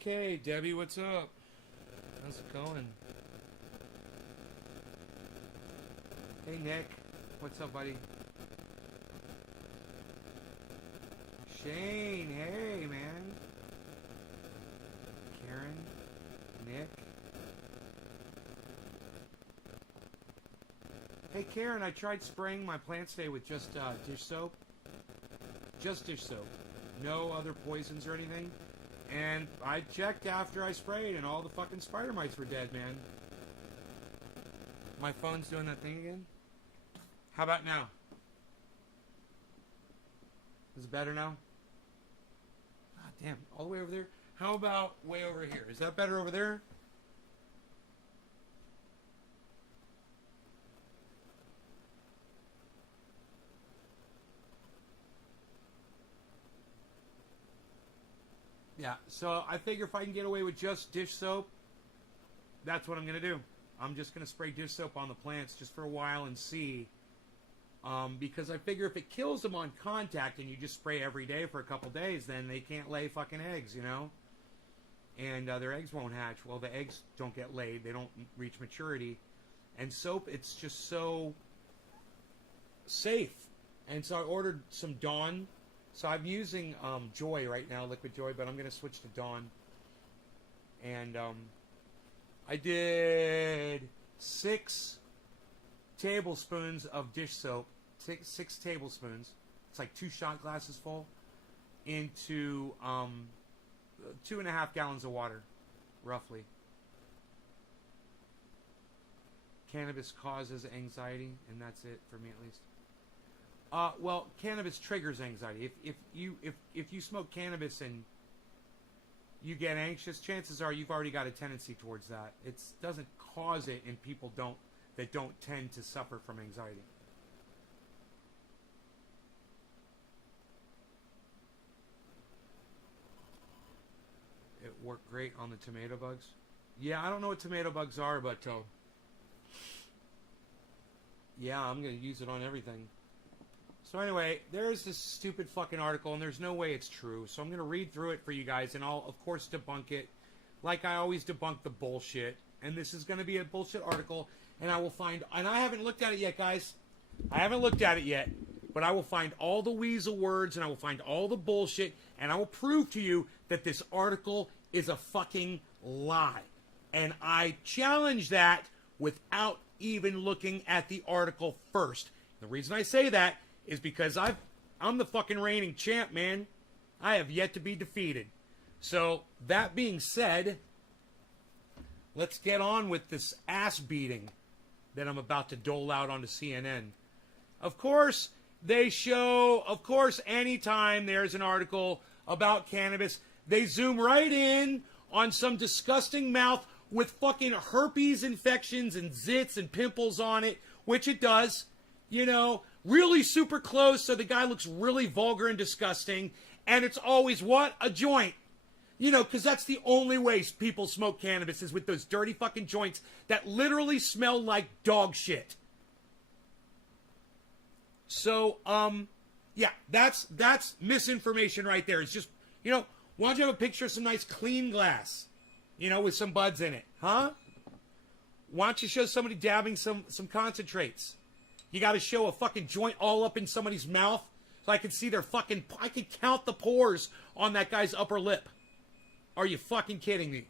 Okay, Debbie, what's up? How's it going? Hey, Nick. What's up, buddy? Shane, hey, man. Karen, Nick. Hey, Karen, I tried spraying my plants today with just dish soap. Just dish soap. No other poisons or anything. And I checked after I sprayed, and all the fucking spider mites were dead, man. My phone's doing that thing again. How about now? Is it better now? God damn, all the way over there? How about way over here? Is that better over there? Yeah, so I figure if I can get away with just dish soap, that's what I'm going to do. I'm just going to spray dish soap on the plants just for a while and see. Because I figure if it kills them on contact and you just spray every day for a couple days, then they can't lay fucking eggs, you know? And their eggs won't hatch. Well, the eggs don't get laid. They don't reach maturity. And soap, it's just so safe. And so I ordered some Dawn. So I'm using Joy right now, Liquid Joy, but I'm going to switch to Dawn. And I did 6 tablespoons of dish soap, six tablespoons. It's like 2 shot glasses full into 2.5 gallons of water, roughly. Cannabis causes anxiety, and that's it for me at least. Well, cannabis triggers anxiety. If you smoke cannabis and you get anxious, chances are you've already got a tendency towards that. It doesn't cause it in people that don't tend to suffer from anxiety. It worked great on the tomato bugs. Yeah, I don't know what tomato bugs are, but yeah, I'm going to use it on everything. So anyway, there's this stupid fucking article, and there's no way it's true. So I'm going to read through it for you guys, and I'll, of course, debunk it. Like I always debunk the bullshit. And this is going to be a bullshit article, and I will find... And I haven't looked at it yet, guys. I haven't looked at it yet. But I will find all the weasel words, and I will find all the bullshit, and I will prove to you that this article is a fucking lie. And I challenge that without even looking at the article first. The reason I say that is because I'm the fucking reigning champ, man. I have yet to be defeated. So, that being said, let's get on with this ass beating that I'm about to dole out onto CNN. Of course, they show, anytime there's an article about cannabis, they zoom right in on some disgusting mouth with fucking herpes infections and zits and pimples on it, which it does, you know, really super close, so the guy looks really vulgar and disgusting, and it's always, what? A joint. You know, because that's the only way people smoke cannabis is with those dirty fucking joints that literally smell like dog shit. So, yeah, that's misinformation right there. It's just, you know, why don't you have a picture of some nice clean glass, you know, with some buds in it, huh? Why don't you show somebody dabbing some concentrates? You got to show a fucking joint all up in somebody's mouth so I can see their fucking... I can count the pores on that guy's upper lip. Are you fucking kidding me?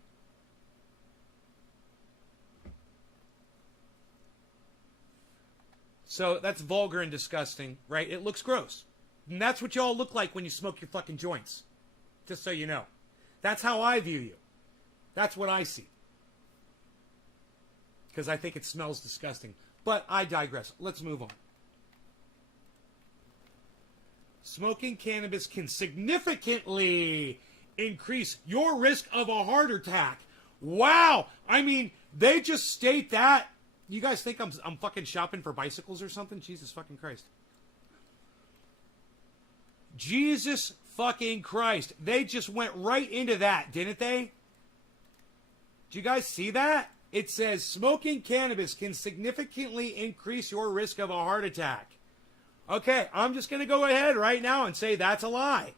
So that's vulgar and disgusting, right? It looks gross. And that's what y'all look like when you smoke your fucking joints. Just so you know. That's how I view you. That's what I see. Because I think it smells disgusting. But I digress. Let's move on. Smoking cannabis can significantly increase your risk of a heart attack. Wow. I mean, they just state that. You guys think I'm fucking shopping for bicycles or something? Jesus fucking Christ. Jesus fucking Christ. They just went right into that, didn't they? Did you guys see that? It says smoking cannabis can significantly increase your risk of a heart attack. Okay, I'm just going to go ahead right now and say that's a lie.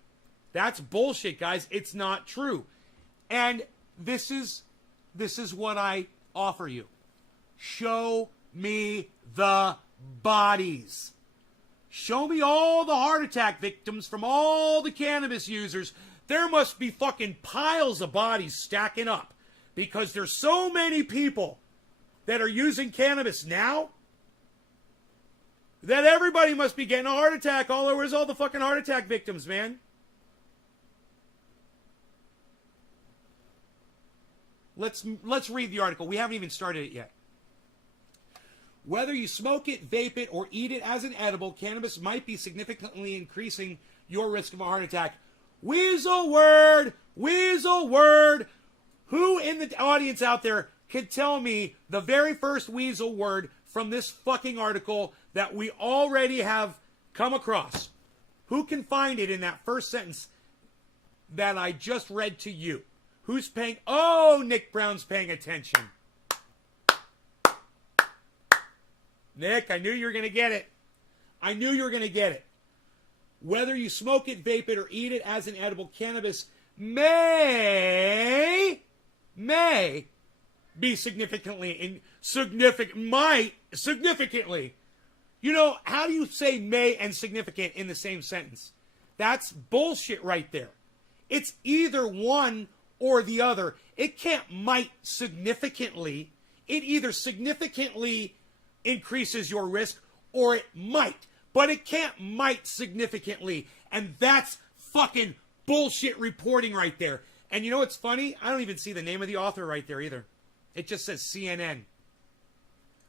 That's bullshit, guys. It's not true. And this is what I offer you. Show me the bodies. Show me all the heart attack victims from all the cannabis users. There must be fucking piles of bodies stacking up because there's so many people that are using cannabis now that everybody must be getting a heart attack all over. Where's all the fucking heart attack victims, man? Let's read the article. We haven't even started it yet. Whether you smoke it, vape it, or eat it as an edible, cannabis might be significantly increasing your risk of a heart attack. Weasel word! Weasel word! Who in the audience out there can tell me the very first weasel word from this fucking article that we already have come across? Who can find it in that first sentence that I just read to you? Who's paying? Oh, Nick Brown's paying attention. Nick, I knew you were going to get it. I knew you were going to get it. Whether you smoke it, vape it, or eat it as an edible, cannabis may be significantly. You know, how do you say may and significant in the same sentence? That's bullshit right there. It's either one or the other. It can't might significantly. It either significantly increases your risk or it might. But it can't might significantly. And that's fucking bullshit reporting right there. And you know what's funny? I don't even see the name of the author right there either. It just says CNN.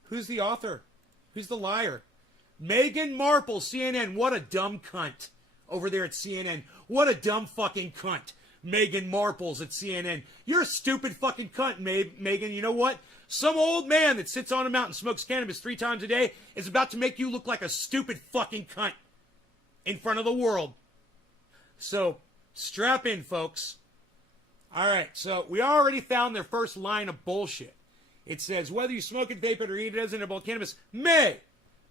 Who's the author? Who's the liar? Meghan Markle, CNN. What a dumb cunt over there at CNN. What a dumb fucking cunt. Meghan Markle's at CNN. You're a stupid fucking cunt, Meghan. You know what? Some old man that sits on a mountain and smokes cannabis 3 times a day is about to make you look like a stupid fucking cunt in front of the world. So, strap in, folks. All right, so we already found their first line of bullshit. It says, whether you smoke it, vape it, or eat it as an edible, cannabis may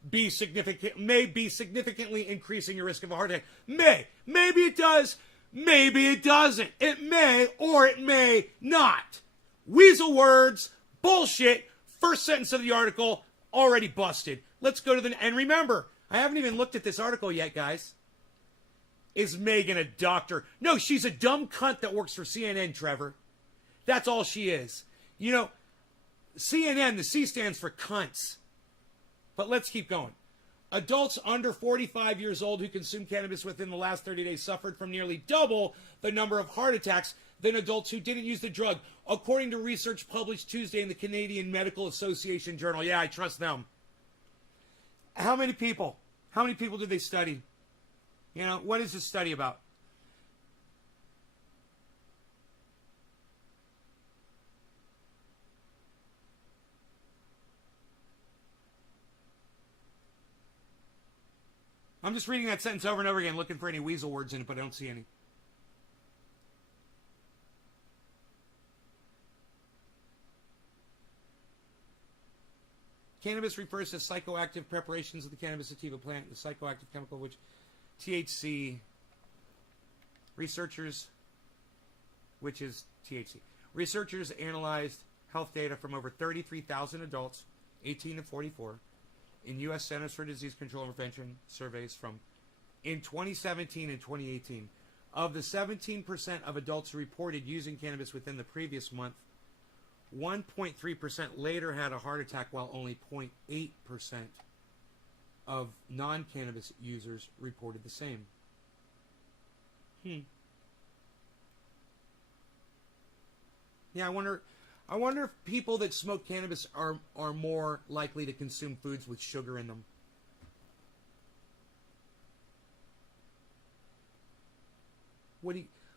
be significantly increasing your risk of a heart attack. May. Maybe it does. Maybe it doesn't. It may or it may not. Weasel words. Bullshit. First sentence of the article already busted. Let's go to the... And remember, I haven't even looked at this article yet, guys. Is Megan a doctor? No, she's a dumb cunt that works for CNN, Trevor. That's all she is. You know, CNN, the C stands for cunts. But let's keep going. Adults under 45 years old who consumed cannabis within the last 30 days suffered from nearly double the number of heart attacks than adults who didn't use the drug, according to research published Tuesday in the Canadian Medical Association Journal. Yeah, I trust them. How many people? How many people did they study? You know, what is this study about? I'm just reading that sentence over and over again, looking for any weasel words in it, but I don't see any. Cannabis refers to psychoactive preparations of the cannabis sativa plant, the psychoactive chemical which THC researchers, which is THC. Researchers analyzed health data from over 33,000 adults, 18 to 44, in U.S. Centers for Disease Control and Prevention surveys from in 2017 and 2018. Of the 17% of adults who reported using cannabis within the previous month, 1.3% later had a heart attack, while only 0.8% of non-cannabis users reported the same. Yeah, I wonder if people that smoke cannabis are more likely to consume foods with sugar in them.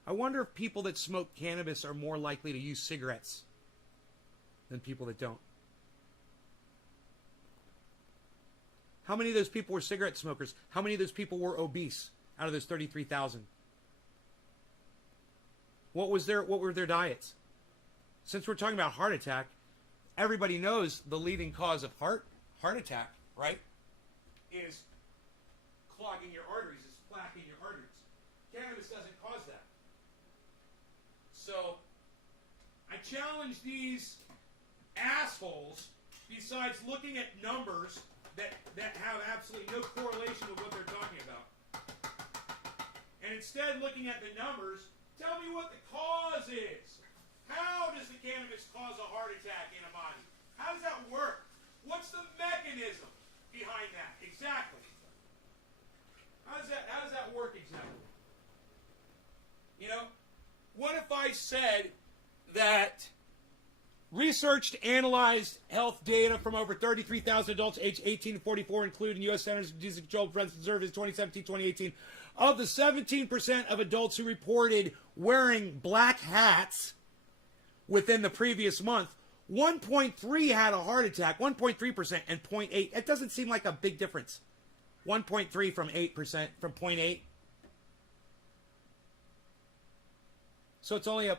I wonder if people that smoke cannabis are more likely to use cigarettes than people that don't. How many of those people were cigarette smokers? How many of those people were obese out of those 33,000? What were their diets? Since we're talking about heart attack, everybody knows the leading cause of heart attack, right? Is clogging your arteries, is plaque in your arteries. Cannabis doesn't cause that. So I challenge these assholes, besides looking at numbers that have absolutely no correlation with what they're talking about, and instead looking at the numbers, tell me what the cause is. How does the cannabis cause a heart attack in a body? How does that work? What's the mechanism behind that? Exactly. How does that work exactly? You know, what if I said that researched, analyzed health data from over 33,000 adults aged 18 to 44, including U.S. Centers for Disease Control Prevention Service 2017-2018, of the 17% of adults who reported wearing black hats within the previous month, 1.3 had a heart attack, 1.3%, and 0.8. It doesn't seem like a big difference. 1.3 from 8%, from 0.8. So it's only a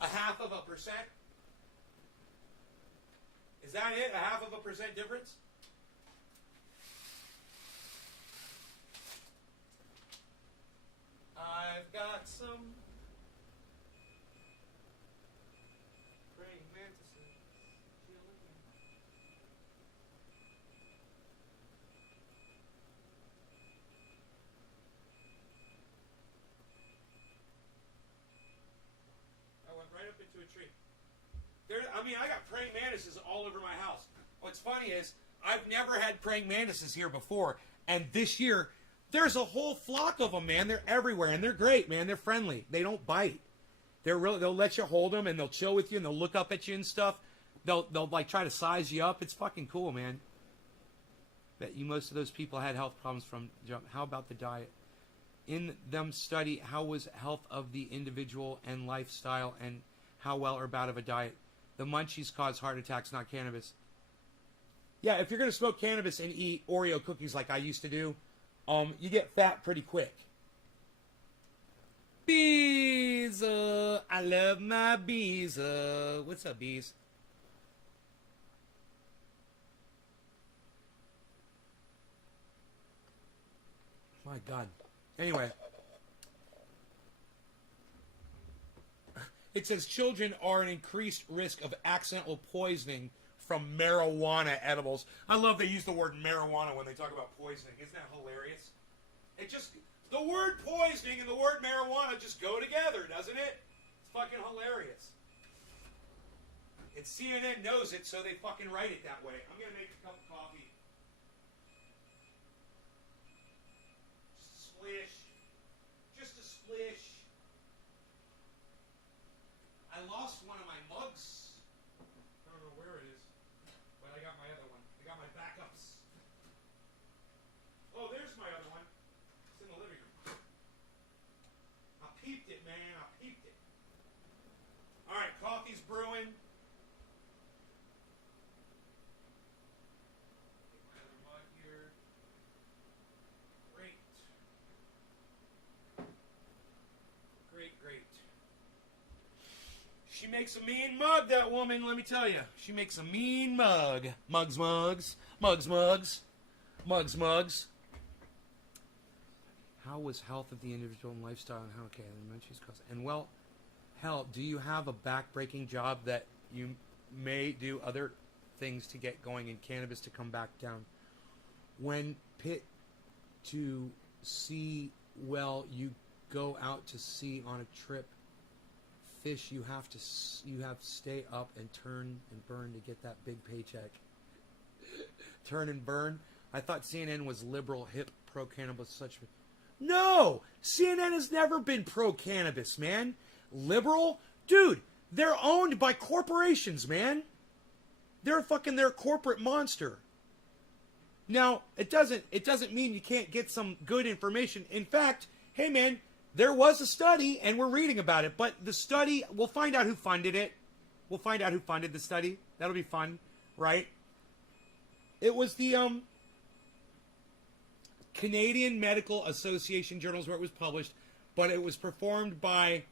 half of a percent. Is that it? A half of a percent difference? I've got some praying mantises. I went right up into a tree. I got praying mantises all over my house. What's funny is I've never had praying mantises here before, and this year there's a whole flock of them, man. They're everywhere, and they're great, man. They're friendly. They don't bite. They'll let you hold them, and they'll chill with you, and they'll look up at you and stuff. They'll like try to size you up. It's fucking cool, man. Bet you most of those people had health problems from jump. How about the diet? In them study how was health of the individual and lifestyle, and how well or bad of a diet. The munchies cause heart attacks, not cannabis. Yeah, if you're going to smoke cannabis and eat Oreo cookies like I used to do, you get fat pretty quick. Bees, I love my bees. What's up, bees? My God. Anyway. It says children are an increased risk of accidental poisoning from marijuana edibles. I love they use the word marijuana when they talk about poisoning. Isn't that hilarious? The word poisoning and the word marijuana just go together, doesn't it? It's fucking hilarious. And CNN knows it, so they fucking write it that way. I'm going to make a cup of coffee. Just a splish. Just a splish. I lost one of my mugs. I don't know where it is, but I got my other one. I got my backups. Oh, there's my other one. It's in the living room. I peeped it, man. I peeped it. All right, coffee's brewing. Get my other mug here. Great. Great, great. She makes a mean mug, that woman, let me tell you. She makes a mean mug. Mugs, mugs. Mugs, mugs. Mugs, mugs. How was health of the individual and lifestyle and how, okay, and she's caused, and well, hell, do you have a back-breaking job that you may do other things to get going in cannabis to come back down? When pit to sea, well, you go out to sea on a trip, fish, you have to stay up and turn and burn to get that big paycheck. Turn and burn. I thought CNN was liberal, hip, pro-cannabis, such. No! CNN has never been pro-cannabis, man. Liberal? Dude, they're owned by corporations, man. They're a corporate monster. Now, it doesn't mean you can't get some good information. In fact, hey man, there was a study, and we're reading about it, but the study, we'll find out who funded it. We'll find out who funded the study. That'll be fun, right? It was the Canadian Medical Association journals where it was published, but it was performed by...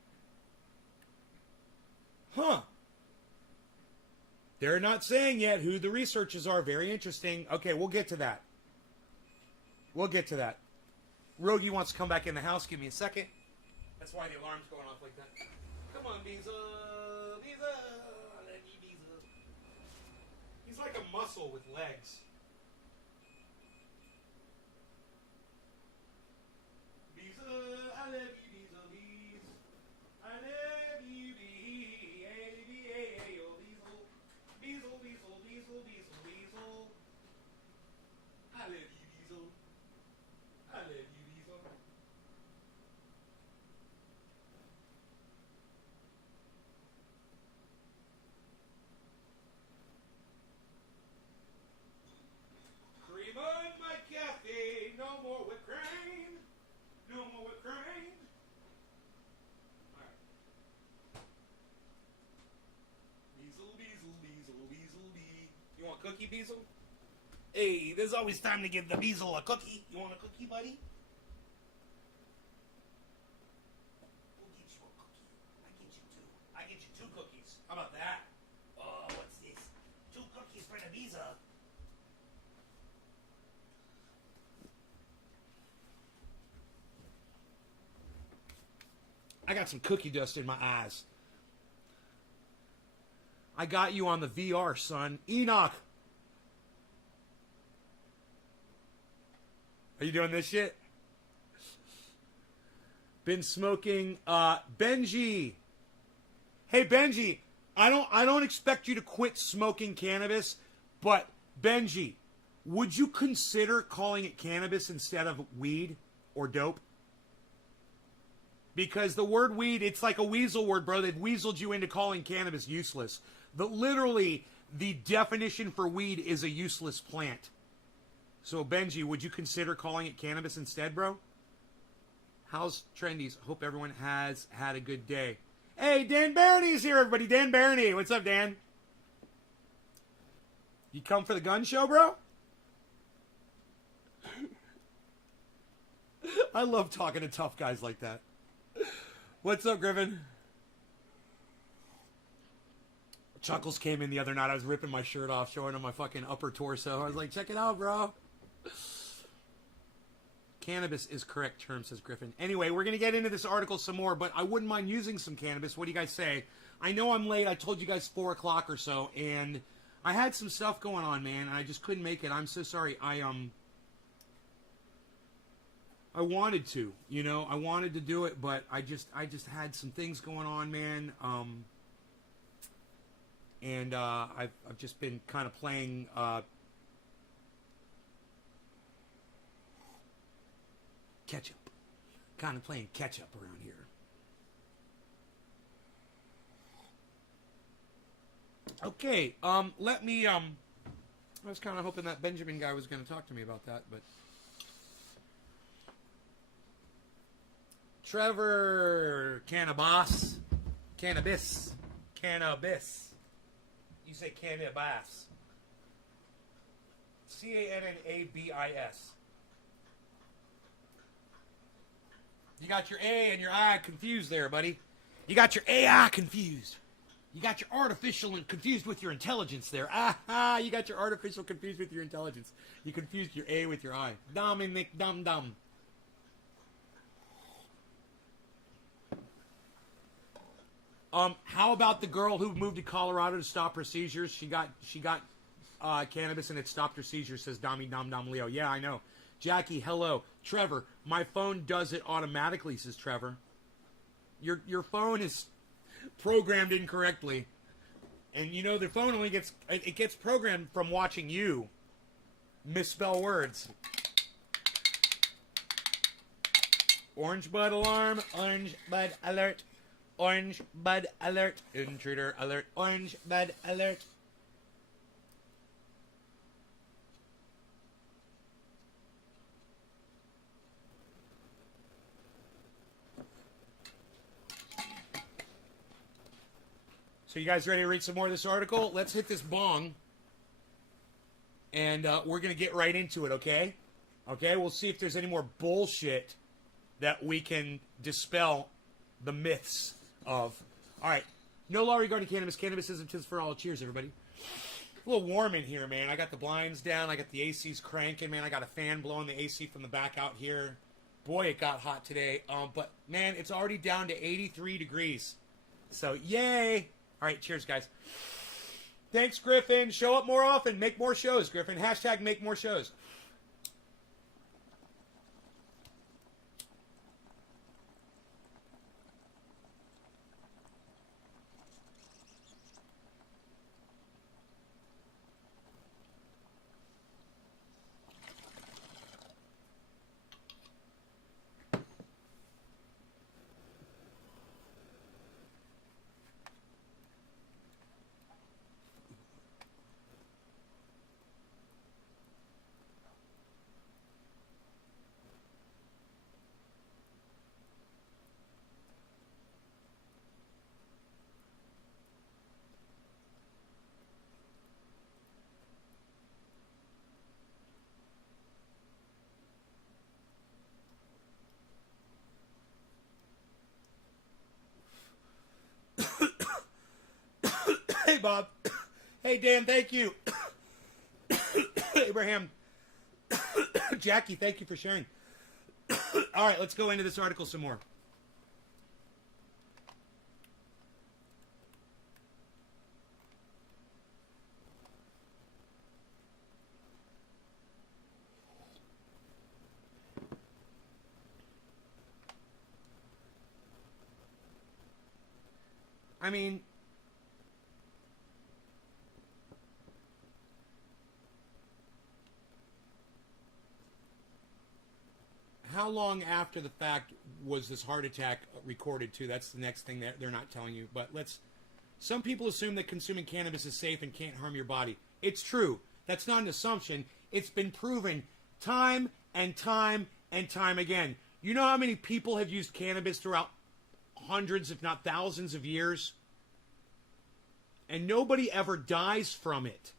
They're not saying yet who the researchers are. Very interesting. Okay, we'll get to that. We'll get to that. Rogie wants to come back in the house. Give me a second. That's why the alarm's going off like that. Come on, bees. Visa. I love you, Visa. He's like a muscle with legs. Visa, I love you, Visa, Visa. I love you, Visa, Visa, Visa, Visa, Visa, Visa. I love you, Visa. I love you, Visa. Cream on my cafe, no more whipped cream. No more whipped cream. Alright. Beazle, Beazle, Beazle, Beazle, Bee. You want cookie, Beazle? Hey, there's always time to give the Beazle a cookie. You want a cookie, buddy? We'll get you a cookie. I get you two cookies. How about that? Oh, what's this? 2 cookies for the Visa. I got some cookie dust in my eyes. I got you on the VR, son. Enoch. Are you doing this shit? Been smoking Benji. Hey Benji, I don't expect you to quit smoking cannabis, but Benji, would you consider calling it cannabis instead of weed or dope? Because the word weed, it's like a weasel word, bro. They've weaseled you into calling cannabis useless. Literally, the definition for weed is a useless plant. So, Benji, would you consider calling it cannabis instead, bro? How's Trendies? Hope everyone has had a good day. Hey, Dan Barney's here, everybody. Dan Barney. What's up, Dan? You come for the gun show, bro? I love talking to tough guys like that. What's up, Griffin? Chuckles came in the other night. I was ripping my shirt off, showing him my fucking upper torso. I was like, check it out, bro. Cannabis is correct term, says Griffin. Anyway, we're going to get into this article some more, but I wouldn't mind using some cannabis. What do you guys say? I know I'm late. I told you guys 4 o'clock or so, and I had some stuff going on, man, and I just couldn't make it. I'm so sorry. I wanted to, you know, I wanted to do it, but I just had some things going on, man. And I've just been kind of playing catch up, kind of playing catch up around here. Okay, let me. I was kind of hoping that Benjamin guy was going to talk to me about that, but. Trevor Cannabis. Cannabis. Cannabis. You say cannabis. Cannabis. You got your A and your I confused there, buddy. You got your AI confused. You got your artificial and confused with your intelligence there. You got your artificial confused with your intelligence. You confused your A with your I. Dominic Dum Dum. How about the girl who moved to Colorado to stop her seizures? She got cannabis and it stopped her seizures, says Dami Dom Dom Leo. Yeah, I know. Jackie, hello. Trevor, my phone does it automatically, says Trevor. Your phone is programmed incorrectly. And you know the phone only gets programmed from watching you misspell words. Orange bud alarm, orange bud alert. Orange bud alert. Intruder alert. Orange bud alert. So you guys ready to read some more of this article? Let's hit this bong. And we're going to get right into it, okay? Okay, we'll see if there's any more bullshit that we can dispel the myths of. All right. No law regarding cannabis. Cannabis isn't just for all. Cheers, everybody. A little warm in here, man. I got the blinds down. I got the ACs cranking, man. I got a fan blowing the AC from the back out here. Boy, it got hot today. But, man, it's already down to 83 degrees. So, yay. All right, cheers, guys. Thanks, Griffin. Show up more often. Make more shows, Griffin. Hashtag make more shows. Hey, Bob. Hey, Dan, thank you. Abraham. Jackie, thank you for sharing. All right, let's go into this article some more. I mean, how long after the fact was this heart attack recorded too? That's the next thing that they're not telling you. But some people assume that consuming cannabis is safe and can't harm your body. It's true. That's not an assumption. It's been proven time and time and time again. You know how many people have used cannabis throughout hundreds, if not thousands of years? And nobody ever dies from it.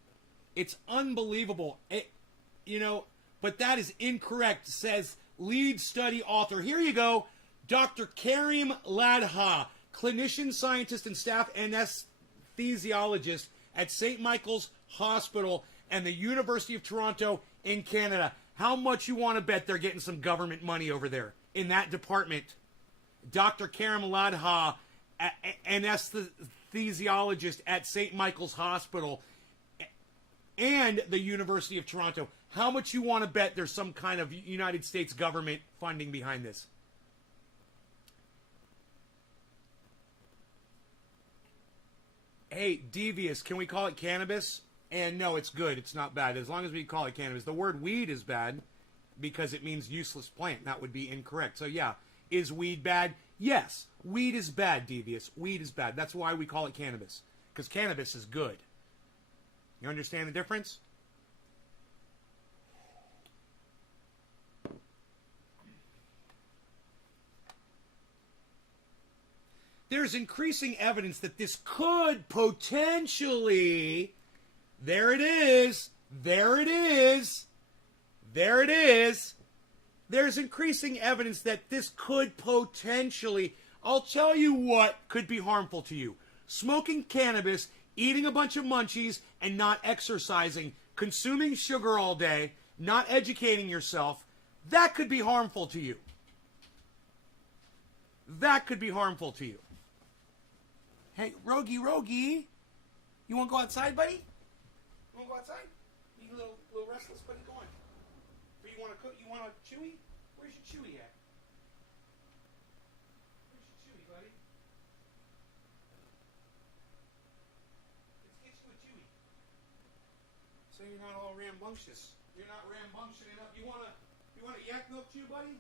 It's unbelievable. But that is incorrect, says lead study author. Here you go. Dr. Karim Ladha, clinician, scientist, and staff anesthesiologist at St. Michael's Hospital and the University of Toronto in Canada. How much you want to bet they're getting some government money over there in that department? Dr. Karim Ladha, anesthesiologist at St. Michael's Hospital and the University of Toronto. How much you want to bet there's some kind of United States government funding behind this? Hey, devious, can we call it cannabis? And no, it's good. It's not bad. As long as we call it cannabis. The word weed is bad because it means useless plant. That would be incorrect. So yeah, is weed bad? Yes, weed is bad, devious. Weed is bad. That's why we call it cannabis. Because cannabis is good. You understand the difference? There's increasing evidence that this could potentially... There it is. There it is. There it is. There's increasing evidence that this could potentially... I'll tell you what could be harmful to you. Smoking cannabis, eating a bunch of munchies, and not exercising, consuming sugar all day, not educating yourself, that could be harmful to you. That could be harmful to you. Hey, Rogie, you want to go outside, buddy? You want to go outside? You a little restless, buddy? Go on. Or you want to cook? You want a chewy? Where's your chewy at? Where's your chewy, buddy? Let's get you a chewy. So you're not all rambunctious. You're not rambunctious enough. You want a yak milk chew, buddy?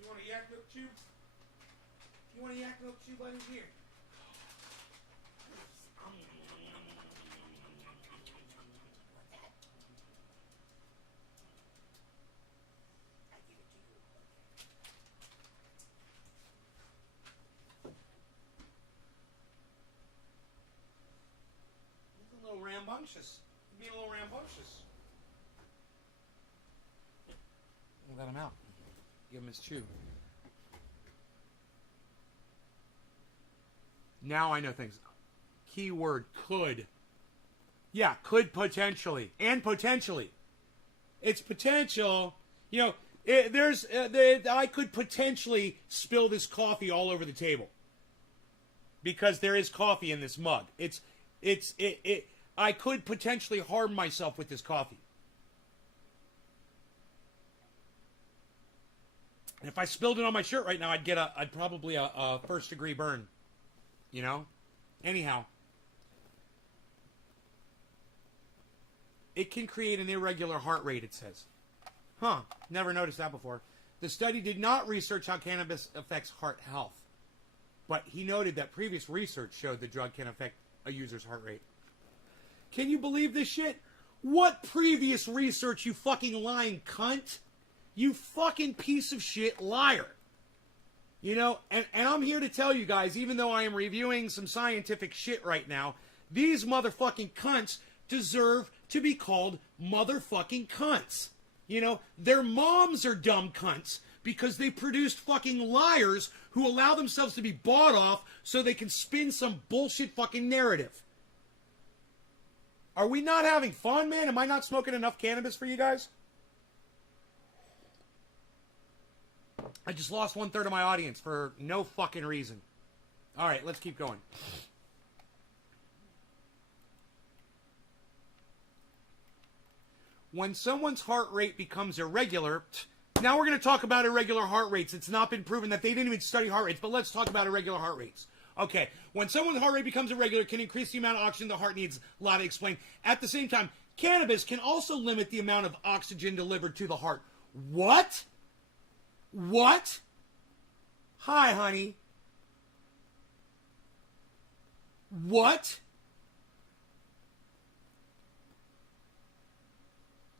You want a yak milk chew? You want a yak milk chew, buddy? Here. A little rambunctious. Being a little rambunctious. Let him out. Give him his chew. Now I know things. Keyword could. Yeah, could potentially. And potentially. It's potential. You know, I could potentially spill this coffee all over the table because there is coffee in this mug. I could potentially harm myself with this coffee. And if I spilled it on my shirt right now, I'd probably a first degree burn. You know? Anyhow. It can create an irregular heart rate, it says. Huh. Never noticed that before. The study did not research how cannabis affects heart health. But he noted that previous research showed the drug can affect a user's heart rate. Can you believe this shit? What previous research, you fucking lying cunt? You fucking piece of shit liar. You know, and I'm here to tell you guys, even though I am reviewing some scientific shit right now, these motherfucking cunts deserve to be called motherfucking cunts. You know, their moms are dumb cunts because they produced fucking liars who allow themselves to be bought off so they can spin some bullshit fucking narrative. Are we not having fun, man? Am I not smoking enough cannabis for you guys? I just lost 1/3 of my audience for no fucking reason. All right, let's keep going. When someone's heart rate becomes irregular, now we're going to talk about irregular heart rates. It's not been proven that they didn't even study heart rates, but let's talk about irregular heart rates. Okay, when someone's heart rate becomes irregular, it can increase the amount of oxygen the heart needs. A lot to explain. At the same time, cannabis can also limit the amount of oxygen delivered to the heart. What? What? Hi, honey. What?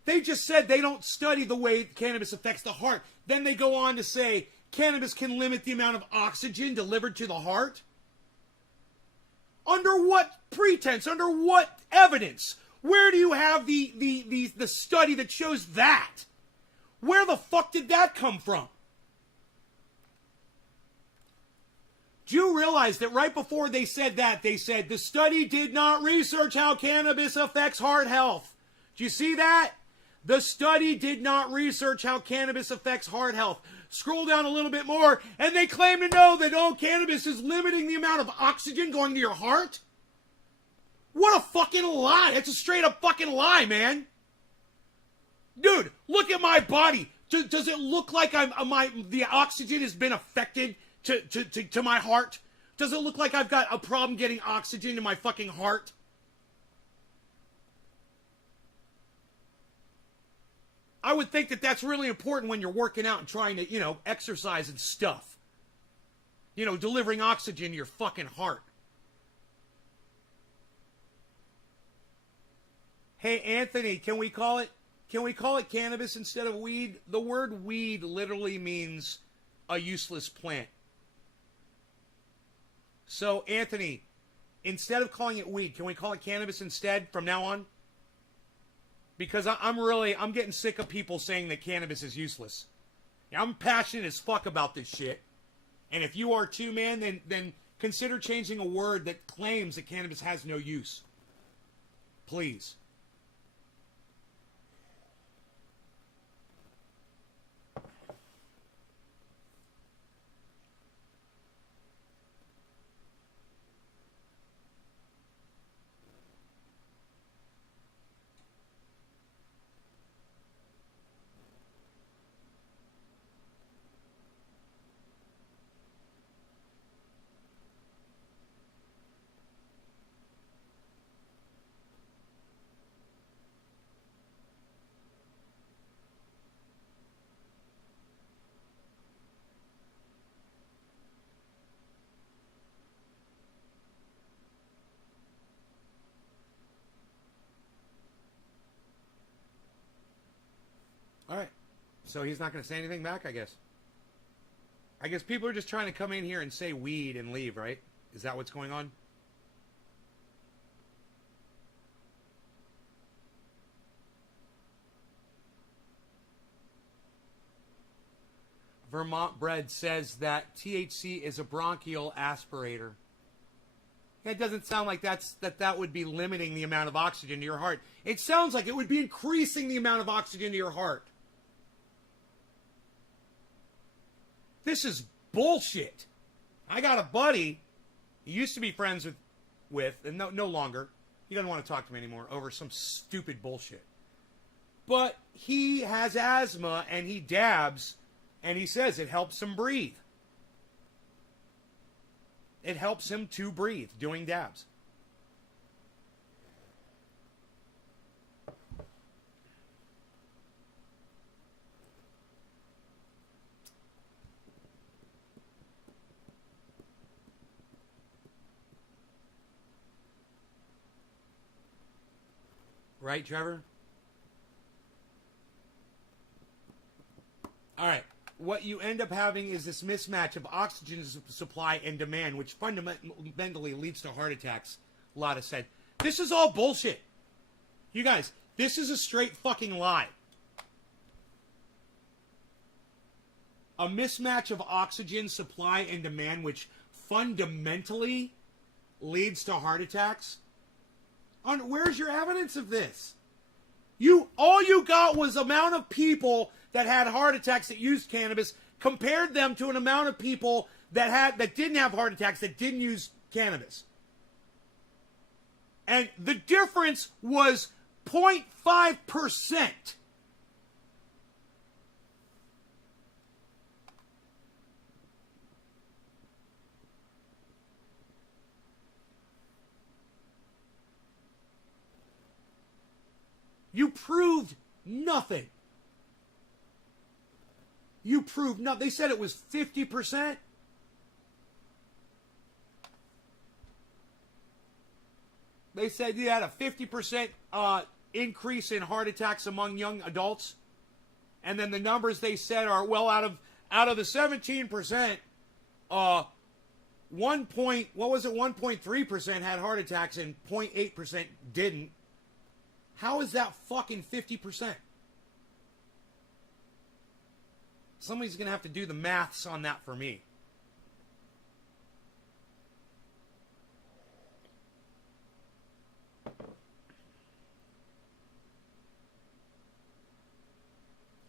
They just said they don't study the way cannabis affects the heart. Then they go on to say cannabis can limit the amount of oxygen delivered to the heart? Under what pretense? Under what evidence? Where do you have the study that shows that? Where the fuck did that come from? Do you realize that right before they said that, they said the study did not research how cannabis affects heart health? Do you see that? The study did not research how cannabis affects heart health. Scroll down a little bit more, and they claim to know that, cannabis is limiting the amount of oxygen going to your heart? What a fucking lie. That's a straight up fucking lie, man. Dude, look at my body. Does it look like the oxygen has been affected to my heart? Does it look like I've got a problem getting oxygen to my fucking heart? I would think that that's really important when you're working out and trying to, exercise and stuff. Delivering oxygen to your fucking heart. Hey, Anthony, can we call it cannabis instead of weed? The word weed literally means a useless plant. So, Anthony, instead of calling it weed, can we call it cannabis instead from now on? Because I'm getting sick of people saying that cannabis is useless. I'm passionate as fuck about this shit. And if you are too, man, then consider changing a word that claims that cannabis has no use. Please. All right. So he's not going to say anything back, I guess. I guess people are just trying to come in here and say weed and leave, right? Is that what's going on? Vermont Bread says that THC is a bronchial aspirator. It doesn't sound like that would be limiting the amount of oxygen to your heart. It sounds like it would be increasing the amount of oxygen to your heart. This is bullshit. I got a buddy he used to be friends with and no longer. He doesn't want to talk to me anymore over some stupid bullshit. But he has asthma and he dabs and he says it helps him breathe. It helps him to breathe doing dabs. Right, Trevor? All right. What you end up having is this mismatch of oxygen supply and demand, which fundamentally leads to heart attacks. A lot of said. This is all bullshit. You guys, this is a straight fucking lie. A mismatch of oxygen supply and demand, which fundamentally leads to heart attacks. Where's your evidence of this? All you got was amount of people that had heart attacks that used cannabis, compared them to an amount of people that didn't have heart attacks that didn't use cannabis. And the difference was 0.5%. You proved nothing. You proved nothing. They said it was 50%. They said you had a 50% increase in heart attacks among young adults. And then the numbers they said are, well, out of the 17%, 1.3% had heart attacks and 0.8% didn't. How is that fucking 50%? Somebody's going to have to do the maths on that for me.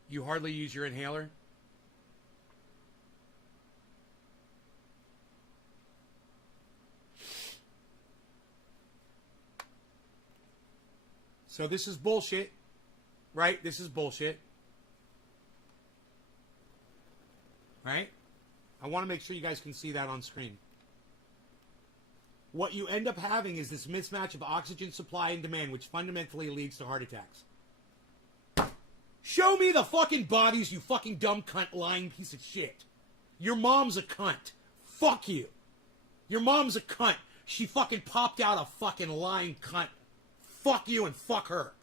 You hardly use your inhaler? So this is bullshit, right? This is bullshit. Right? I want to make sure you guys can see that on screen. What you end up having is this mismatch of oxygen supply and demand, which fundamentally leads to heart attacks. Show me the fucking bodies, you fucking dumb cunt lying piece of shit. Your mom's a cunt. Fuck you. Your mom's a cunt. She fucking popped out a fucking lying cunt. Fuck you and fuck her.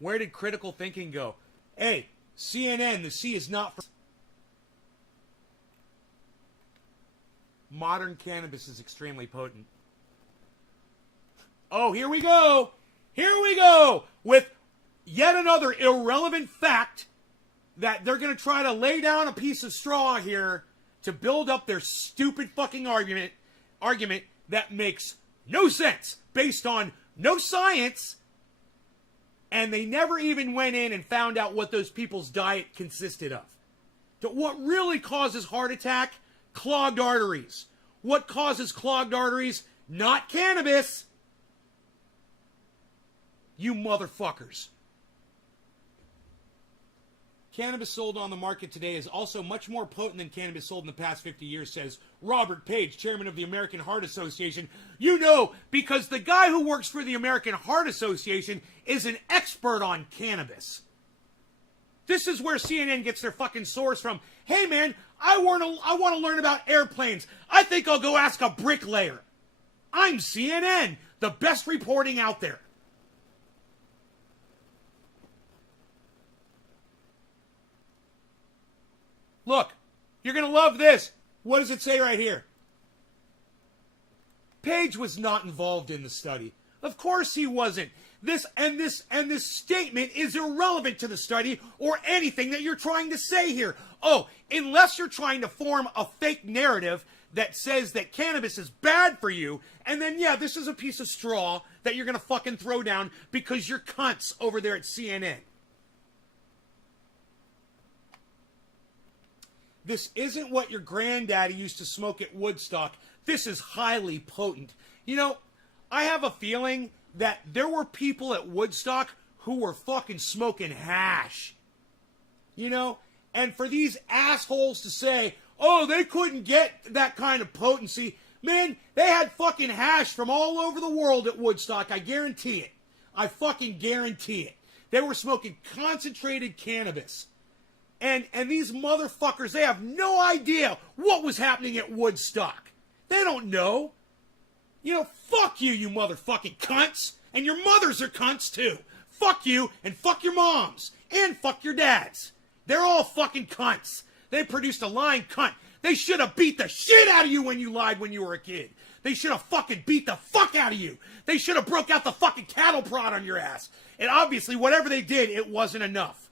Where did critical thinking go? Hey, CNN, the C is not for... Modern cannabis is extremely potent. Oh, here we go. Here we go with yet another irrelevant fact that they're going to try to lay down a piece of straw here to build up their stupid fucking argument that makes no sense based on no science, and they never even went in and found out what those people's diet consisted of. What really causes heart attack? Clogged arteries. What causes clogged arteries? Not cannabis. You motherfuckers. Cannabis sold on the market today is also much more potent than cannabis sold in the past 50 years, says Robert Page, chairman of the American Heart Association. You know, because the guy who works for the American Heart Association is an expert on cannabis. This is where CNN gets their fucking source from. Hey man, I want to learn about airplanes. I think I'll go ask a bricklayer. I'm CNN, the best reporting out there. Look, you're going to love this. What does it say right here? Page was not involved in the study. Of course he wasn't. This statement is irrelevant to the study or anything that you're trying to say here. Oh, unless you're trying to form a fake narrative that says that cannabis is bad for you, and then, yeah, this is a piece of straw that you're going to fucking throw down because you're cunts over there at CNN. This isn't what your granddaddy used to smoke at Woodstock. This is highly potent. You know, I have a feeling that there were people at Woodstock who were fucking smoking hash. You know? And for these assholes to say, oh, they couldn't get that kind of potency. Man, they had fucking hash from all over the world at Woodstock. I guarantee it. I fucking guarantee it. They were smoking concentrated cannabis. And these motherfuckers, they have no idea what was happening at Woodstock. They don't know. You know, fuck you, you motherfucking cunts. And your mothers are cunts, too. Fuck you, and fuck your moms. And fuck your dads. They're all fucking cunts. They produced a lying cunt. They should have beat the shit out of you when you lied when you were a kid. They should have fucking beat the fuck out of you. They should have broke out the fucking cattle prod on your ass. And obviously, whatever they did, it wasn't enough.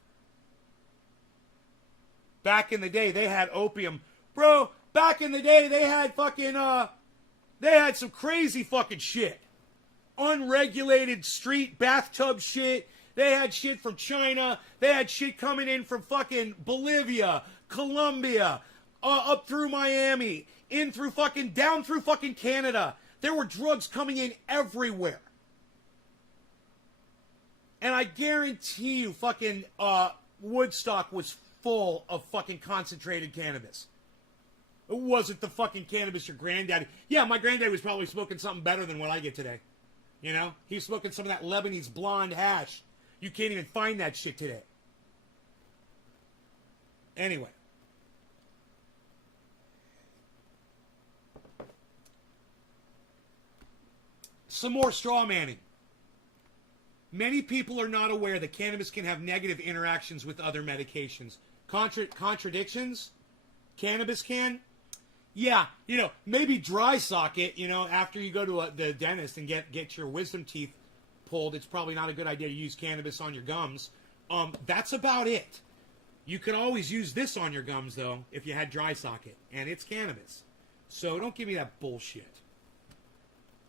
Back in the day, they had opium. Bro, back in the day, they had fucking, they had some crazy fucking shit. Unregulated street bathtub shit. They had shit from China. They had shit coming in from fucking Bolivia, Colombia, up through Miami, in through fucking, down through fucking Canada. There were drugs coming in everywhere. And I guarantee you fucking Woodstock was full of fucking concentrated cannabis. It wasn't the fucking cannabis your granddaddy. Yeah, my granddaddy was probably smoking something better than what I get today. You know? He was smoking some of that Lebanese blonde hash. You can't even find that shit today. Anyway. Some more straw manning. Many people are not aware that cannabis can have negative interactions with other medications. Contradictions? Cannabis can? Yeah, you know, maybe dry socket, you know, after you go to the dentist and get your wisdom teeth pulled, it's probably not a good idea to use cannabis on your gums. That's about it. You can always use this on your gums, though, if you had dry socket, and it's cannabis. So don't give me that bullshit.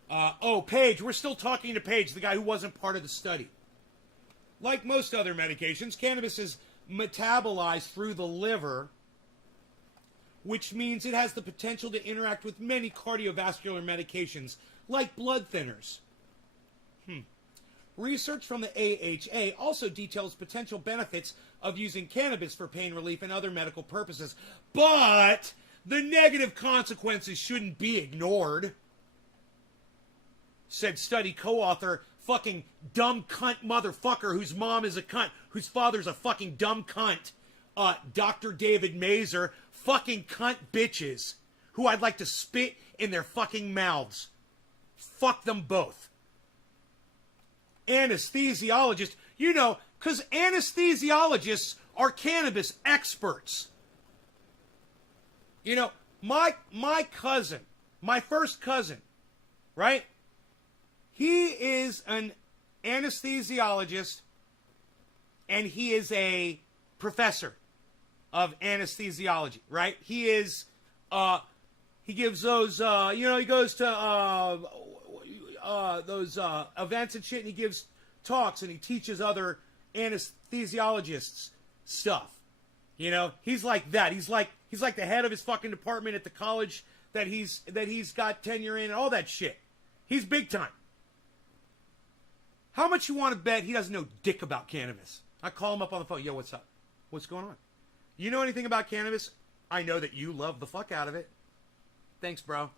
Paige, we're still talking to Paige, the guy who wasn't part of the study. Like most other medications, cannabis is metabolized through the liver, which means it has the potential to interact with many cardiovascular medications, like blood thinners. Research from the AHA also details potential benefits of using cannabis for pain relief and other medical purposes. But the negative consequences shouldn't be ignored, said study co-author, fucking dumb cunt motherfucker whose mom is a cunt, whose father's a fucking dumb cunt, Dr. David Mazer, fucking cunt bitches, who I'd like to spit in their fucking mouths. Fuck them both. Anesthesiologist, you know, because anesthesiologists are cannabis experts. You know, my cousin, my first cousin, right? He is an anesthesiologist, and he is a professor of anesthesiology, right? He is, he gives those, you know, he goes to those events and shit, and he gives talks, and he teaches other anesthesiologists stuff. You know, he's like that. He's like the head of his fucking department at the college that he's got tenure in and all that shit. He's big time. How much you want to bet he doesn't know dick about cannabis? I call him up on the phone. Yo, what's up? What's going on? You know anything about cannabis? I know that you love the fuck out of it. Thanks, bro.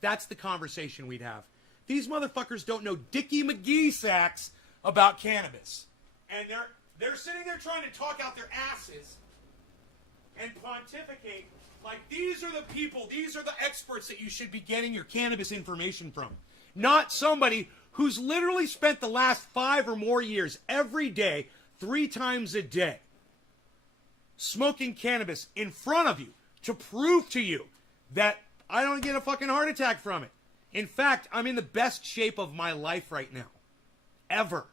That's the conversation we'd have. These motherfuckers don't know Dickie McGee sacks about cannabis. And they're sitting there trying to talk out their asses and pontificate like these are the people, these are the experts that you should be getting your cannabis information from. Not somebody who's literally spent the last 5 or more years every day, 3 times a day, smoking cannabis in front of you to prove to you that I don't get a fucking heart attack from it. In fact, I'm in the best shape of my life right now. Ever.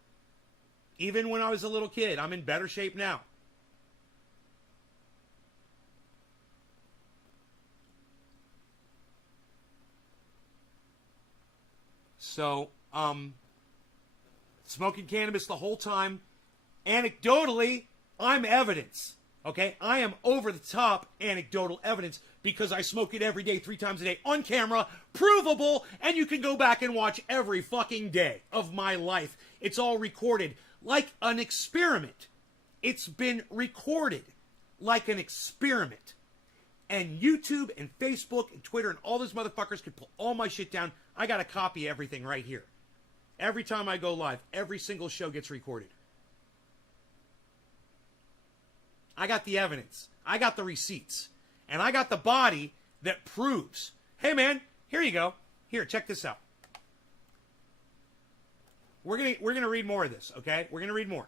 Even when I was a little kid, I'm in better shape now. So, smoking cannabis the whole time. Anecdotally, I'm evidence. Okay? I am over the top anecdotal evidence because I smoke it every day, 3 times a day, on camera, provable, and you can go back and watch every fucking day of my life. It's all recorded like an experiment. It's been recorded like an experiment. And YouTube and Facebook and Twitter and all those motherfuckers could pull all my shit down. I got a copy of everything right here. Every time I go live, every single show gets recorded. I got the evidence. I got the receipts. And I got the body that proves, hey man, here you go. Here, check this out. We're gonna read more of this, okay? We're gonna read more.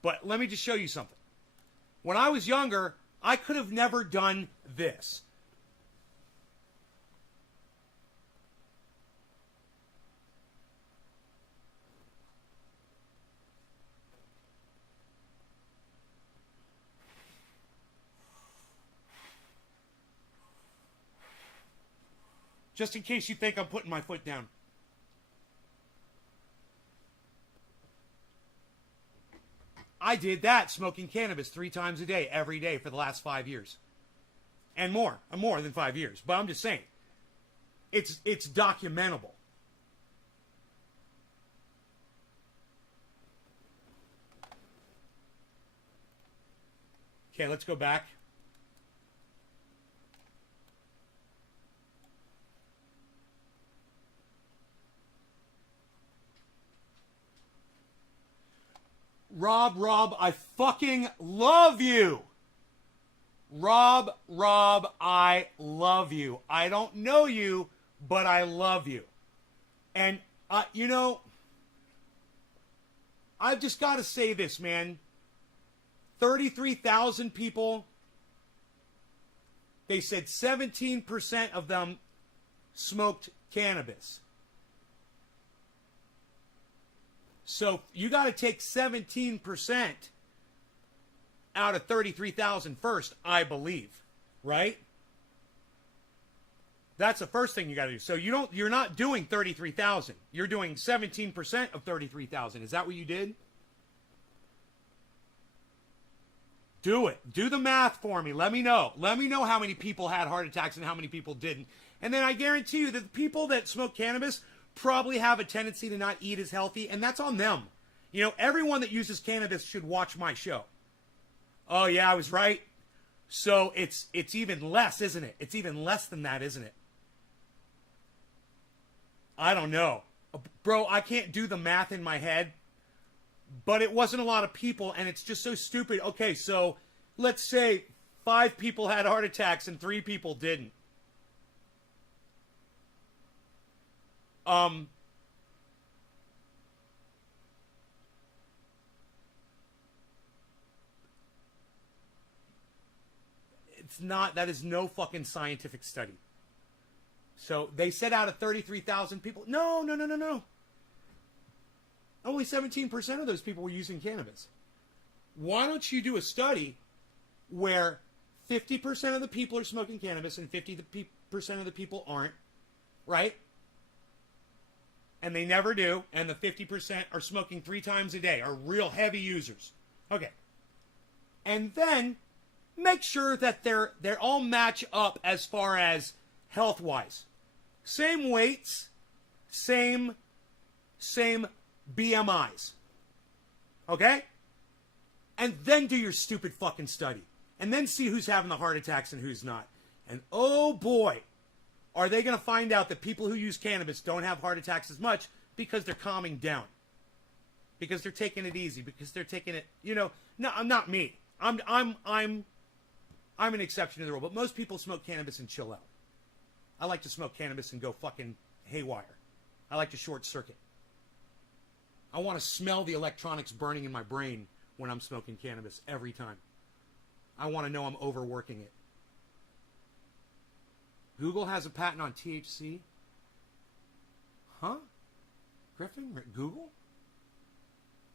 But let me just show you something. When I was younger, I could have never done this. Just in case you think I'm putting my foot down. I did that smoking cannabis 3 times a day, every day for the last 5 years. And more than 5 years. But I'm just saying, it's documentable. Okay, let's go back. Rob, I fucking love you. Rob, I love you. I don't know you, but I love you. And, you know, I've just got to say this, man. 33,000 people, they said 17% of them smoked cannabis. So you got to take 17% out of 33,000 first, I believe, right? That's the first thing you got to do. So you're not doing 33,000. You're doing 17% of 33,000. Is that what you did? Do it. Do the math for me. Let me know. Let me know how many people had heart attacks and how many people didn't. And then I guarantee you that the people that smoke cannabis probably have a tendency to not eat as healthy, and that's on them. You know, everyone that uses cannabis should watch my show. Oh yeah, I was right. So it's even less, isn't it? It's even less than that, isn't it? I don't know. Bro, I can't do the math in my head, but it wasn't a lot of people, and it's just so stupid. Okay, so let's say 5 people had heart attacks and 3 people didn't. It's not, that is no fucking scientific study. So they said out of 33,000 people, no. Only 17% of those people were using cannabis. Why don't you do a study where 50% of the people are smoking cannabis and 50% of the people aren't, right? And they never do, and the 50% are smoking 3 times a day, are real heavy users. Okay. And then make sure that they're all match up as far as health-wise. Same weights, same BMIs. Okay? And then do your stupid fucking study. And then see who's having the heart attacks and who's not. And oh boy, are they going to find out that people who use cannabis don't have heart attacks as much because they're calming down. Because they're taking it easy. Because they're taking it, you know, no, I'm not me. I'm an exception to the rule. But most people smoke cannabis and chill out. I like to smoke cannabis and go fucking haywire. I like to short circuit. I want to smell the electronics burning in my brain when I'm smoking cannabis every time. I want to know I'm overworking it. Google has a patent on THC? Huh? Griffin? Google?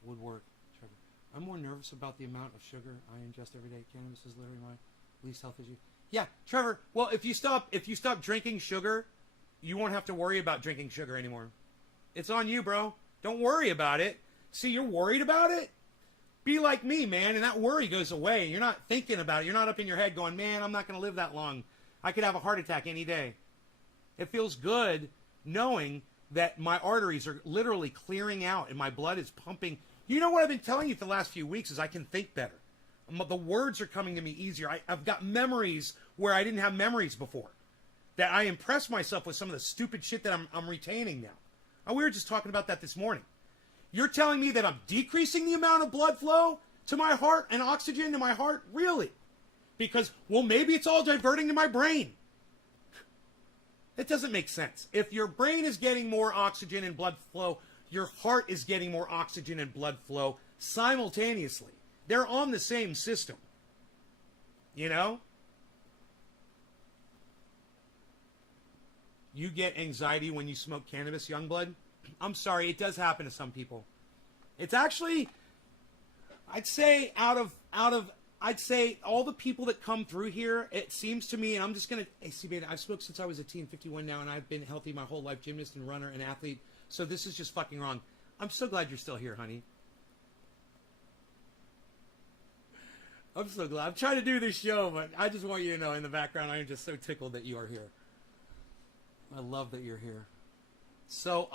Would work. Trevor. I'm more nervous about the amount of sugar I ingest every day. Cannabis is literally my least health issue. Yeah, Trevor, well, if you stop drinking sugar, you won't have to worry about drinking sugar anymore. It's on you, bro. Don't worry about it. See, you're worried about it? Be like me, man, and that worry goes away. You're not thinking about it. You're not up in your head going, man, I'm not going to live that long. I could have a heart attack any day. It feels good knowing that my arteries are literally clearing out and my blood is pumping. You know what I've been telling you for the last few weeks is I can think better. The words are coming to me easier. I've got memories where I didn't have memories before. That I impress myself with some of the stupid shit that I'm retaining now. And we were just talking about that this morning. You're telling me that I'm decreasing the amount of blood flow to my heart and oxygen to my heart? Really? Because, well, maybe it's all diverting to my brain. It doesn't make sense. If your brain is getting more oxygen and blood flow, your heart is getting more oxygen and blood flow simultaneously. They're on the same system. You know? You get anxiety when you smoke cannabis, Youngblood? I'm sorry, it does happen to some people. It's actually, I'd say I'd say all the people that come through here, it seems to me, and I'm just going to, see, man, I've smoked since I was a teen, 51 now, and I've been healthy my whole life, gymnast and runner and athlete, so this is just fucking wrong. I'm so glad you're still here, honey. I'm so glad. I'm trying to do this show, but I just want you to know in the background, I am just so tickled that you are here. I love that you're here. So,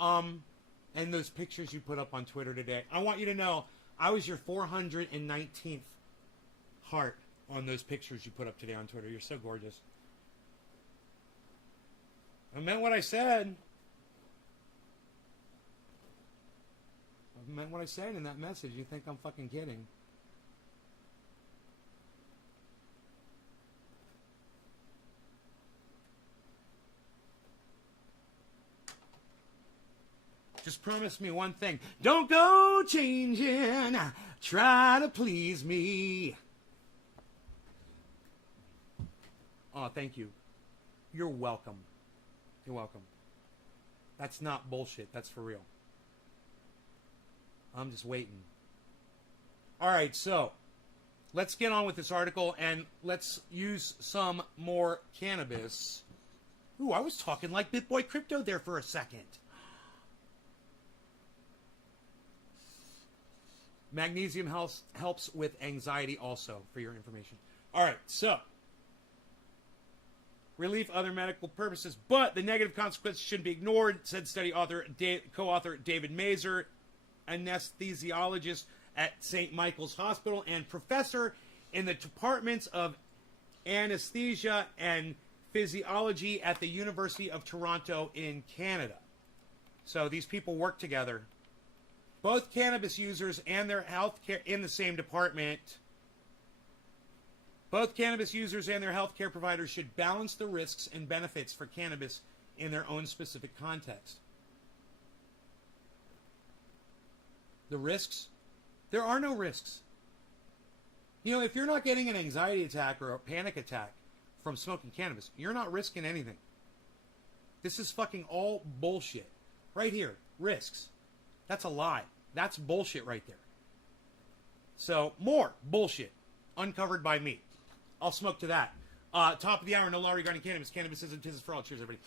and those pictures you put up on Twitter today, I want you to know, I was your 419th heart on those pictures you put up today on Twitter. You're so gorgeous. I meant what I said. I meant what I said in that message. You think I'm fucking kidding. Just promise me one thing. Don't go changing. Try to please me. Oh, thank you. You're welcome. You're welcome. That's not bullshit. That's for real. I'm just waiting. All right, so let's get on with this article and let's use some more cannabis. Ooh, I was talking like BitBoy Crypto there for a second. Magnesium helps with anxiety also, for your information. All right, so relief, other medical purposes, but the negative consequences shouldn't be ignored, said study author, co-author David Mazur, anesthesiologist at St. Michael's Hospital and professor in the departments of anesthesia and physiology at the University of Toronto in Canada. So these people work together. Both cannabis users and their healthcare in the same department. Both cannabis users and their healthcare providers should balance the risks and benefits for cannabis in their own specific context. The risks? There are no risks. You know, if you're not getting an anxiety attack or a panic attack from smoking cannabis, you're not risking anything. This is fucking all bullshit. Right here, risks. That's a lie. That's bullshit right there. So, more bullshit uncovered by me. I'll smoke to that. Top of the hour, no law regarding cannabis. Cannabis isn't business for all. Cheers, everybody.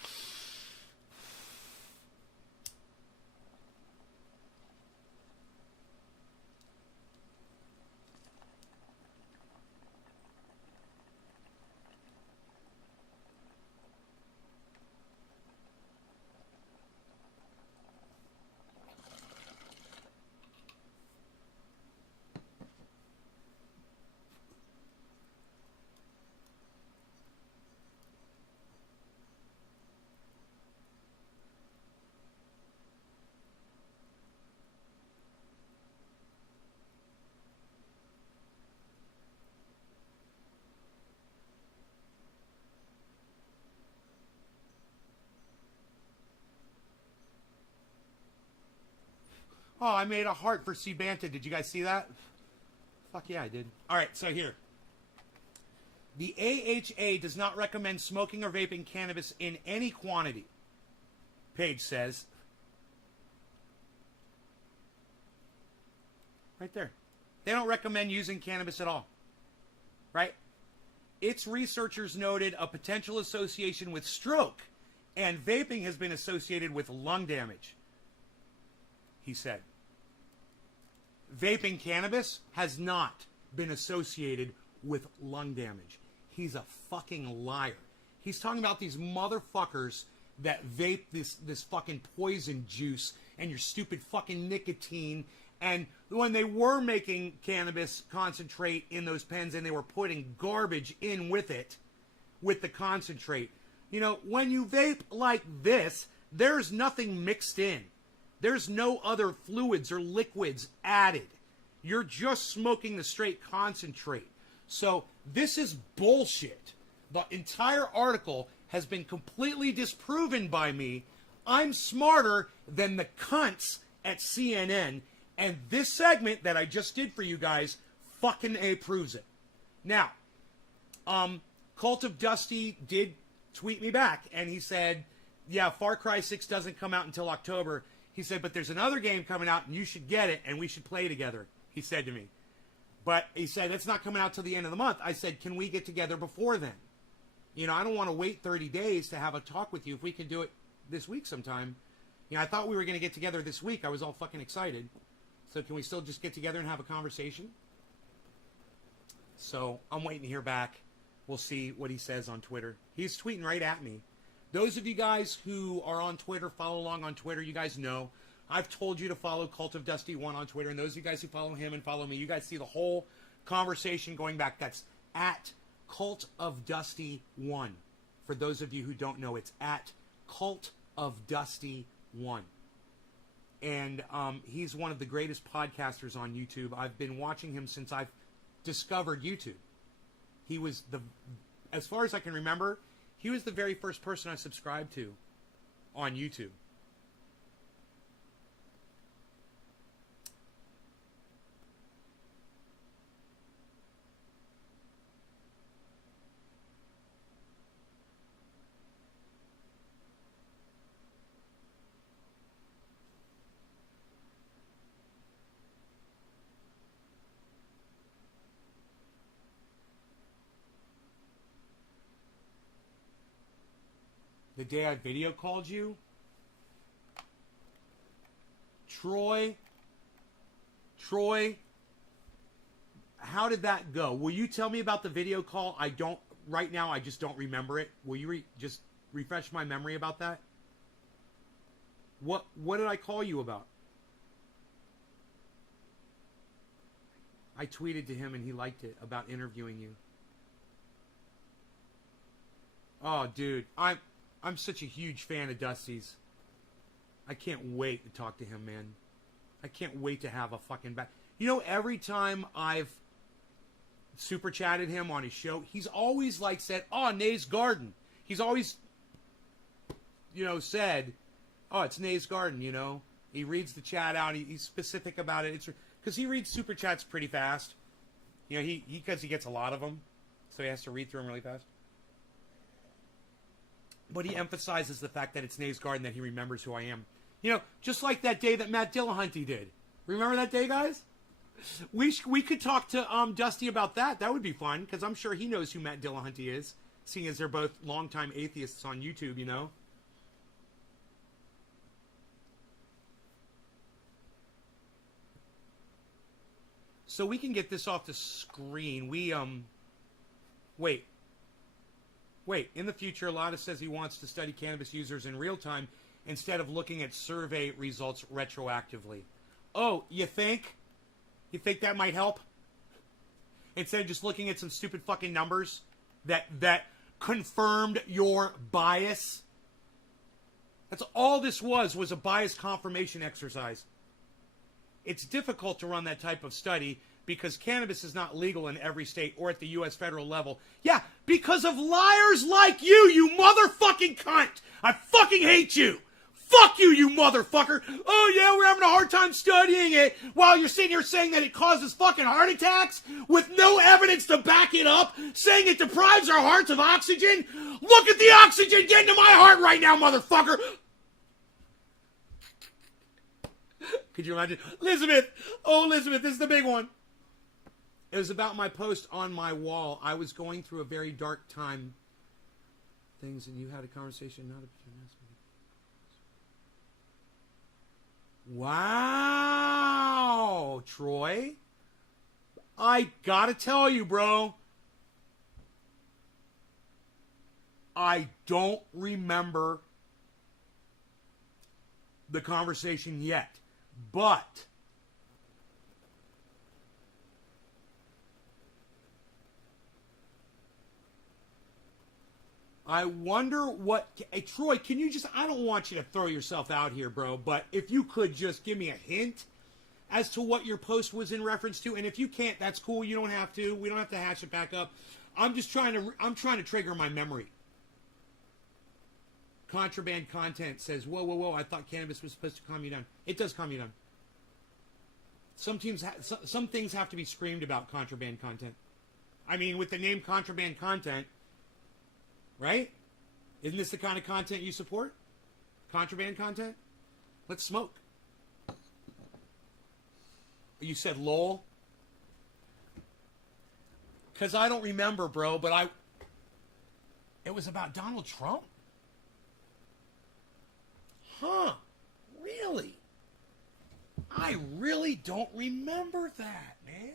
Oh, I made a heart for C. Banta. Did you guys see that? Fuck yeah, I did. All right, so here. The AHA does not recommend smoking or vaping cannabis in any quantity, Page says. Right there. They don't recommend using cannabis at all. Right? Its researchers noted a potential association with stroke, and vaping has been associated with lung damage, he said. vaping cannabis has not been associated with lung damage. He's a fucking liar. He's talking about these motherfuckers that vape this fucking poison juice and your stupid fucking nicotine. And when they were making cannabis concentrate in those pens and they were putting garbage in with it, with the concentrate. You know, when you vape like this, there's nothing mixed in. There's no other fluids or liquids added. You're just smoking the straight concentrate. So this is bullshit. The entire article has been completely disproven by me. I'm smarter than the cunts at CNN. And this segment that I just did for you guys fucking proves it. Now, Cult of Dusty did tweet me back. And he said, yeah, Far Cry 6 doesn't come out until October. He said, but there's another game coming out and you should get it and we should play together, he said to me. But he said, it's not coming out till the end of the month. I said, can we get together before then? You know, I don't want to wait 30 days to have a talk with you. If we can do it this week sometime. You know, I thought we were going to get together this week. I was all fucking excited. So can we still just get together and have a conversation? So I'm waiting to hear back. We'll see what he says on Twitter. He's tweeting right at me. Those of you guys who are on Twitter, follow along on Twitter, you guys know. I've told you to follow Cult of Dusty 1 on Twitter. And those of you guys who follow him and follow me, you guys see the whole conversation going back. That's at Cult of Dusty 1. For those of you who don't know, it's at Cult of Dusty 1. And he's one of the greatest podcasters on YouTube. I've been watching him since I've discovered YouTube. He was as far as I can remember, he was the very first person I subscribed to on YouTube. The day I video called you, Troy, how did that go? Will you tell me about the video call? Right now I just don't remember it. Will you just refresh my memory about that? What did I call you about? I tweeted to him and he liked it about interviewing you. Oh, dude, I'm such a huge fan of Dusty's. I can't wait to talk to him, man. I can't wait to have a fucking back. You know, every time I've super chatted him on his show, he's always like said, oh, Nay's Garden. He's always, you know, said, oh, it's Nay's Garden, you know. He reads the chat out. He's specific about it. It's because he reads super chats pretty fast. You know, because he gets a lot of them. So he has to read through them really fast. But he emphasizes the fact that it's Nay's Garden, that he remembers who I am. You know, just like that day that Matt Dillahunty did. Remember that day, guys? We could talk to Dusty about that. That would be fun, because I'm sure he knows who Matt Dillahunty is, seeing as they're both longtime atheists on YouTube, you know? So we can get this off the screen. Wait, in the future, Lotta says he wants to study cannabis users in real time instead of looking at survey results retroactively. Oh, you think? You think that might help? Instead of just looking at some stupid fucking numbers that confirmed your bias? That's all this was a bias confirmation exercise. It's difficult to run that type of study because cannabis is not legal in every state or at the U.S. federal level. Yeah, because of liars like you motherfucking cunt! I fucking hate you! Fuck you, you motherfucker! Oh yeah, we're having a hard time studying it while you're sitting here saying that it causes fucking heart attacks with no evidence to back it up, saying it deprives our hearts of oxygen. Look at the oxygen getting to my heart right now, motherfucker! Could you imagine? Elizabeth! Oh, Elizabeth, this is the big one. It was about my post on my wall. I was going through a very dark time. Things, and you had a conversation, not a... Wow! Troy, I gotta tell you, bro, I don't remember the conversation yet, but I wonder what... Hey, Troy, can you just... I don't want you to throw yourself out here, bro, but if you could just give me a hint as to what your post was in reference to, and if you can't, that's cool. You don't have to. We don't have to hash it back up. I'm trying to trigger my memory. Contraband content says, whoa, whoa, whoa, I thought cannabis was supposed to calm you down. It does calm you down. Some things have to be screamed about contraband content. I mean, with the name contraband content, right? Isn't this the kind of content you support? Contraband content? Let's smoke. You said lol? Because I don't remember, bro, but it was about Donald Trump? Huh. Really? I really don't remember that, man.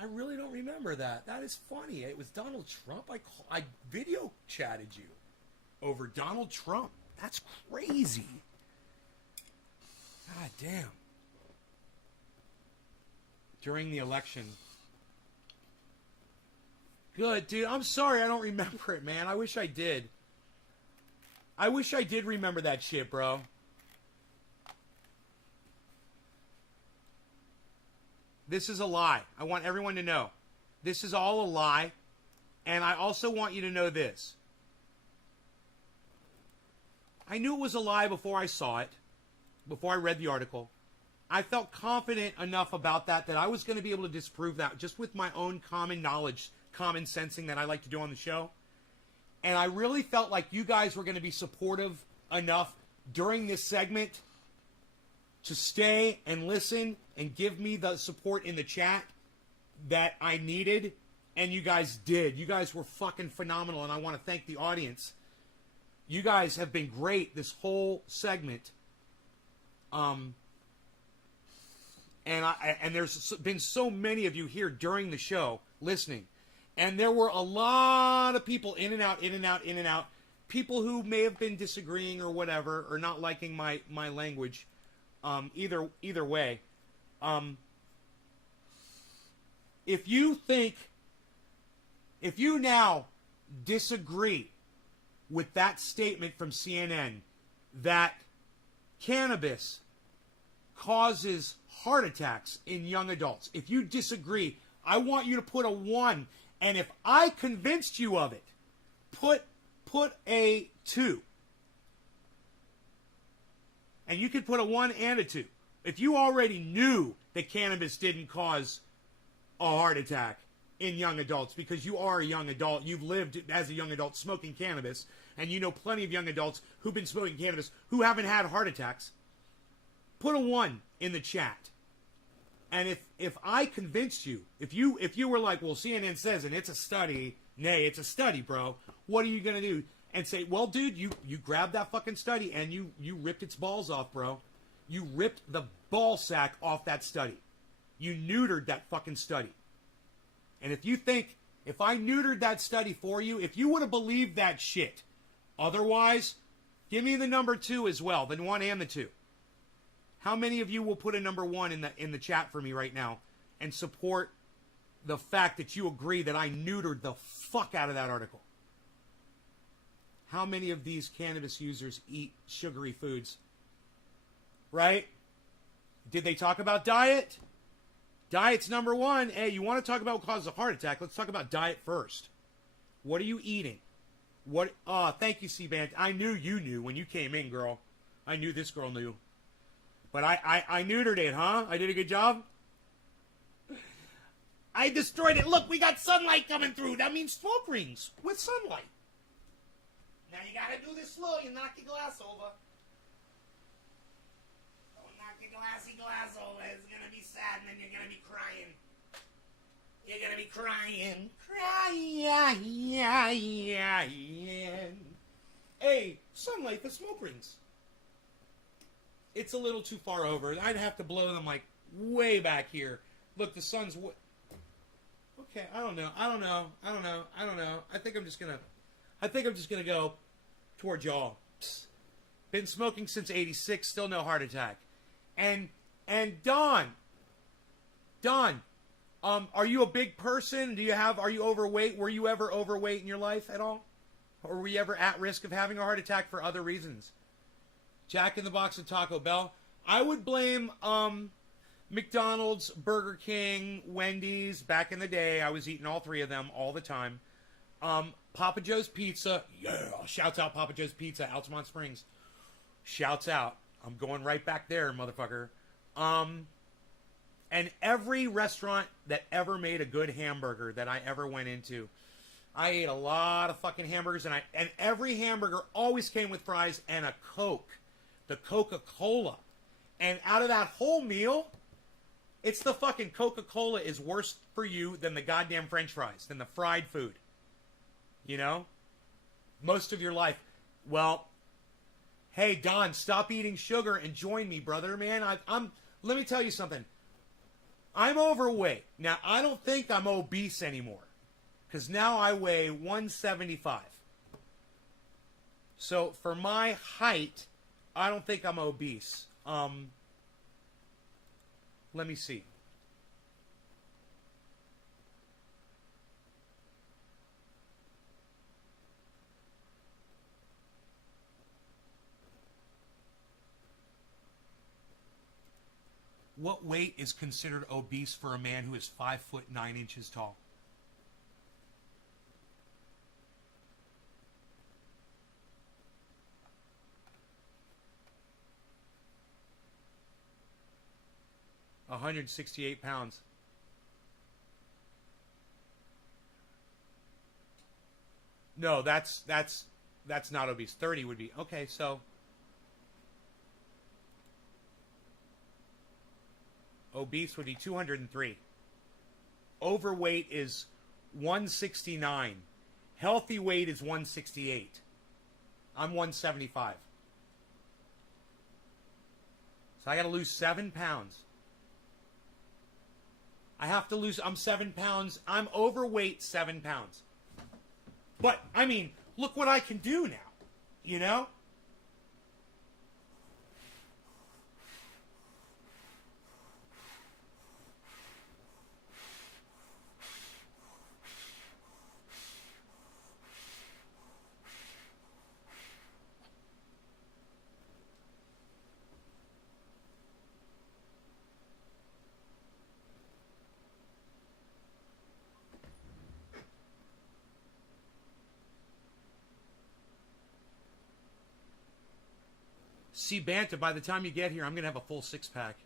I really don't remember that. That is funny. It was Donald Trump. I video chatted you over Donald Trump. That's crazy. God damn. During the election. Good, dude. I'm sorry I don't remember it, man. I wish I did. I wish I did remember that shit, bro. This is a lie. I want everyone to know. This is all a lie. And I also want you to know this. I knew it was a lie before I saw it. Before I read the article. I felt confident enough about that I was going to be able to disprove that just with my own common knowledge, common sensing that I like to do on the show. And I really felt like you guys were going to be supportive enough during this segment to stay and listen and give me the support in the chat that I needed. And you guys did. You guys were fucking phenomenal. And I want to thank the audience. You guys have been great this whole segment. And there's been so many of you here during the show listening. And there were a lot of people in and out, in and out, in and out. People who may have been disagreeing or whatever, or not liking my language. Either way. If you now disagree with that statement from CNN that cannabis causes heart attacks in young adults, if you disagree, I want you to put a 1. And if I convinced you of it, put a 2. And you could put a 1 and a 2. If you already knew that cannabis didn't cause a heart attack in young adults, because you are a young adult, you've lived as a young adult smoking cannabis, and you know plenty of young adults who've been smoking cannabis who haven't had heart attacks, put a 1 in the chat. And if I convinced you, if you were like, well, CNN says, and it's a study, nay, it's a study, bro, what are you going to do? And say, well, dude, you grabbed that fucking study and you ripped its balls off, bro. You ripped the ball sack off that study. You neutered that fucking study. And if you think, if I neutered that study for you, if you would have believed that shit, otherwise, give me the number 2 as well, the 1 and the 2. How many of you will put a number 1 in the chat for me right now and support the fact that you agree that I neutered the fuck out of that article? How many of these cannabis users eat sugary foods? Right? Did they talk about diet? Diet's number 1. Hey, you want to talk about what causes a heart attack? Let's talk about diet first. What are you eating? Thank you, C-Band. I knew you knew when you came in, girl. I knew this girl knew. But I neutered it, huh? I did a good job? I destroyed it. Look, we got sunlight coming through. That means smoke rings with sunlight. Now you gotta do this slow. You knock your glass over. Don't knock your glass over. It's gonna be sad and then you're gonna be crying. You're gonna be crying. Crying. Hey, sunlight for smoke rings. it's a little too far over. I'd have to blow them like way back here. Look, the sun's. Okay, I don't know. I think I'm just gonna go toward y'all. Psst. Been smoking since '86. Still no heart attack. And Don, are you a big person? Are you overweight? Were you ever overweight in your life at all? Or were you ever at risk of having a heart attack for other reasons? Jack in the Box and Taco Bell. I would blame McDonald's, Burger King, Wendy's. Back in the day, I was eating all three of them all the time. Papa Joe's Pizza. Yeah, shouts out Papa Joe's Pizza, Altamont Springs. Shouts out. I'm going right back there, motherfucker. And every restaurant that ever made a good hamburger that I ever went into, I ate a lot of fucking hamburgers, and every hamburger always came with fries and a Coke, the Coca-Cola. And out of that whole meal, it's the fucking Coca-Cola is worse for you than the goddamn French fries, than the fried food. You know? Most of your life. Well, hey, Don, stop eating sugar and join me, brother, man. Let me tell you something. I'm overweight. Now, I don't think I'm obese anymore. Because now I weigh 175. So, for my height, I don't think I'm obese. Let me see. What weight is considered obese for a man who is 5'9" tall? £168. No, that's not obese. 30 would be. Okay, so obese would be 203. Overweight is 169. Healthy weight is 168. I'm 175. So I got to lose 7 pounds. I'm 7 pounds. I'm overweight 7 pounds. But, I mean, look what I can do now. You know? See, Banta, by the time you get here, I'm going to have a full 6-pack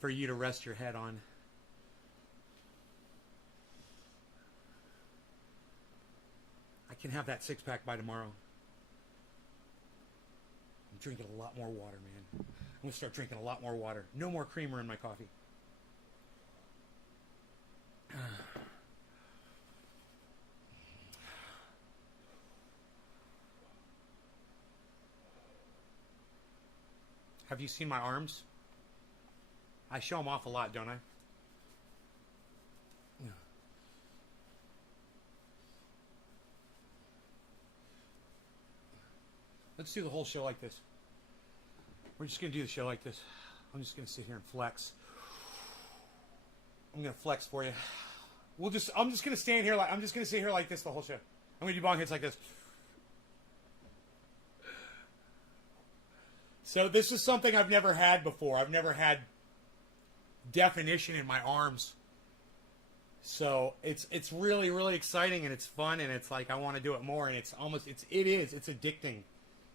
for you to rest your head on. I can have that 6-pack by tomorrow. I'm drinking a lot more water, man. I'm going to start drinking a lot more water. No more creamer in my coffee. Have you seen my arms? I show them off a lot, don't I? Yeah. Let's do the whole show like this. We're just going to do the show like this. I'm just going to sit here and flex. I'm going to flex for you. I'm just going to stand here I'm just going to sit here like this the whole show. I'm going to do bong hits like this. So this is something I've never had before. I've never had definition in my arms. So it's really, really exciting, and it's fun, and it's like I want to do it more, and it's addicting.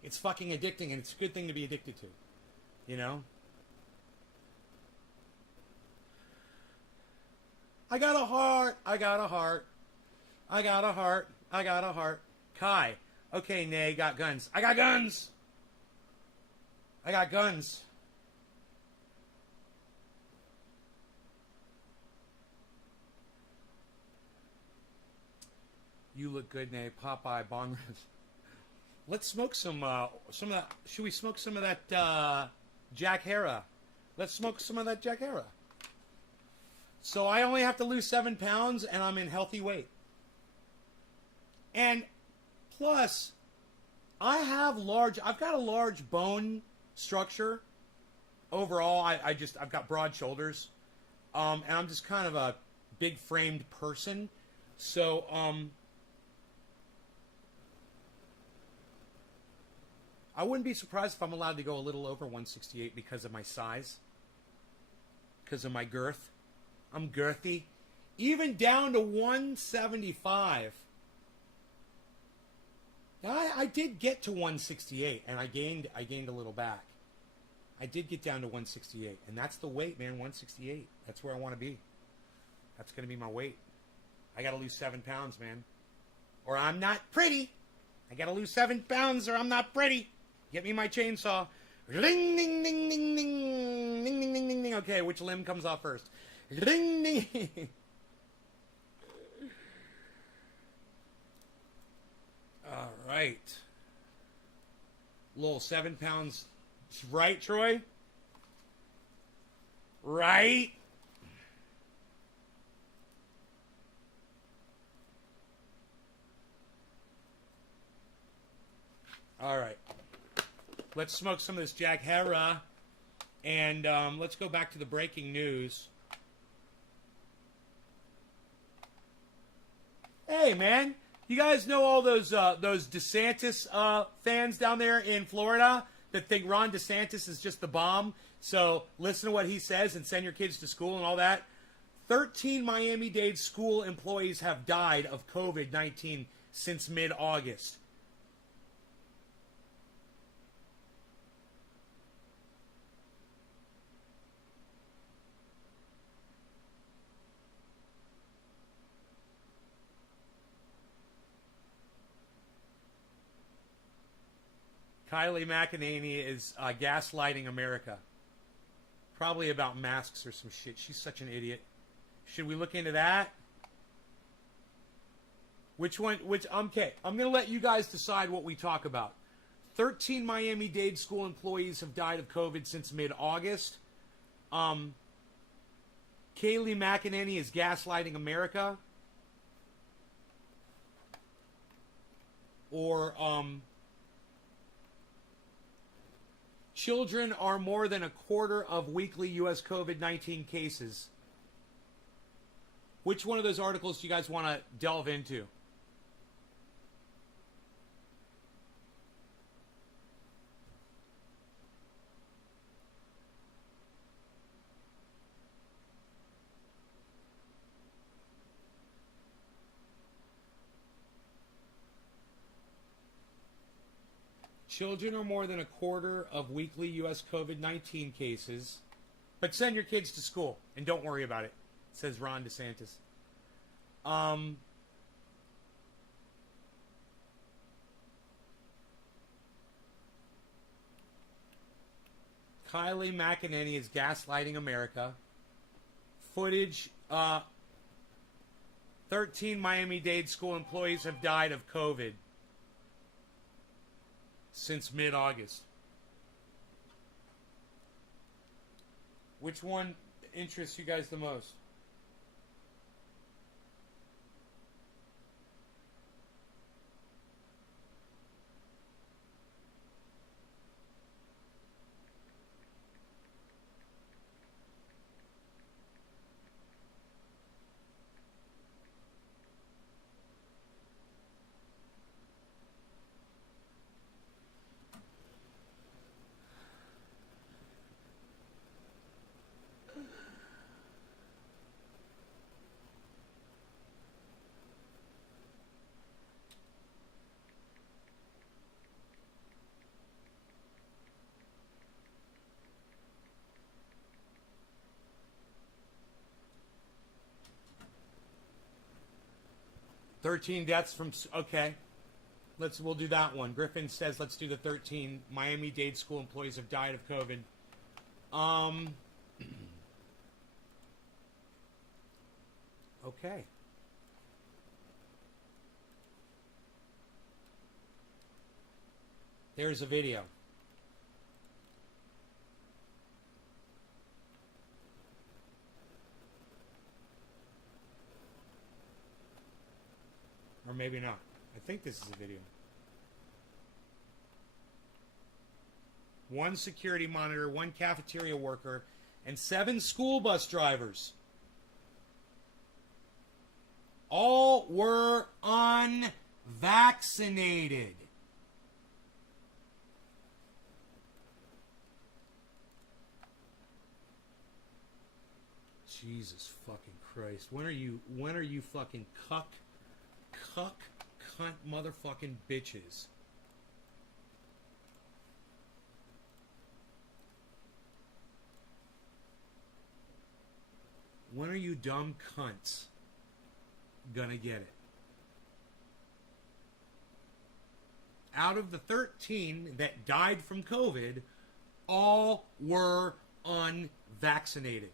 It's fucking addicting, and it's a good thing to be addicted to. You know? I got a heart. I got a heart. I got a heart. I got a heart. Kai. Okay, Nay, got guns. I got guns! I got guns. You look good, Nay. Popeye, bong ribs. Let's smoke some of that. Should we smoke some of that Jack Hera? Let's smoke some of that Jack Hera. So I only have to lose 7 pounds, and I'm in healthy weight. And plus, I've got a large bone structure. Overall, I've got broad shoulders, and I'm just kind of a big framed person. So, I wouldn't be surprised if I'm allowed to go a little over 168 because of my size, because of my girth. I'm girthy. Even down to 175. I did get to 168, and I gained a little back. I did get down to 168, and that's the weight, man. 168. That's where I want to be. That's going to be my weight. I got to lose 7 pounds, man, or I'm not pretty. I got to lose 7 pounds, or I'm not pretty. Get me my chainsaw. Ding, ding, ding, ding, ding, ding, ding, ding, ding, ding. Okay, which limb comes off first? Ding, ding. All right. Little 7 pounds. Right, Troy? Right? All right. Let's smoke some of this Jack Hera. And let's go back to the breaking news. Hey, man. You guys know all those DeSantis fans down there in Florida that think Ron DeSantis is just the bomb? So listen to what he says and send your kids to school and all that. 13 Miami-Dade school employees have died of COVID-19 since mid-August. Kylie McEnany is gaslighting America. Probably about masks or some shit. She's such an idiot. Should we look into that? Which one? Okay, I'm going to let you guys decide what we talk about. 13 Miami-Dade school employees have died of COVID since mid-August. Kaylee McEnany is gaslighting America. Or, children are more than a quarter of weekly U.S. COVID-19 cases. Which one of those articles do you guys want to delve into? Children are more than a quarter of weekly U.S. COVID-19 cases. But send your kids to school and don't worry about it, says Ron DeSantis. Kylie McEnany is gaslighting America. Footage, 13 Miami-Dade school employees have died of COVID since mid-August. Which one interests you guys the most? "13 deaths from..." Okay. We'll do that one. Griffin says let's do the 13 Miami-Dade school employees have died of COVID. Okay. There's a video. Or maybe not. I think this is a video. One security monitor, one cafeteria worker, and 7 school bus drivers. All were unvaccinated. Jesus fucking Christ. When are you fucking cunt motherfucking bitches? When are you dumb cunts gonna get it? Out of the 13 that died from COVID, all were unvaccinated.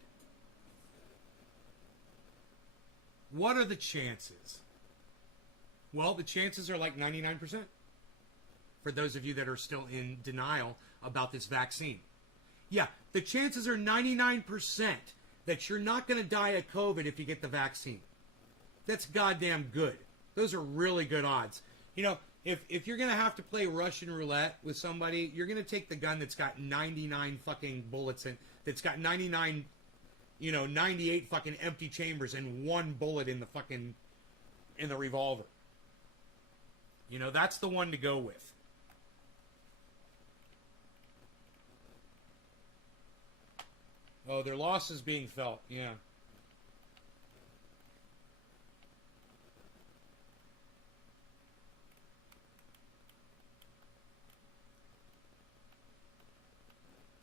What are the chances? Well, the chances are like 99%. For those of you that are still in denial about this vaccine. Yeah, the chances are 99% that you're not going to die of COVID if you get the vaccine. That's goddamn good. Those are really good odds. You know, if you're going to have to play Russian roulette with somebody, you're going to take the gun that's got 99 fucking bullets in, that's got 98 fucking empty chambers and 1 bullet in the revolver. You know, that's the one to go with. Oh, their loss is being felt, yeah.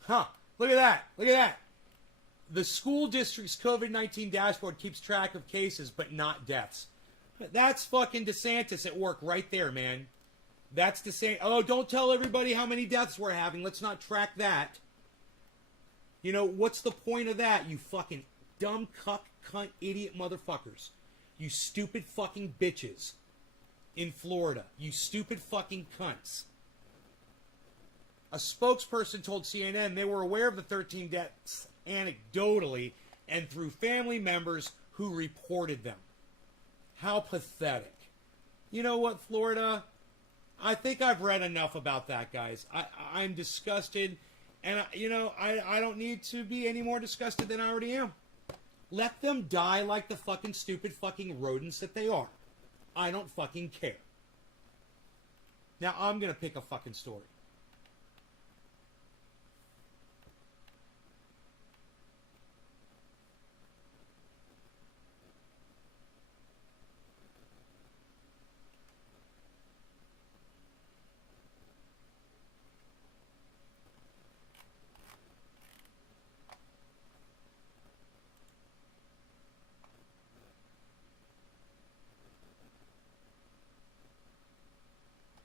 Huh, look at that, look at that. The school district's COVID-19 dashboard keeps track of cases, but not deaths. That's fucking DeSantis at work right there, man. That's DeSantis. Oh, don't tell everybody how many deaths we're having. Let's not track that. You know, what's the point of that, you fucking dumb cunt idiot motherfuckers? You stupid fucking bitches in Florida. You stupid fucking cunts. A spokesperson told CNN they were aware of the 13 deaths anecdotally and through family members who reported them. How pathetic. You know what, Florida? I think I've read enough about that, guys. I'm disgusted. And, I don't need to be any more disgusted than I already am. Let them die like the fucking stupid fucking rodents that they are. I don't fucking care. Now, I'm going to pick a fucking story.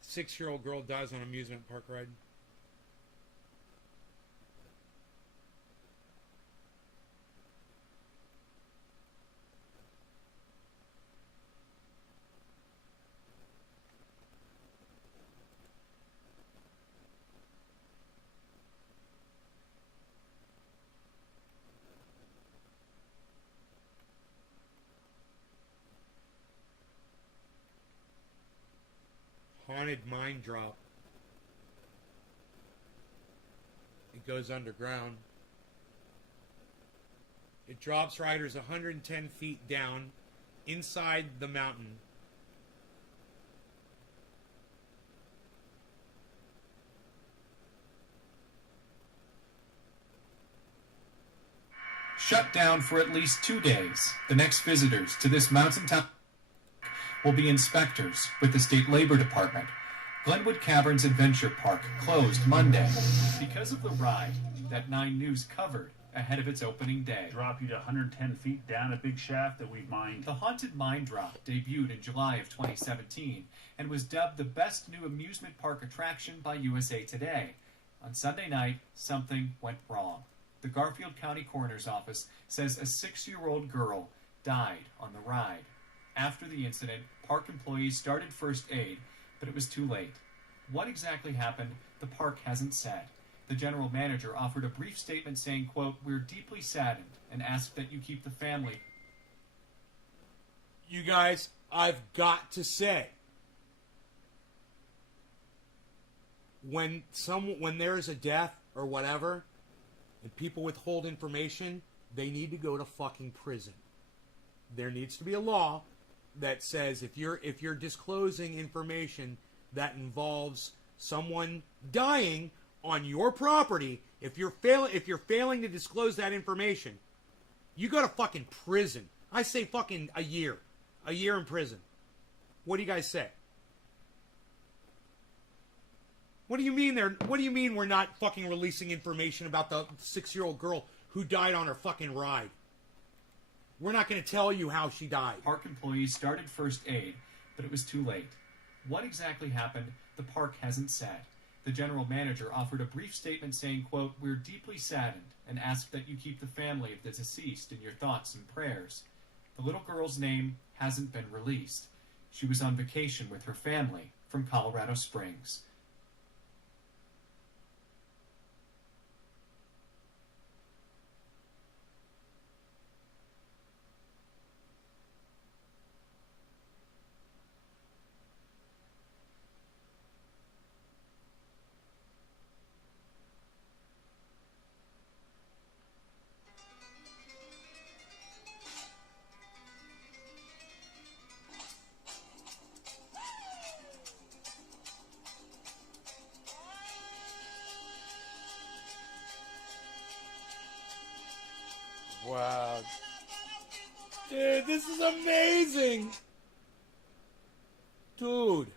Six-year-old girl dies on amusement park ride. Haunted mine drop. It goes underground. It drops riders 110 feet down inside the mountain. Shut down for at least 2 days. The next visitors to this mountaintop will be inspectors with the State Labor Department. Glenwood Caverns Adventure Park closed Monday because of the ride that 9 News covered ahead of its opening day. Drop you to 110 feet down a big shaft that we've mined. The Haunted Mine Drop debuted in July of 2017 and was dubbed the best new amusement park attraction by USA Today. On Sunday night, something went wrong. The Garfield County Coroner's Office says a 6-year-old girl died on the ride. After the incident, park employees started first aid, but it was too late. What exactly happened, the park hasn't said. The general manager offered a brief statement saying, quote, "We're deeply saddened and ask that you keep the family." You guys, I've got to say, when there's a death or whatever, and people withhold information, they need to go to fucking prison. There needs to be a law that says if you're disclosing information that involves someone dying on your property, if you're failing to disclose that information, you go to fucking prison. I say fucking a year in prison. What do you guys say? What do you mean we're not fucking releasing information about the 6-year-old girl who died on her fucking ride? We're not going to tell you how she died. Park employees started first aid, but it was too late. What exactly happened, the park hasn't said. The general manager offered a brief statement saying, quote, "We're deeply saddened and ask that you keep the family of the deceased in your thoughts and prayers." The little girl's name hasn't been released. She was on vacation with her family from Colorado Springs. Wow. Dude, this is amazing. Dude.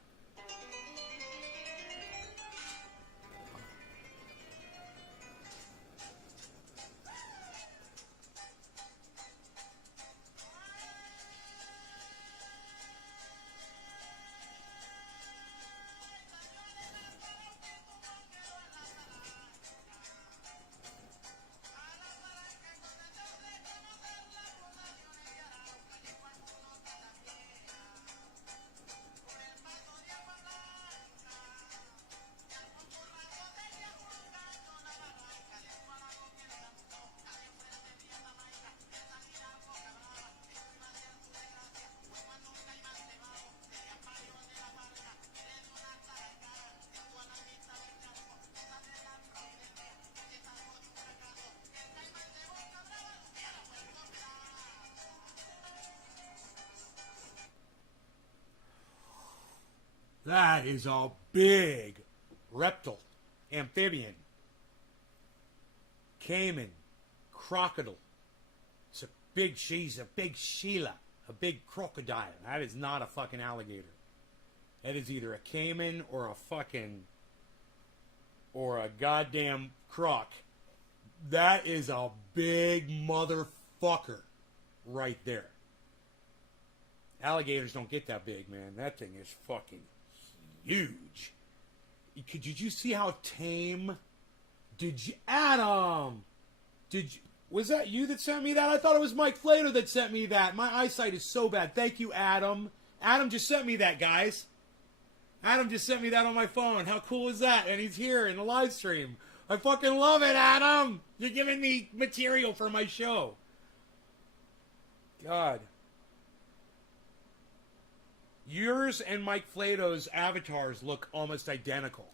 That is a big reptile, amphibian, caiman, crocodile. She's a big Sheila, a big crocodile. That is not a fucking alligator. That is either a caiman or a goddamn croc. That is a big motherfucker right there. Alligators don't get that big, man. That thing is fucking huge. Did you see how tame? Adam? Was that you that sent me that? I thought it was Mike Flato that sent me that. My eyesight is so bad. Thank you, Adam. Adam just sent me that, guys. Adam just sent me that on my phone. How cool is that? And he's here in the live stream. I fucking love it, Adam. You're giving me material for my show. God. Yours and Mike Flato's avatars look almost identical.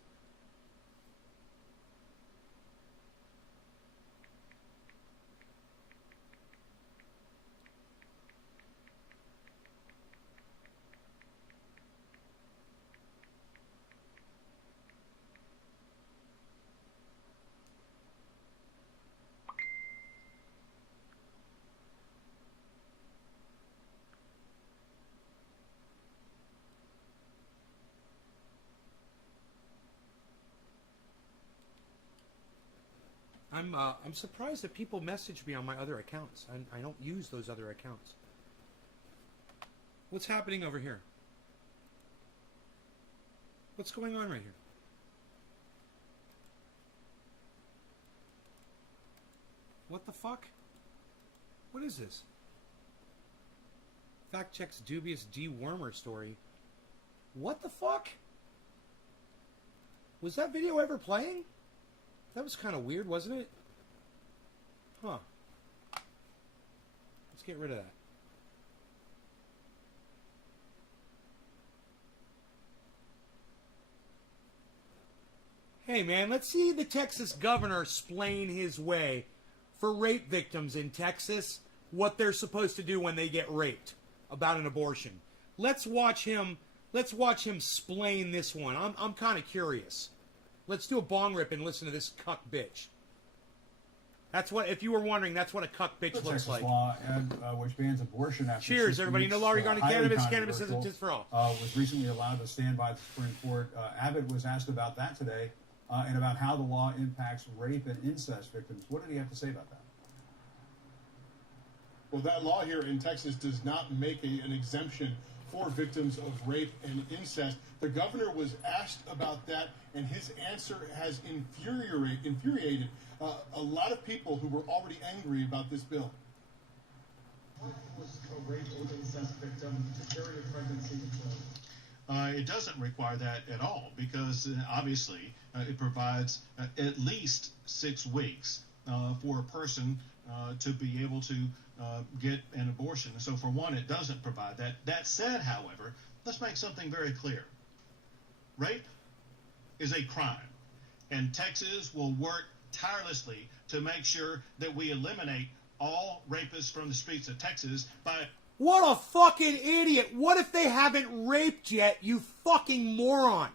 I'm surprised that people message me on my other accounts. I don't use those other accounts. What's happening over here? What's going on right here? What the fuck? What is this? Fact checks dubious dewormer story. What the fuck? Was that video ever playing? That was kind of weird, wasn't it? Huh. Let's get rid of that. Hey, man, let's see the Texas governor explain his way for rape victims in Texas, what they're supposed to do when they get raped about an abortion. Let's watch him explain this one. I'm kind of curious. Let's do a bong rip and listen to this cuck bitch. That's what, if you were wondering, that's what a cuck bitch looks Texas like. law which bans abortion after Cheers, 6 everybody. weeks, No law regarding highly cannabis. Cannabis isn't controversial, just for all. Was recently allowed to stand by the Supreme Court. Abbott was asked about that today and about how the law impacts rape and incest victims. What did he have to say about that? Well, that law here in Texas does not make an exemption for victims of rape and incest. The governor was asked about that, and his answer has infuriated a lot of people who were already angry about this bill. What was a rape or incest victim to carry a pregnancy control? It doesn't require that at all because obviously it provides at least 6 weeks for a person to be able to get an abortion. So for one, it doesn't provide that. That said, however, let's make something very clear. Rape is a crime, and Texas will work tirelessly to make sure that we eliminate all rapists from the streets of Texas by... What a fucking idiot. What if they haven't raped yet, you fucking moron?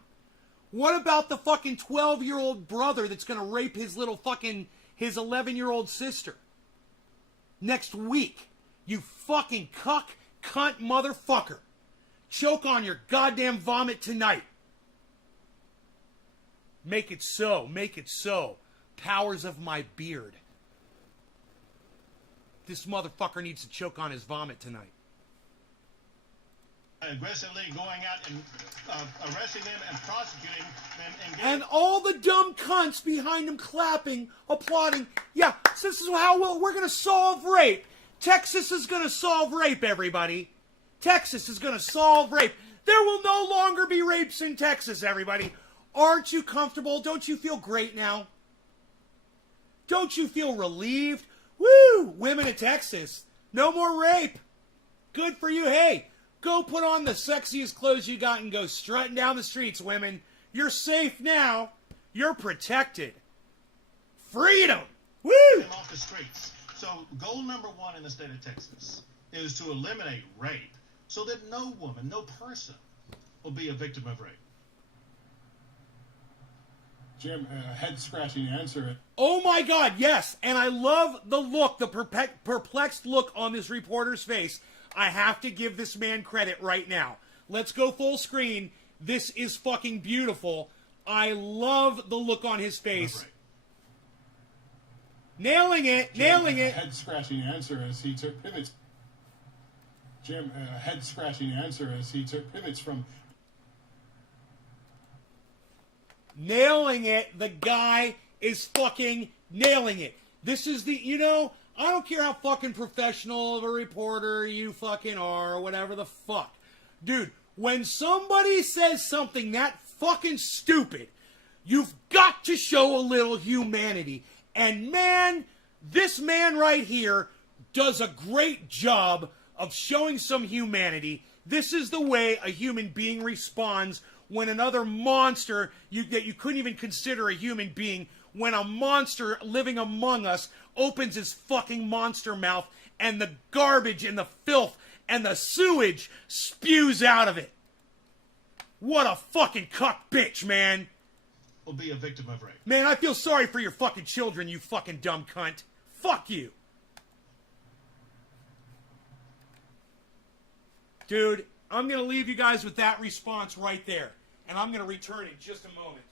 What about the fucking 12-year-old brother that's going to rape his little fucking, his 11-year-old sister? Next week. You fucking cuck, cunt motherfucker. Choke on your goddamn vomit tonight. Make it so. Make it so. Powers of my beard. This motherfucker needs to choke on his vomit tonight. aggressively going out and arresting them and prosecuting them. And all the dumb cunts behind him clapping, applauding. Yeah, so this is how we're going to solve rape. Texas is going to solve rape, everybody. Texas is going to solve rape. There will no longer be rapes in Texas, everybody. Aren't you comfortable? Don't you feel great now? Don't you feel relieved? Woo! Women of Texas. No more rape. Good for you. Hey, go put on the sexiest clothes you got and go strutting down the streets, women. You're safe now. You're protected. Freedom. Woo! Them off the streets. So goal number one in the state of Texas is to eliminate rape so that no woman, no person will be a victim of rape. Jim, head-scratching answer. Oh my God, yes. And I love the look, the perplexed look on this reporter's face. I have to give this man credit right now. Let's go full screen. This is fucking beautiful. I love the look on his face. Right. Nailing it, Jim, nailing it. Head-scratching answer as he took pivots. Jim, head-scratching answer as he took pivots from... Nailing it. The guy is fucking nailing it. This is the, you know, I don't care how fucking professional of a reporter you fucking are or whatever the fuck. Dude, when somebody says something that fucking stupid, you've got to show a little humanity. And man, this man right here does a great job of showing some humanity. This is the way a human being responds when another monster that you couldn't even consider a human being, when a monster living among us opens his fucking monster mouth and the garbage and the filth and the sewage spews out of it. What a fucking cuck bitch, man. Will be a victim of rape. Man, I feel sorry for your fucking children, you fucking dumb cunt. Fuck you. Dude, I'm going to leave you guys with that response right there. And I'm going to return in just a moment.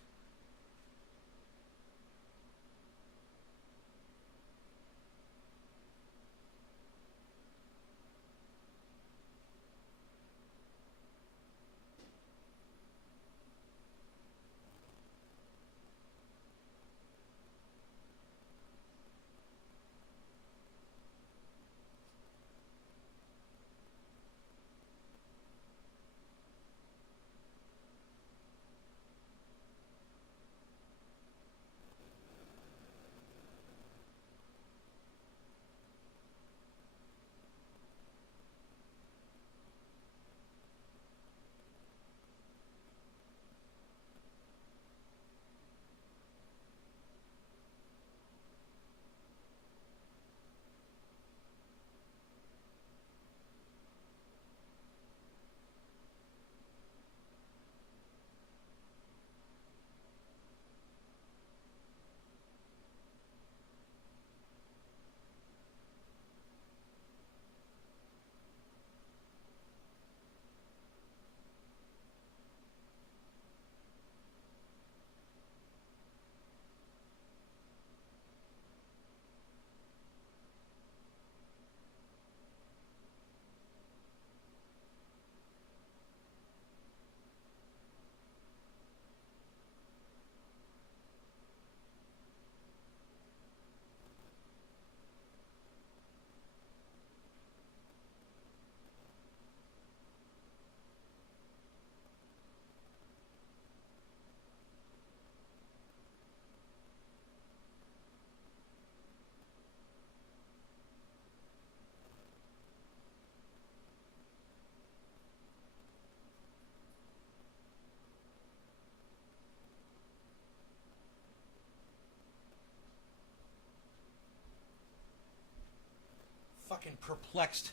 fucking perplexed,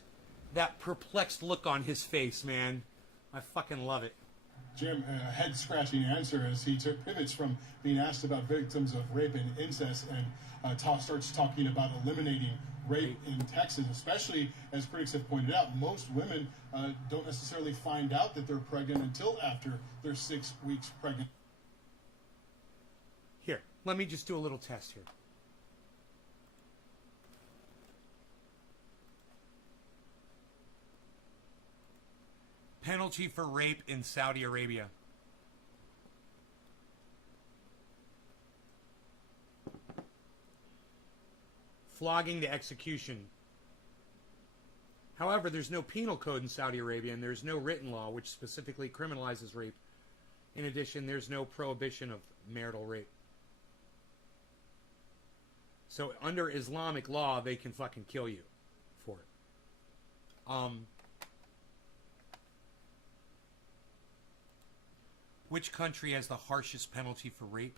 that perplexed look on his face, man. I fucking love it. Jim, a head-scratching answer as he pivots from being asked about victims of rape and incest and starts talking about eliminating rape in Texas, especially as critics have pointed out, most women don't necessarily find out that they're pregnant until after they're 6 weeks pregnant. Here, let me just do a little test here. Penalty for rape in Saudi Arabia. Flogging to execution. However, there's no penal code in Saudi Arabia, and there's no written law which specifically criminalizes rape. In addition, there's no prohibition of marital rape. So under Islamic law, they can fucking kill you for it. Which country has the harshest penalty for rape?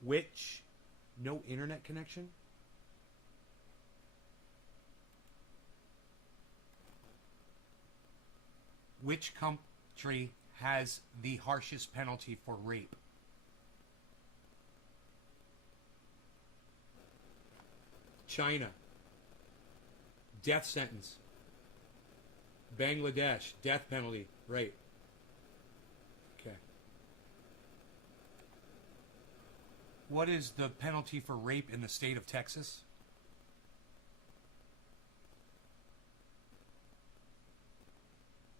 Which? No internet connection? Which country has the harshest penalty for rape? China. Death sentence. Bangladesh, death penalty, rape. Okay. What is the penalty for rape in the state of Texas?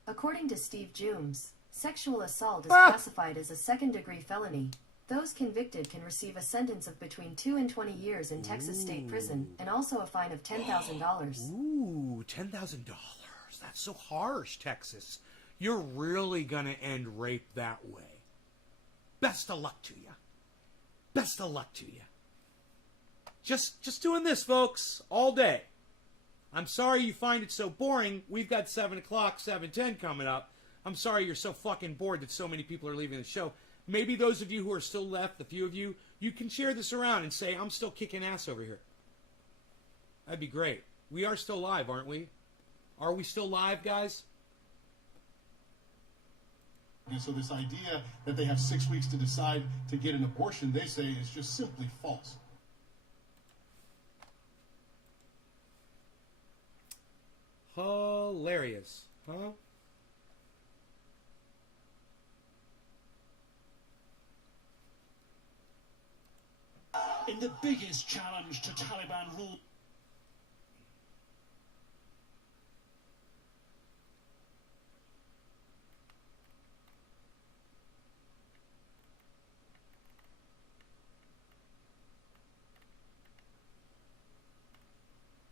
According to Steve Jooms, sexual assault is classified as a second-degree felony. Those convicted can receive a sentence of between 2 and 20 years in Texas state prison and also a fine of $10,000. Ooh, $10,000. That's so harsh, Texas. You're really going to end rape that way. Best of luck to you. Best of luck to you. Just doing this, folks, all day. I'm sorry you find it so boring. We've got 7 o'clock, 7:10 coming up. I'm sorry you're so fucking bored that so many people are leaving the show. Maybe those of you who are still left, the few of you, you can share this around and say, I'm still kicking ass over here. That'd be great. We are still live, aren't we? Are we still live, guys? And so this idea that they have 6 weeks to decide to get an abortion, they say, is just simply false. Hilarious, huh? In the biggest challenge to Taliban rule.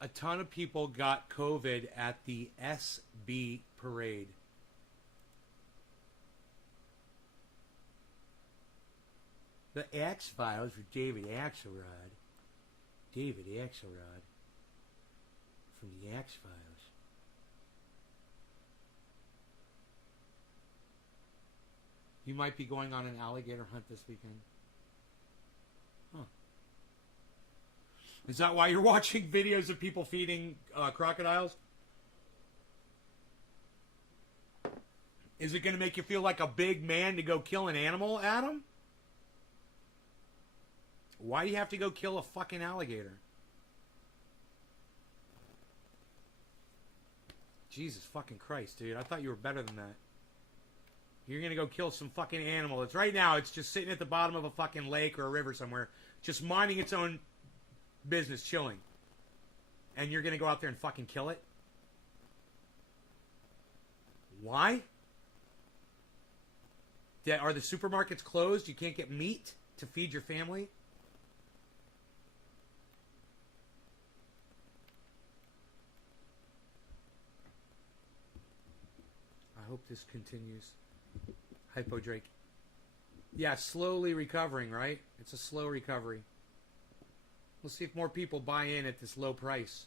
A ton of people got COVID at the SB parade. The X-Files with David Axelrod. David Axelrod from the X-Files. You might be going on an alligator hunt this weekend. Huh. Is that why you're watching videos of people feeding crocodiles? Is it going to make you feel like a big man to go kill an animal, Adam? Why do you have to go kill a fucking alligator? Jesus fucking Christ, dude. I thought you were better than that. You're going to go kill some fucking animal. It's right now, it's just sitting at the bottom of a fucking lake or a river somewhere, just minding its own business, chilling. And you're going to go out there and fucking kill it? Why? Are the supermarkets closed? You can't get meat to feed your family? I hope this continues. Hypo Drake. Yeah, slowly recovering, right? It's a slow recovery. We'll see if more people buy in at this low price.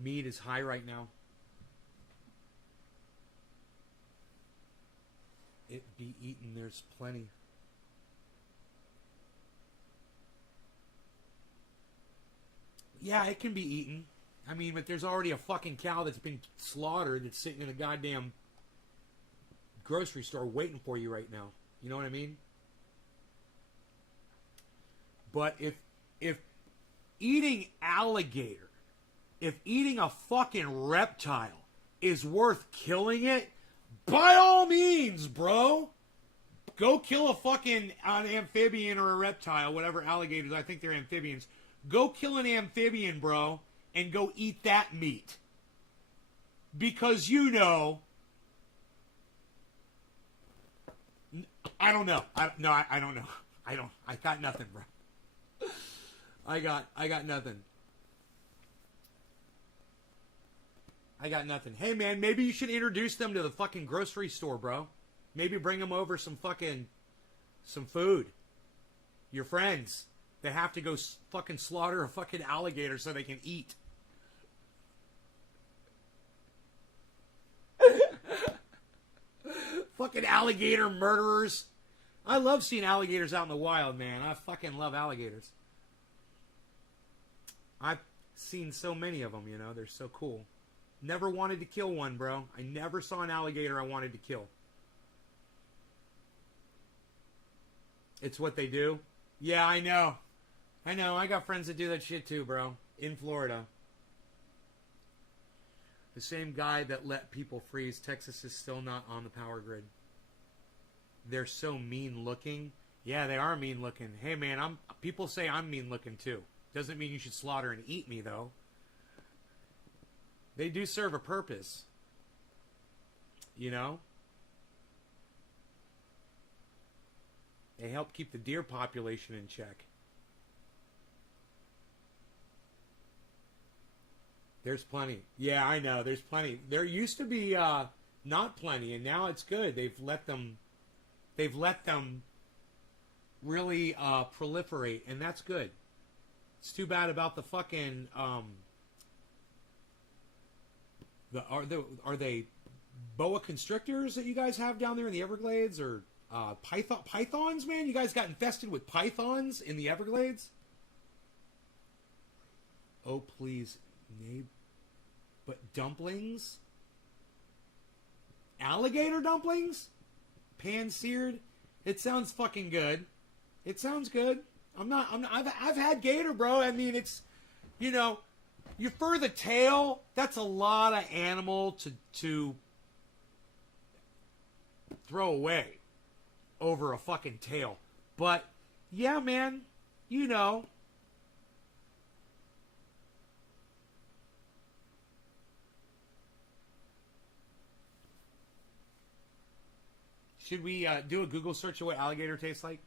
Meat is high right now. it be eaten? There's plenty. Yeah, it can be eaten. I mean, but there's already a fucking cow that's been slaughtered that's sitting in a goddamn grocery store waiting for you right now. You know what I mean? But if eating alligator, if eating a fucking reptile is worth killing it, by all means, bro. Go kill a fucking an amphibian or a reptile, whatever alligators, I think they're amphibians. Go kill an amphibian, bro, and go eat that meat. Because I don't know. I don't know. I got nothing, bro. I got nothing. I got nothing. Hey, man, maybe you should introduce them to the fucking grocery store, bro. Maybe bring them over some food. Your friends. They have to go fucking slaughter a fucking alligator so they can eat. Fucking alligator murderers. I love seeing alligators out in the wild, man. I fucking love alligators. I've seen so many of them, They're so cool. Never wanted to kill one, bro. I never saw an alligator I wanted to kill. It's what they do. Yeah, I know. I got friends that do that shit too, bro. In Florida. The same guy that let people freeze. Texas is still not on the power grid. They're so mean looking. Yeah, they are mean looking. Hey, man, people say I'm mean looking too. Doesn't mean you should slaughter and eat me, though. They do serve a purpose. They help keep the deer population in check. There's plenty. Yeah, I know. There's plenty. There used to be not plenty, and now it's good. They've let them really proliferate, and that's good. It's too bad about the fucking are they boa constrictors that you guys have down there in the Everglades, or pythons, man? You guys got infested with pythons in the Everglades? Oh, please, but dumplings? Alligator dumplings? Pan-seared? It sounds fucking good. It sounds good. I've had gator, bro. I mean, it's, you fur the tail, that's a lot of animal to throw away over a fucking tail. But, yeah, man, Should we do a Google search of what alligator tastes like?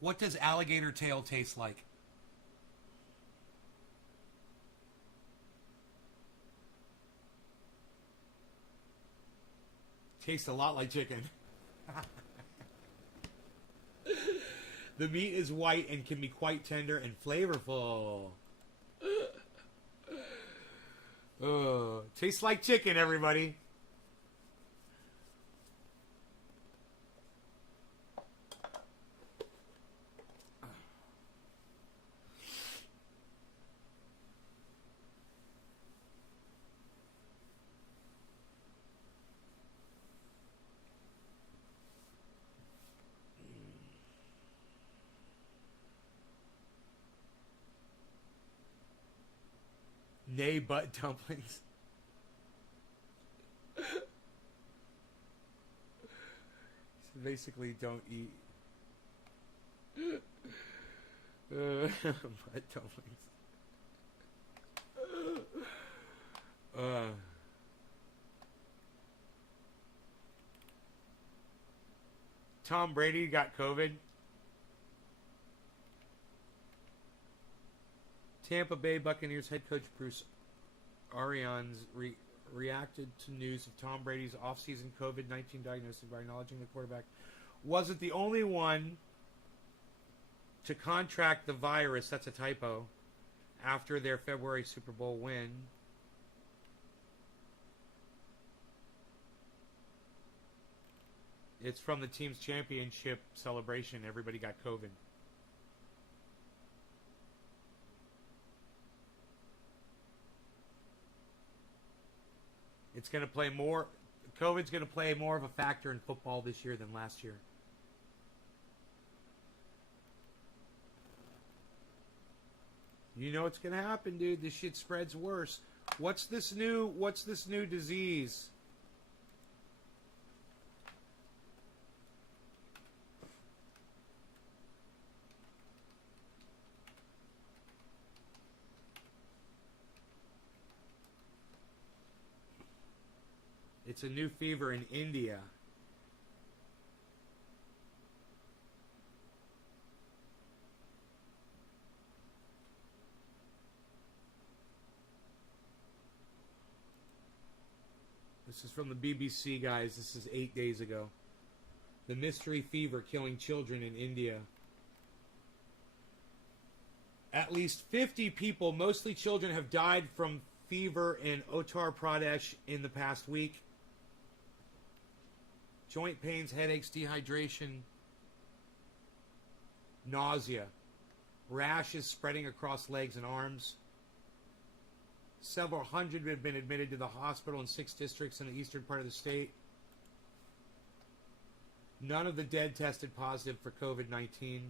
What does alligator tail taste like? Tastes a lot like chicken. The meat is white and can be quite tender and flavorful. Tastes like chicken, everybody. Nay, butt dumplings. So basically, don't eat butt dumplings. Tom Brady got COVID. Tampa Bay Buccaneers head coach Bruce Arians reacted to news of Tom Brady's offseason COVID-19 diagnosis by acknowledging the quarterback wasn't the only one to contract the virus. That's a typo. After their February Super Bowl win. It's from the team's championship celebration. Everybody got COVID. It's going to play more. COVID's going to play more of a factor in football this year than last year. You know what's going to happen, dude. This shit spreads worse. What's this new disease? It's a new fever in India. This is from the BBC, guys. This is 8 days ago. The mystery fever killing children in India. At least 50 people, mostly children, have died from fever in Uttar Pradesh in the past week. Joint pains, headaches, dehydration, nausea, rashes spreading across legs and arms. Several hundred have been admitted to the hospital in 6 districts in the eastern part of the state. None of the dead tested positive for COVID-19.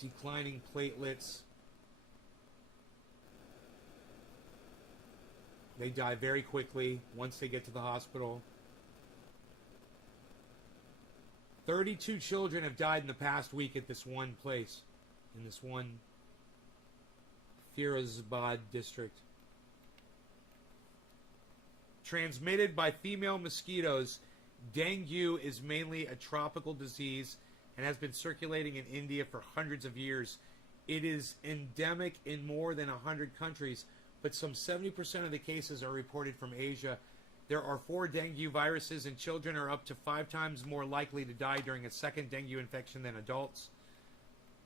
Declining platelets. They die very quickly once they get to the hospital. 32 children have died in the past week at this one place, in this one Firozabad district. Transmitted by female mosquitoes, dengue is mainly a tropical disease and has been circulating in India for hundreds of years. It is endemic in more than 100 countries, but some 70% of the cases are reported from Asia. There are 4 dengue viruses, and children are up to 5 times more likely to die during a second dengue infection than adults.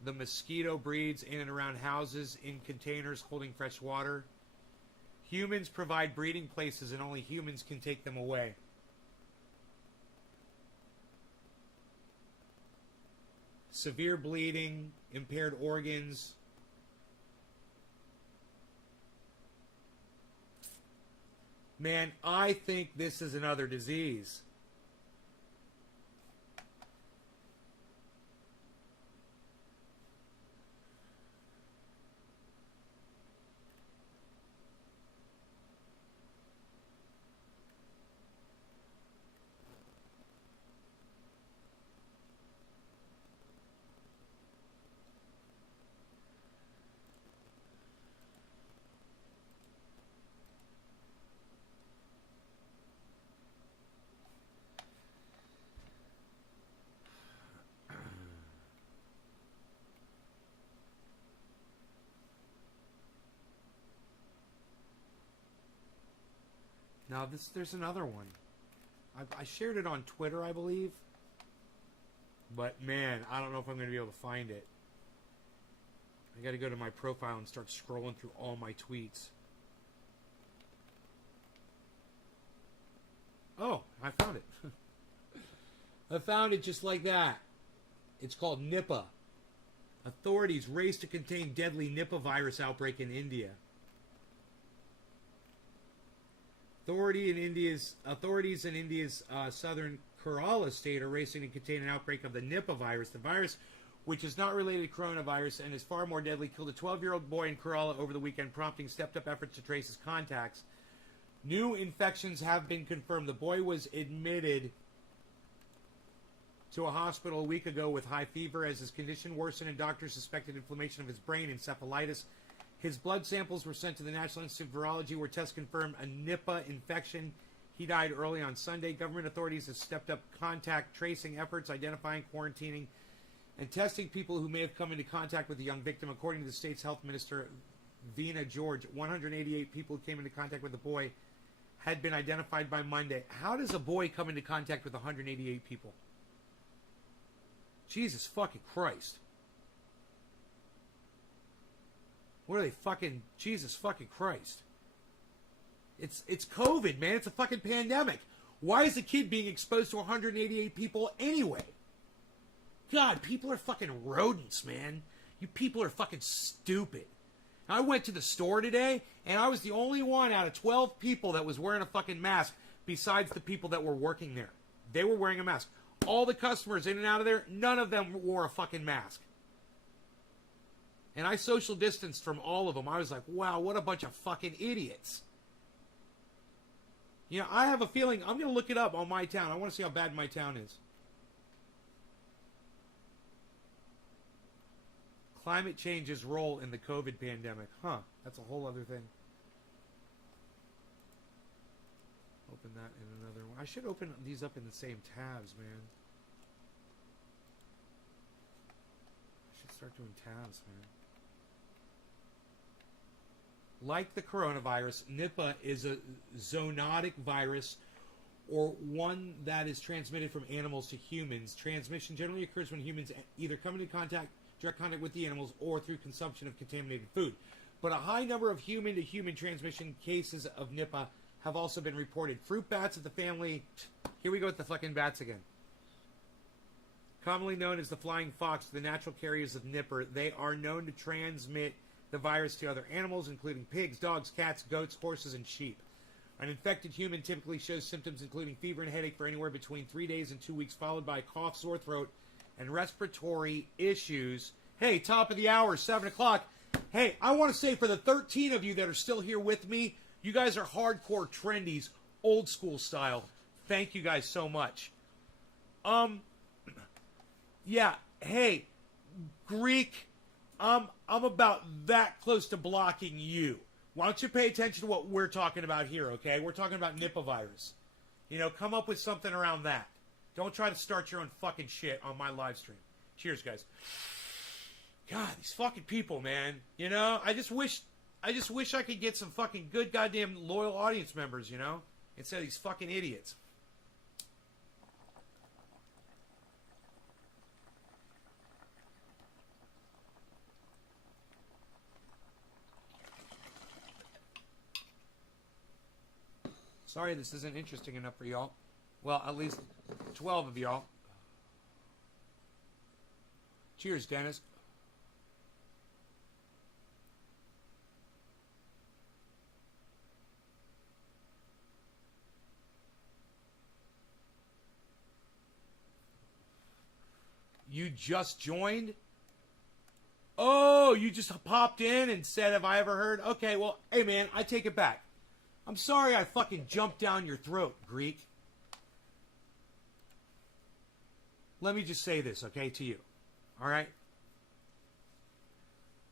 The mosquito breeds in and around houses in containers holding fresh water. Humans provide breeding places, and only humans can take them away. Severe bleeding, impaired organs. Man, I think this is another disease. Now, there's another one. I shared it on Twitter, I believe. But, man, I don't know if I'm going to be able to find it. I got to go to my profile and start scrolling through all my tweets. Oh, I found it. I found it just like that. It's called Nipah. Authorities race to contain deadly Nipah virus outbreak in India. Authorities in India's southern Kerala state are racing to contain an outbreak of the Nipah virus. The virus, which is not related to coronavirus and is far more deadly, killed a 12-year-old boy in Kerala over the weekend, prompting stepped-up efforts to trace his contacts. New infections have been confirmed. The boy was admitted to a hospital a week ago with high fever as his condition worsened and doctors suspected inflammation of his brain, encephalitis. His blood samples were sent to the National Institute of Virology, where tests confirmed a Nipah infection. He died early on Sunday. Government authorities have stepped up contact tracing efforts, identifying, quarantining, and testing people who may have come into contact with the young victim. According to the state's health minister, Veena George, 188 people who came into contact with the boy had been identified by Monday. How does a boy come into contact with 188 people? Jesus fucking Christ. What are they fucking... Jesus fucking Christ. It's COVID, man. It's a fucking pandemic. Why is the kid being exposed to 188 people anyway? God, people are fucking rodents, man. You people are fucking stupid. I went to the store today, and I was the only one out of 12 people that was wearing a fucking mask besides the people that were working there. They were wearing a mask. All the customers in and out of there, none of them wore a fucking mask. And I social distanced from all of them. I was like, wow, what a bunch of fucking idiots. You know, I have a feeling, I'm going to look it up on my town. I want to see how bad my town is. Climate change's role in the COVID pandemic. Huh, that's a whole other thing. Open that in another one. I should open these up in the same tabs, man. I should start doing tabs, man. Like the coronavirus, Nipah is a zoonotic virus, or one that is transmitted from animals to humans. Transmission generally occurs when humans either come into direct contact with the animals or through consumption of contaminated food. But a high number of human-to-human transmission cases of Nipah have also been reported. Fruit bats of the family... Here we go with the fucking bats again. Commonly known as the flying fox, the natural carriers of Nipah, they are known to transmit the virus to other animals, including pigs, dogs, cats, goats, horses, and sheep. An infected human typically shows symptoms including fever and headache for anywhere between 3 days and 2 weeks, followed by cough, sore throat, and respiratory issues. Hey, top of the hour, 7 o'clock. Hey, I want to say for the 13 of you that are still here with me, you guys are hardcore trendies, old school style. Thank you guys so much. Yeah, hey, Greek, I'm about that close to blocking you. Why don't you pay attention to what we're talking about here, okay? We're talking about Nipah virus. You know, come up with something around that. Don't try to start your own fucking shit on my live stream. Cheers, guys. God, these fucking people, man. You know, I just wish I could get some fucking good goddamn loyal audience members, you know? Instead of these fucking idiots. Sorry this isn't interesting enough for y'all. Well, at least 12 of y'all. Cheers, Dennis. You just joined? Oh, you just popped in and said, have I ever heard? Okay, well, hey man, I take it back. I'm sorry I fucking jumped down your throat, Greek. Let me just say this, okay, to you. All right?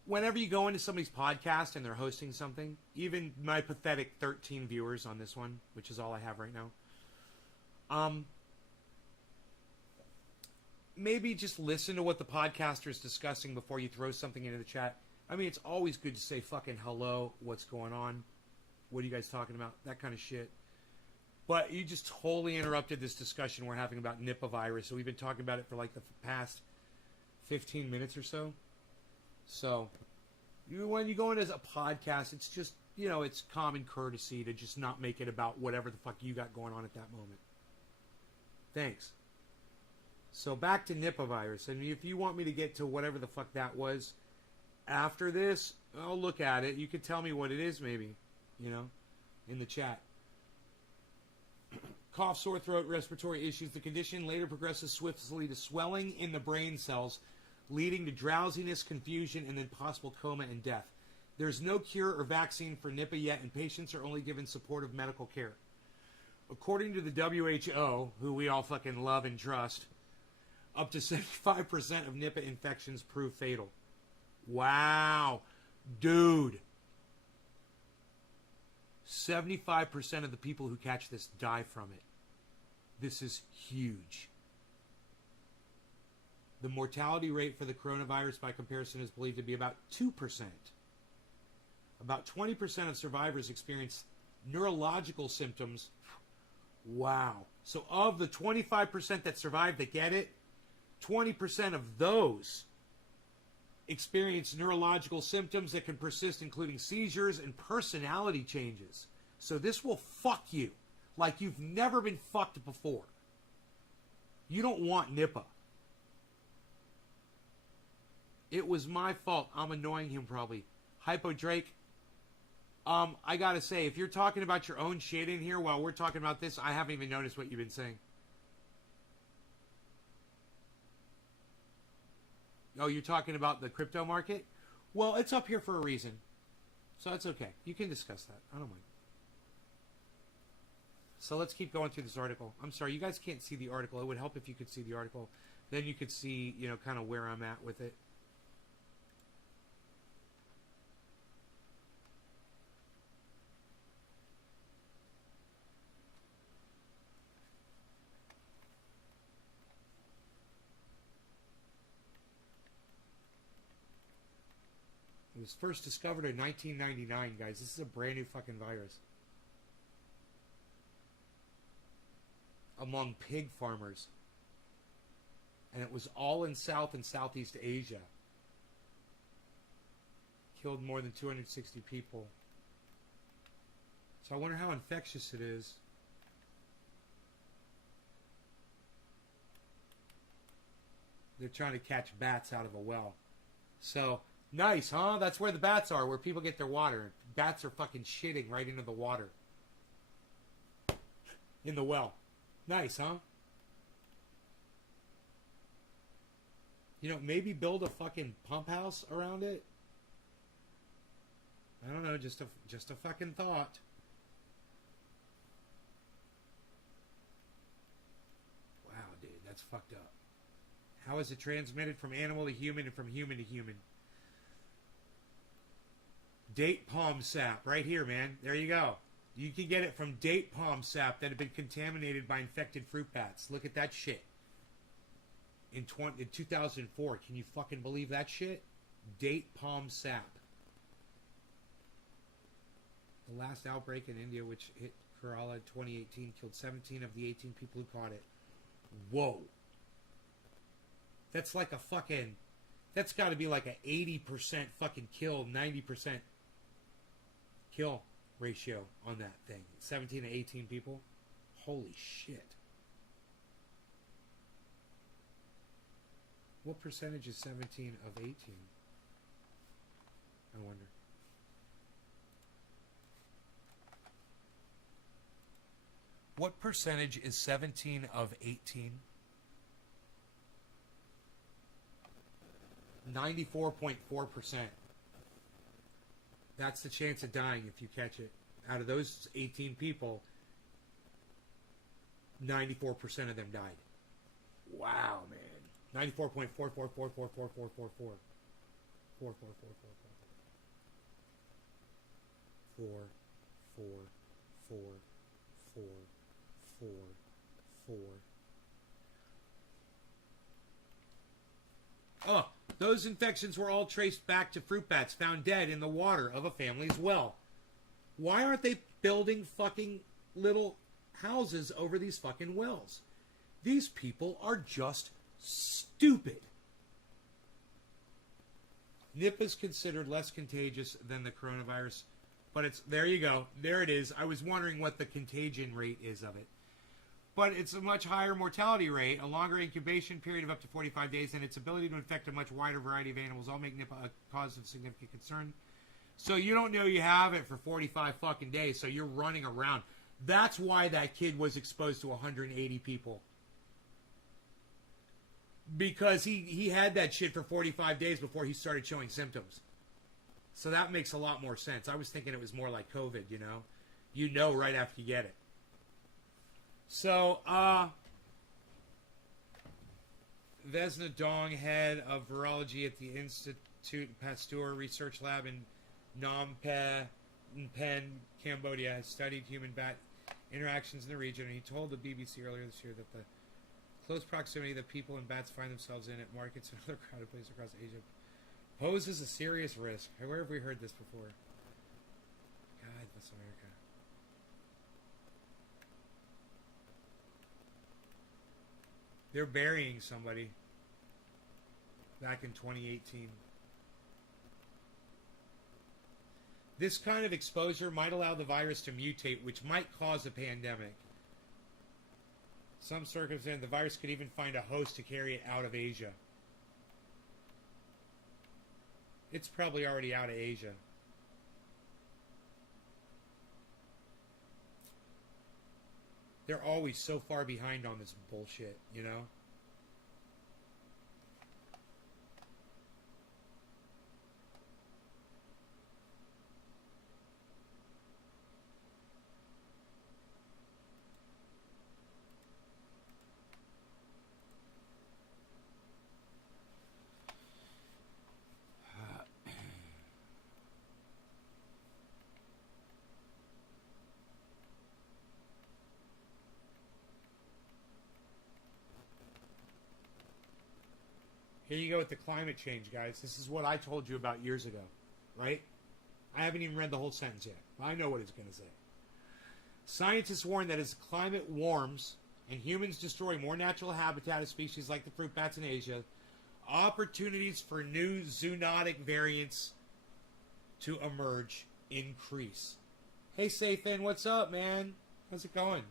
Whenever you go into somebody's podcast and they're hosting something, even my pathetic 13 viewers on this one, which is all I have right now, maybe just listen to what the podcaster is discussing before you throw something into the chat. I mean, it's always good to say fucking hello, what's going on, what are you guys talking about, that kind of shit. But you just totally interrupted this discussion we're having about Nipah virus. So we've been talking about it for like the past 15 minutes or so. So when you go into a podcast, it's just, you know, it's common courtesy to just not make it about whatever the fuck you got going on at that moment. Thanks. So back to Nipah virus. And if you want me to get to whatever the fuck that was after this, I'll look at it. You could tell me what it is maybe, you know, in the chat. Cough, sore throat, respiratory issues. The condition later progresses swiftly to swelling in the brain cells, leading to drowsiness, confusion, and then possible coma and death. There's no cure or vaccine for Nipah yet, and patients are only given supportive medical care. According to the WHO, who we all fucking love and trust, up to 75% of Nipah infections prove fatal. Wow. Dude. 75% of the people who catch this die from it. This is huge. The mortality rate for the coronavirus by comparison is believed to be about 2%. About 20% of survivors experience neurological symptoms. Wow. So of the 25% that survive that get it, 20% of those experience neurological symptoms that can persist, including seizures and personality changes. So this will fuck you like you've never been fucked before. You don't want Nipah. It was my fault. I'm annoying him probably. Hypo Drake. I gotta say, if you're talking about your own shit in here while we're talking about this, I haven't even noticed what you've been saying. Oh, you're talking about the crypto market? Well, it's up here for a reason. So that's okay. You can discuss that. I don't mind. So let's keep going through this article. I'm sorry, you guys can't see the article. It would help if you could see the article. Then you could see, you know, kind of where I'm at with it. It was first discovered in 1999, guys. This is a brand new fucking virus. Among pig farmers. And it was all in South and Southeast Asia. Killed more than 260 people. So I wonder how infectious it is. They're trying to catch bats out of a well. So... nice, huh? That's where the bats are, where people get their water. Bats are fucking shitting right into the water. In the well. Nice, huh? You know, maybe build a fucking pump house around it. I don't know, just a fucking thought. Wow, dude, that's fucked up. How is it transmitted from animal to human and from human to human? Date palm sap, right here, man. There you go. You can get it from date palm sap that had been contaminated by infected fruit bats. Look at that shit. In 2004, can you fucking believe that shit? Date palm sap. The last outbreak in India, which hit Kerala in 2018, killed 17 of the 18 people who caught it. Whoa. That's like a fucking... that's got to be like a 80% fucking kill, 90% kill ratio on that thing. 17 to 18 people. Holy shit. What percentage is 17 of 18? I wonder. What percentage is 17 of 18? 94.4%. That's the chance of dying if you catch it. Out of those 18 people, 94% of them died. Wow, man. 94.444444444. 4. Oh, those infections were all traced back to fruit bats found dead in the water of a family's well. Why aren't they building fucking little houses over these fucking wells? These people are just stupid. Nipah is considered less contagious than the coronavirus, but it's, there you go. There it is. I was wondering what the contagion rate is of it. But it's a much higher mortality rate, a longer incubation period of up to 45 days, and its ability to infect a much wider variety of animals all make Nipah a cause of significant concern. So you don't know you have it for 45 fucking days, so you're running around. That's why that kid was exposed to 180 people. Because he had that shit for 45 days before he started showing symptoms. So that makes a lot more sense. I was thinking it was more like COVID, you know? You know right after you get it. So, Vesna Dong, head of virology at the Institute Pasteur Research Lab in Phnom Penh, Cambodia, has studied human-bat interactions in the region, and he told the BBC earlier this year that the close proximity that people and bats find themselves in at markets and other crowded places across Asia poses a serious risk. Where have we heard this before? God, that's America. They're burying somebody back in 2018. This kind of exposure might allow the virus to mutate, which might cause a pandemic. Some circumstance, the virus could even find a host to carry it out of Asia. It's probably already out of Asia. They're always so far behind on this bullshit, you know? Here you go with the climate change, guys. This is what I told you about years ago, right? I haven't even read the whole sentence yet. I know what it's going to say. Scientists warn that as climate warms and humans destroy more natural habitat of species like the fruit bats in Asia, opportunities for new zoonotic variants to emerge increase. Hey, Safin, what's up, man? How's it going?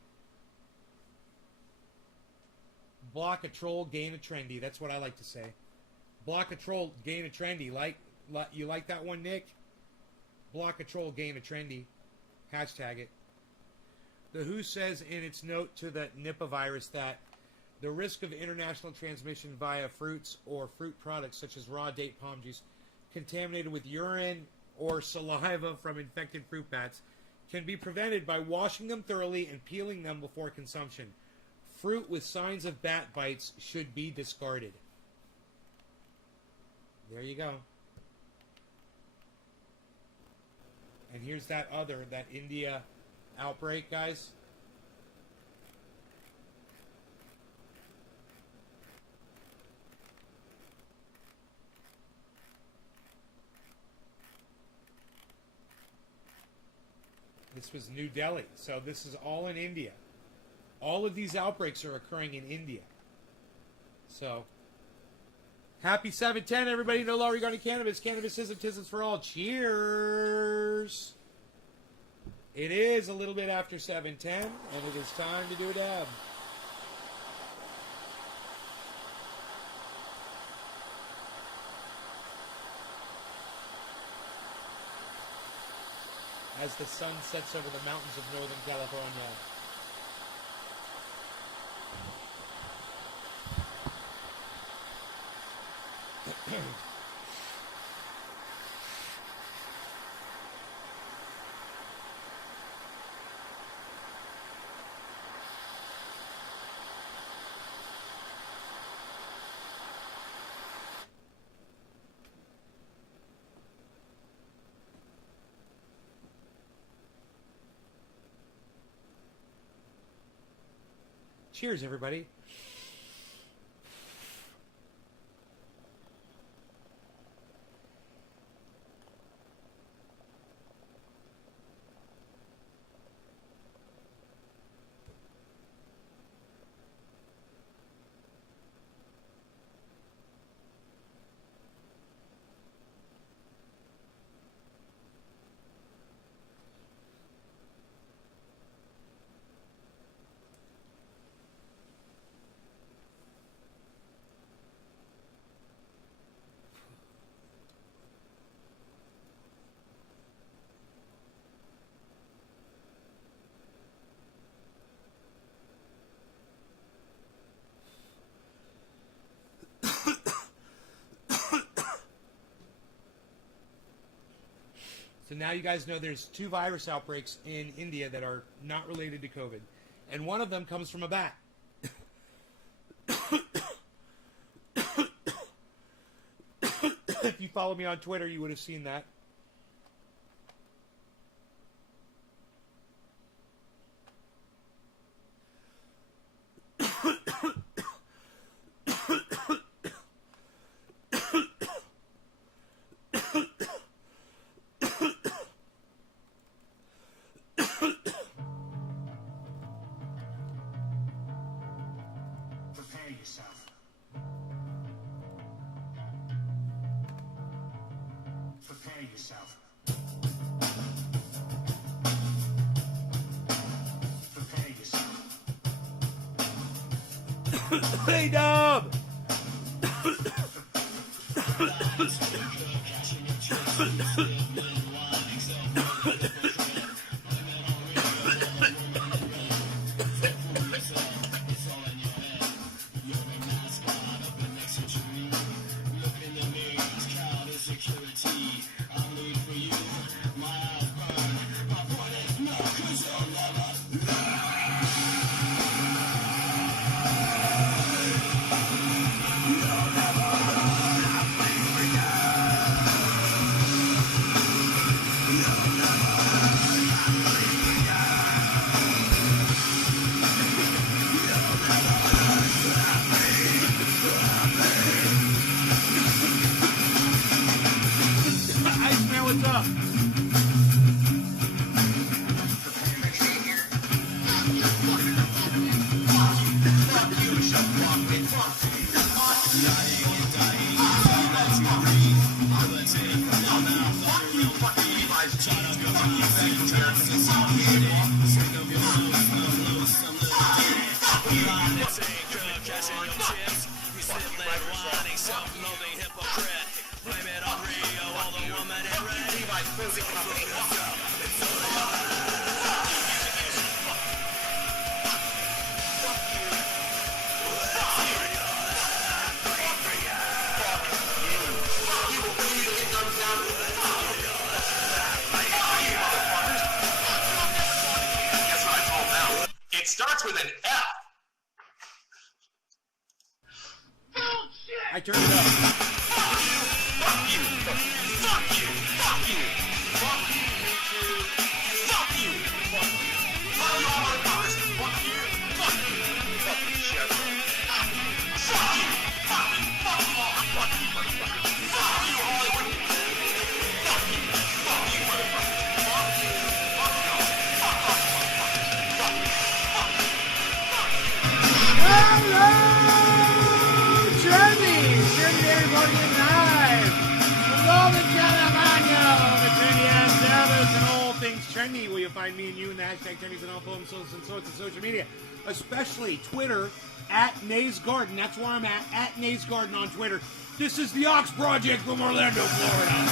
Block a troll, gain a trendy. That's what I like to say. Block a troll, gain a trendy. You like that one, Nick? Block a troll, gain a trendy. Hashtag it. The WHO says in its note to the Nipah virus that the risk of international transmission via fruits or fruit products such as raw date palm juice contaminated with urine or saliva from infected fruit bats can be prevented by washing them thoroughly and peeling them before consumption. Fruit with signs of bat bites should be discarded. There you go. And here's that India outbreak, guys. This was New Delhi. So this is all in India. All of these outbreaks are occurring in India. So, happy 7/10, everybody. No law regarding cannabis. Cannabis isn't tisms for all. Cheers. It is a little bit after 7:10, and it is time to do a dab. As the sun sets over the mountains of Northern California. Cheers, everybody. So now you guys know there's 2 virus outbreaks in India that are not related to COVID. And one of them comes from a bat. If you follow me on Twitter, you would have seen that. Prepare yourself. Prepare yourself. Hey, Dub! Iceman, what's up? It starts with an F. I turned it up. Fuck you. Fuck you. Fuck you. Fuck you. Fuck you. Fuck you. Fuck you, all motherfuckers. Fuck you. Fuck you. Fuck you, shit. Fuck you. Fuck you. Fuck you. Fuck you all. Fuck you, motherfuckers. Fuck you, Hollywood. Fuck you. Fuck you, motherfuckers. Fuck you. Fuck you all. Fuck off, motherfuckers. Fuck you. Fuck you. Fuck you. Hello, Trendy! Trendy, everybody alive! Hello, the California! The Trendy ass Cannabis and all things trendy, where you'll find me and you in the hashtag Trendies and all forms and sorts of social media, especially Twitter at Nays Garden. That's where I'm at Nays Garden on Twitter. This is the Ox Project from Orlando, Florida.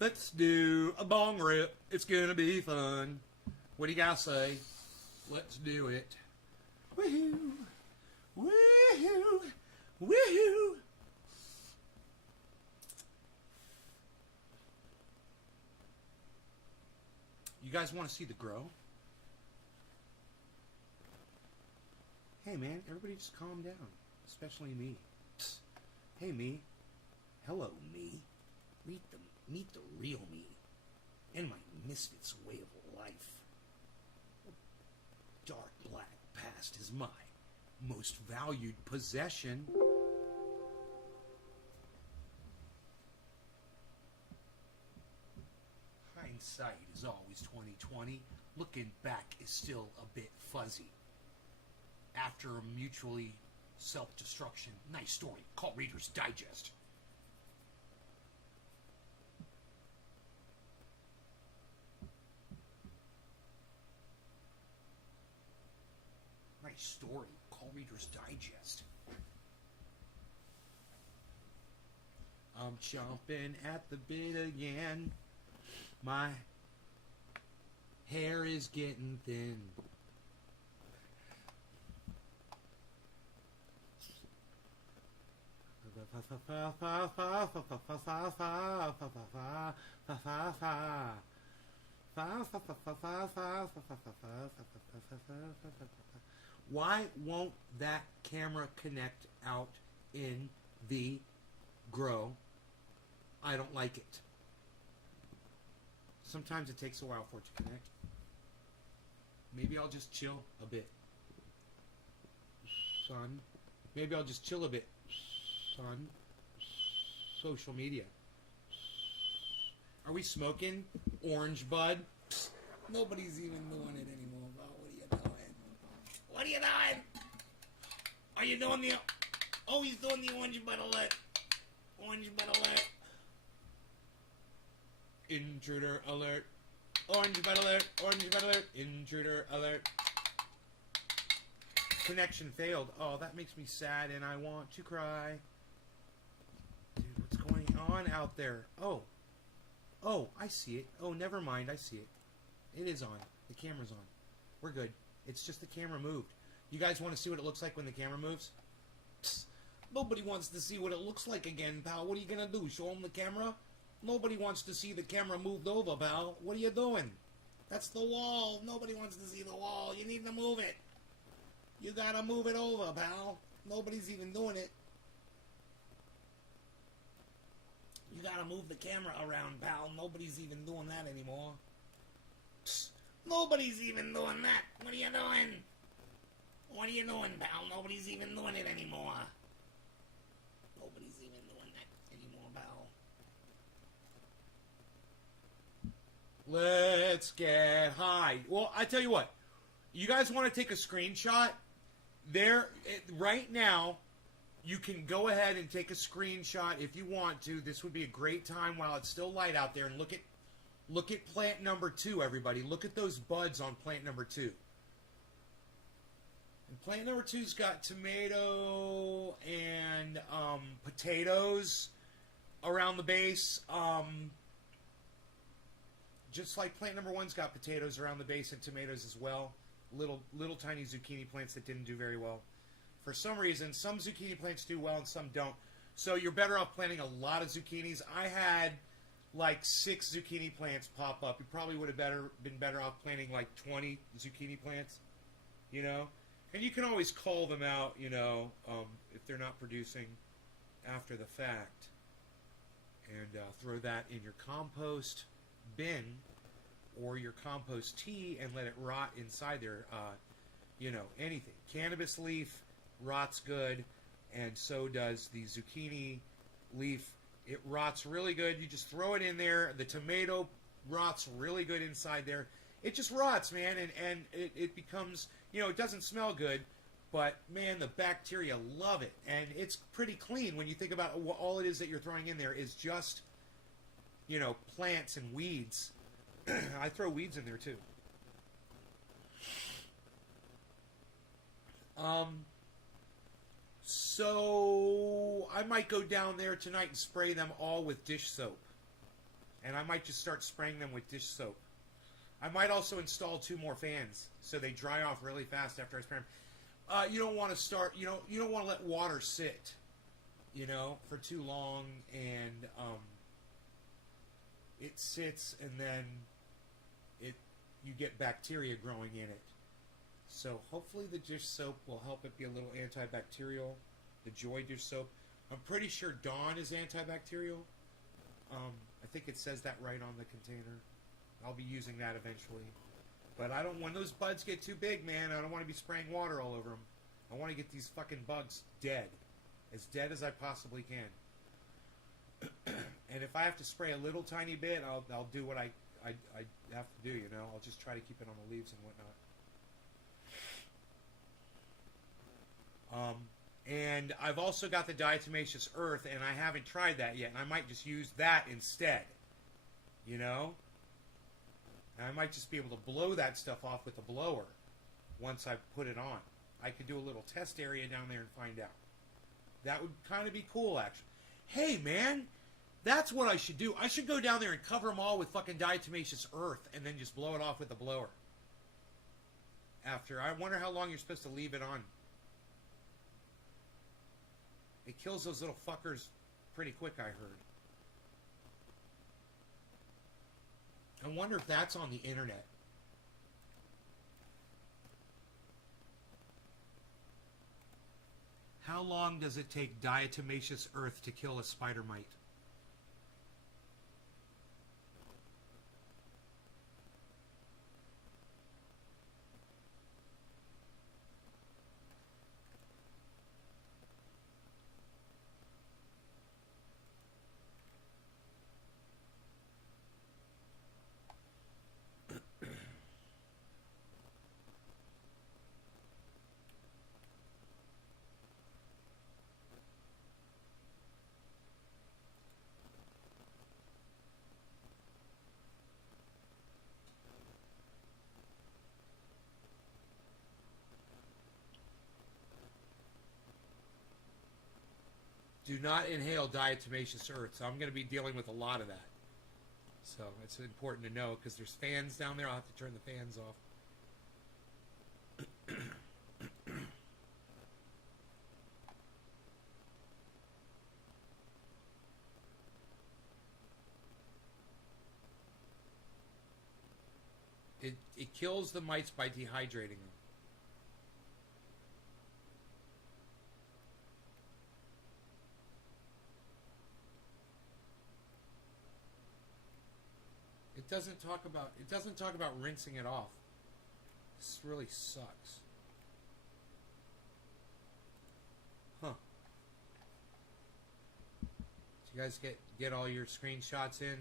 Let's do a bong rip. It's gonna be fun. What do you guys say? Let's do it. Woohoo! Woohoo! Woohoo! You guys want to see the grow? Hey man, everybody just calm down. Especially me. Psst. Hey me. Hello me. Meet the real me. And my misfits way of life. Dark black past is my most valued possession. Hindsight is always 20/20. Looking back is still a bit fuzzy. After a mutually self-destruction. Nice story. Call Reader's Digest. Nice story. Call Reader's Digest. I'm chomping at the bit again. My hair is getting thin. Why won't that camera connect out in the grow? I don't like it. Sometimes it takes a while for it to connect. Maybe I'll just chill a bit, son. Maybe I'll just chill a bit, son. Social media. Are we smoking? Orange bud? Psst. Nobody's even doing it anymore, pal. What are you doing? What are you doing? Are you doing the... Oh, he's doing the orange bud alert. Orange bud alert. Intruder alert. Orange bud alert. Orange bud alert. Intruder alert. Connection failed. Oh, that makes me sad and I want to cry. Dude, what's going on out there? Oh. Oh, I see it. Oh, never mind. I see it. It is on. The camera's on. We're good. It's just the camera moved. You guys want to see what it looks like when the camera moves? Psst. Nobody wants to see what it looks like again, pal. What are you going to do? Show them the camera? Nobody wants to see the camera moved over, pal. What are you doing? That's the wall. Nobody wants to see the wall. You need to move it. You gotta move it over, pal. Nobody's even doing it. You gotta move the camera around, pal. Nobody's even doing that anymore. Psst. Nobody's even doing that. What are you doing? What are you doing, pal? Nobody's even doing it anymore. Nobody's even doing that anymore, pal. Let's get high. Well, I tell you what. You guys want to take a screenshot? Right now, you can go ahead and take a screenshot if you want to. This would be a great time while it's still light out there. And look at plant number 2, everybody. Look at those buds on plant number 2. And plant number 2's got tomato and potatoes around the base. Just like plant number 1's got potatoes around the base and tomatoes as well. Little tiny zucchini plants that didn't do very well. For some reason, some zucchini plants do well and some don't. So you're better off planting a lot of zucchinis. I had like 6 zucchini plants pop up. You probably would have been better off planting like 20 zucchini plants, you know. And you can always call them out, you know, if they're not producing after the fact. And throw that in your compost bin or your compost tea and let it rot inside there. You know, anything. Cannabis leaf rots good, and so does the zucchini leaf. It rots really good. You just throw it in there. The tomato rots really good inside there. It just rots, man, and it becomes, you know, it doesn't smell good, but, man, the bacteria love it. And it's pretty clean when you think about all it is that you're throwing in there is just, you know, plants and weeds. I throw weeds in there, too. So I might go down there tonight and spray them all with dish soap. And I might just start spraying them with dish soap. I might also install 2 more fans so they dry off really fast after I spray them. You don't want to start, you don't want to let water sit, you know, for too long, and it sits and then you get bacteria growing in it. So hopefully the dish soap will help it be a little antibacterial. The Joy dish soap. I'm pretty sure Dawn is antibacterial. I think it says that right on the container. I'll be using that eventually. But I don't, when those buds get too big, man, I don't want to be spraying water all over them. I want to get these fucking bugs dead. As dead as I possibly can. And if I have to spray a little tiny bit, I'll do what I have to do, you know. I'll just try to keep it on the leaves and whatnot. And I've also got the diatomaceous earth, and I haven't tried that yet. And I might just use that instead, you know. And I might just be able to blow that stuff off with the blower once I put it on. I could do a little test area down there and find out. That would kind of be cool, actually. Hey, man, that's what I should do. I should go down there and cover them all with fucking diatomaceous earth and then just blow it off with the blower. After, I wonder how long you're supposed to leave it on. It kills those little fuckers pretty quick, I heard. I wonder if that's on the internet. How long does it take diatomaceous earth to kill a spider mite? Do not inhale diatomaceous earth. So I'm going to be dealing with a lot of that. So it's important to know because there's fans down there. I'll have to turn the fans off. It kills the mites by dehydrating them. It doesn't talk about rinsing it off. This really sucks. Huh. Did you guys get all your screenshots in?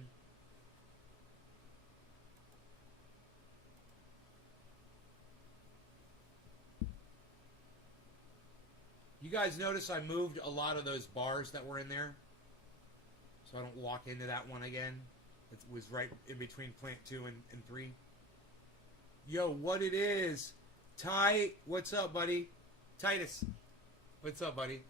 You guys notice I moved a lot of those bars that were in there, so I don't walk into that one again. It was right in between plant 2 and 3. Yo, what it is? Ty, what's up, buddy? Titus, what's up, buddy?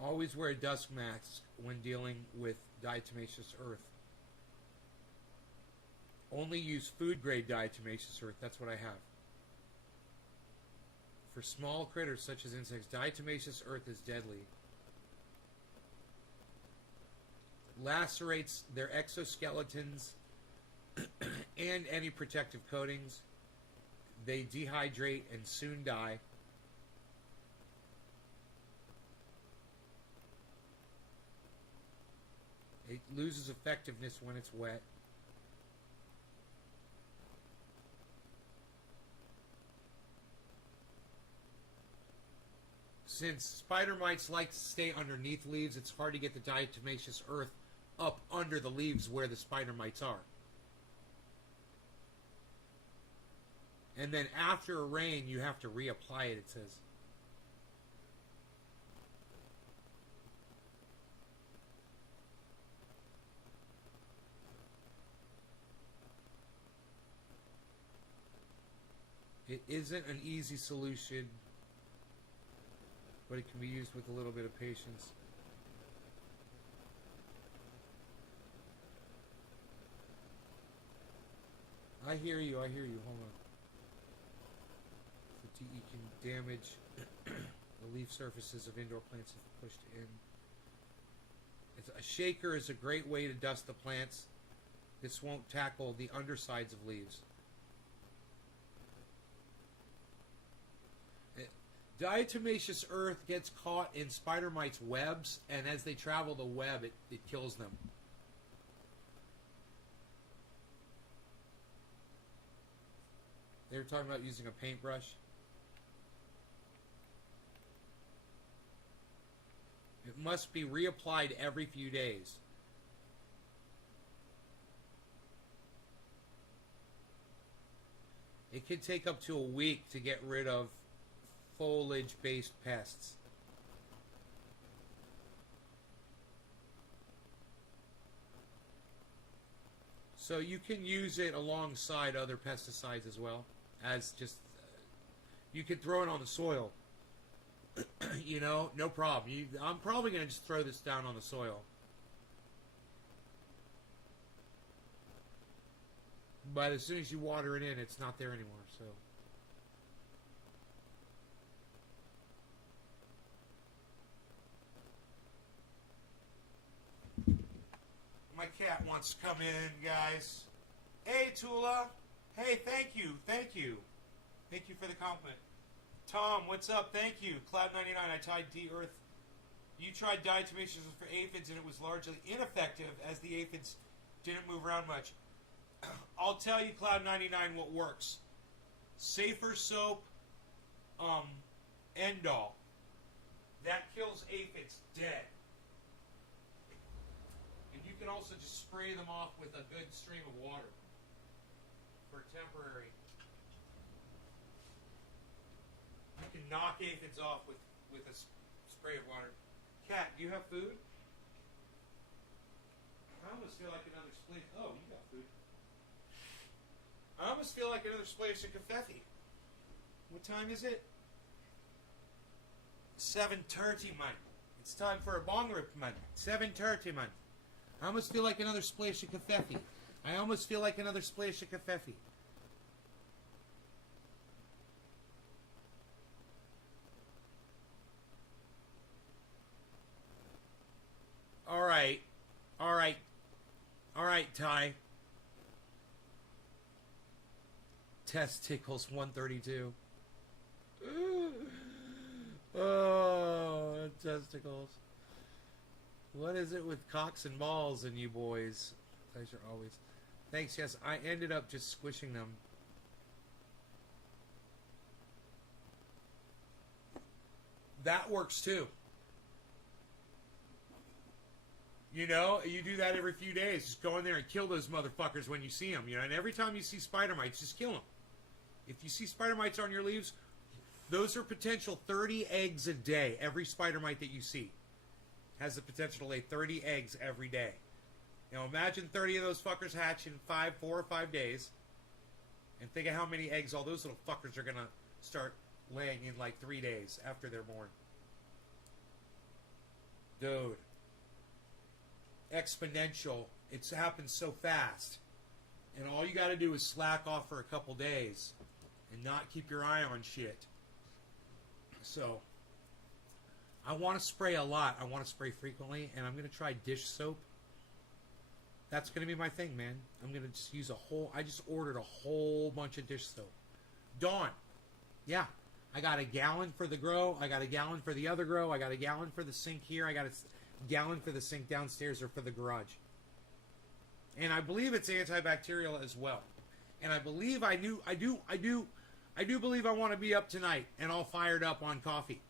Always wear a dust mask when dealing with diatomaceous earth. Only use food-grade diatomaceous earth. That's what I have. For small critters such as insects, diatomaceous earth is deadly. Lacerates their exoskeletons and any protective coatings. They dehydrate and soon die. It loses effectiveness when it's wet. Since spider mites like to stay underneath leaves, it's hard to get the diatomaceous earth up under the leaves where the spider mites are. And then after a rain, you have to reapply it, it says. It isn't an easy solution, but it can be used with a little bit of patience. I hear you, hold on. Fatigue can damage the leaf surfaces of indoor plants if pushed in. A shaker is a great way to dust the plants. This won't tackle the undersides of leaves. Diatomaceous earth gets caught in spider mites' webs, and as they travel the web, it kills them. They were talking about using a paintbrush. It must be reapplied every few days. It can take up to a week to get rid of foliage-based pests. So you can use it alongside other pesticides as well, as just you could throw it on the soil. You know, no problem. I'm probably going to just throw this down on the soil. But as soon as you water it in, it's not there anymore, so. My cat wants to come in, guys. Hey, Tula. Hey, thank you. Thank you for the compliment. Tom, what's up? Thank you. Cloud99, I tried D-Earth. You tried diatomaceous for aphids, and it was largely ineffective as the aphids didn't move around much. I'll tell you, Cloud 99, what works. Safer soap, Endol. That kills aphids dead. And you can also just spray them off with a good stream of water for temporary. You can knock aphids off with a spray of water. Cat, do you have food? I almost feel like another splash. Oh, you got food. I almost feel like another splash of confetti. What time is it? 7:30, man. It's time for a bong rip, man. 7:30, man. I almost feel like another splash of confetti. I almost feel like another splash of confetti. All right. All right. All right, Ty. Testicles 132. Oh, testicles. What is it with cocks and balls and you boys? Pleasure always. Thanks, yes. I ended up just squishing them. That works too. You know, you do that every few days. Just go in there and kill those motherfuckers when you see them. You know, and every time you see spider mites, just kill them. If you see spider mites on your leaves, those are potential 30 eggs a day. Every spider mite that you see has the potential to lay 30 eggs every day. Now imagine 30 of those fuckers hatch in 4 or 5 days. And think of how many eggs all those little fuckers are going to start laying in like 3 days after they're born. Dude. Exponential. It's happened so fast. And all you got to do is slack off for a couple days and not keep your eye on shit. So, I want to spray a lot. I want to spray frequently, and I'm going to try dish soap. That's going to be my thing, man. I'm going to just use I just ordered a whole bunch of dish soap. Dawn. Yeah. I got a gallon for the grow. I got a gallon for the other grow. I got a gallon for the sink here. I got a gallon for the sink downstairs or for the garage. And I believe it's antibacterial as well. And I believe I do believe I want to be up tonight and all fired up on coffee.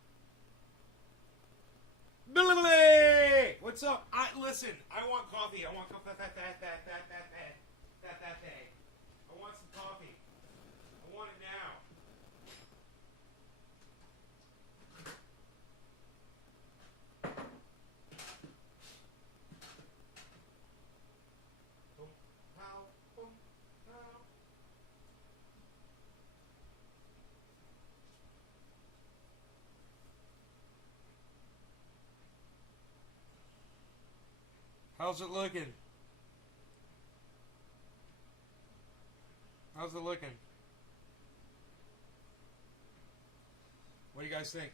Billy! What's up? Listen, I want coffee. I want coffee. I want some coffee. I want it now. How's it looking? How's it looking? What do you guys think?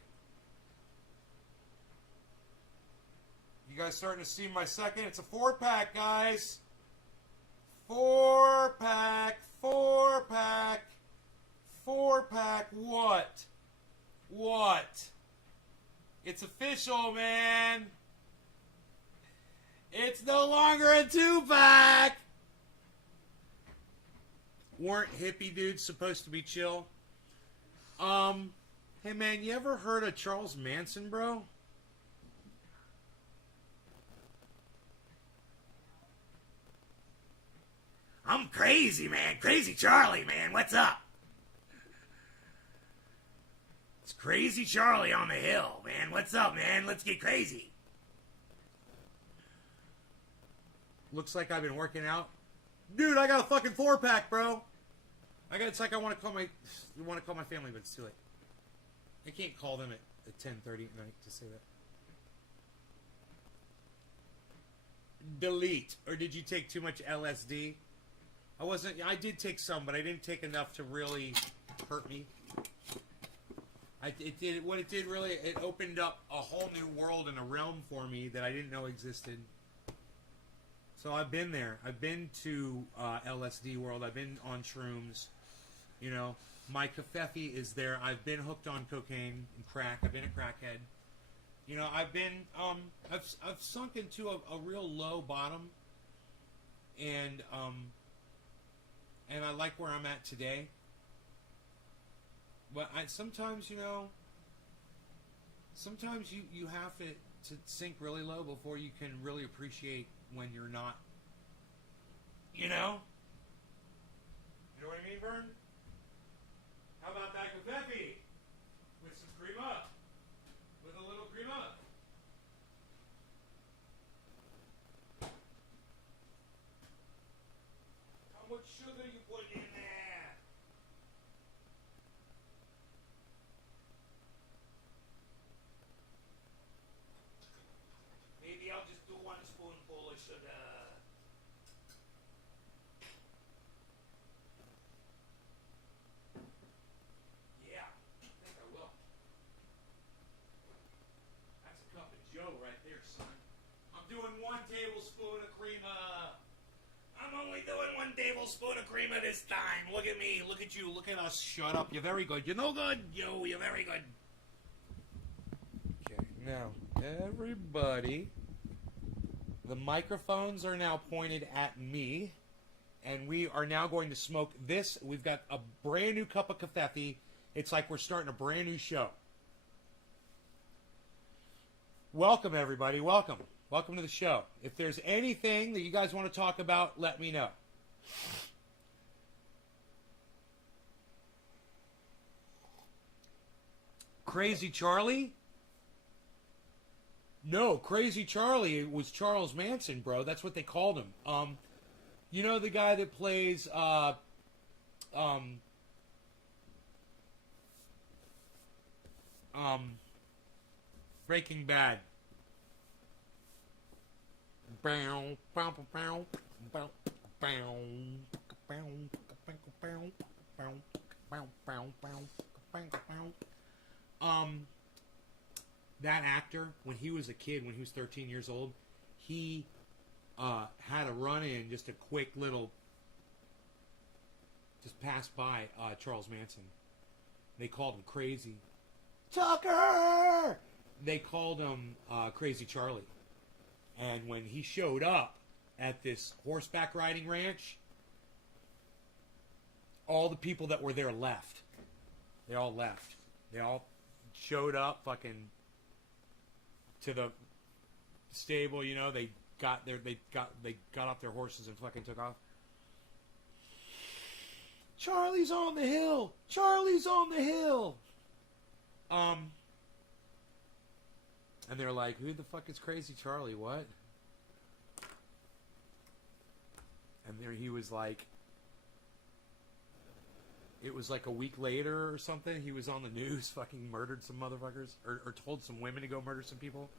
You guys starting to see my second? It's a 4-pack, guys. 4-pack, 4-pack, 4-pack. What? What? It's official, man. It's no longer a 2-pack. Weren't hippie dudes supposed to be chill? Hey man, you ever heard of Charles Manson, bro? I'm crazy, man. Crazy Charlie, man. What's up? It's Crazy Charlie on the hill, man. What's up, man? Let's get crazy. Looks like I've been working out. Dude, I got a fucking 4-pack, bro. It's like I want to call my family, but it's too late. I can't call them at 10:30 at night to say that. Delete. Or did you take too much LSD? I did take some, but I didn't take enough to really hurt me. It opened up a whole new world and a realm for me that I didn't know existed. So I've been there. I've been to LSD world. I've been on shrooms. You know, my kafefe is there. I've been hooked on cocaine and crack. I've been a crackhead. You know, I've been I've sunk into a real low bottom, and and I like where I'm at today. But sometimes, sometimes you have to sink really low before you can really appreciate when you're not. You know? You know what I mean, Vern? How about that confetti? With some cream up. With a little cream up. How much sugar you put in there? Maybe I'll just do 1 spoonful of sugar. Yeah, I think I will. That's a cup of Joe right there, son. I'm doing 1 tablespoon of creamer. I'm only doing 1 tablespoon of creamer this time. Look at me. Look at you. Look at us. Shut up. You're very good. You're no good. You're very good. Okay, now, everybody, the microphones are now pointed at me, and we are now going to smoke this. We've got a brand new cup of confetti. It's like we're starting a brand new show. Welcome, everybody. Welcome. Welcome to the show. If there's anything that you guys want to talk about, let me know. Crazy Charlie? No, Crazy Charlie was Charles Manson, bro. That's what they called him. You know the guy that plays Breaking Bad. That actor, when he was a kid, when he was 13 years old, he had a run-in, just a quick little, just passed by Charles Manson. They called him Crazy Tucker. They called him Crazy Charlie. And when he showed up at this horseback riding ranch, all the people that were there left. They all left. They all showed up fucking to the stable, they got off their horses and fucking took off. Charlie's on the hill. Charlie's on the hill. And they're like, who the fuck is Crazy Charlie? What? And there he was like, it was like a week later or something. He was on the news, fucking murdered some motherfuckers, or told some women to go murder some people.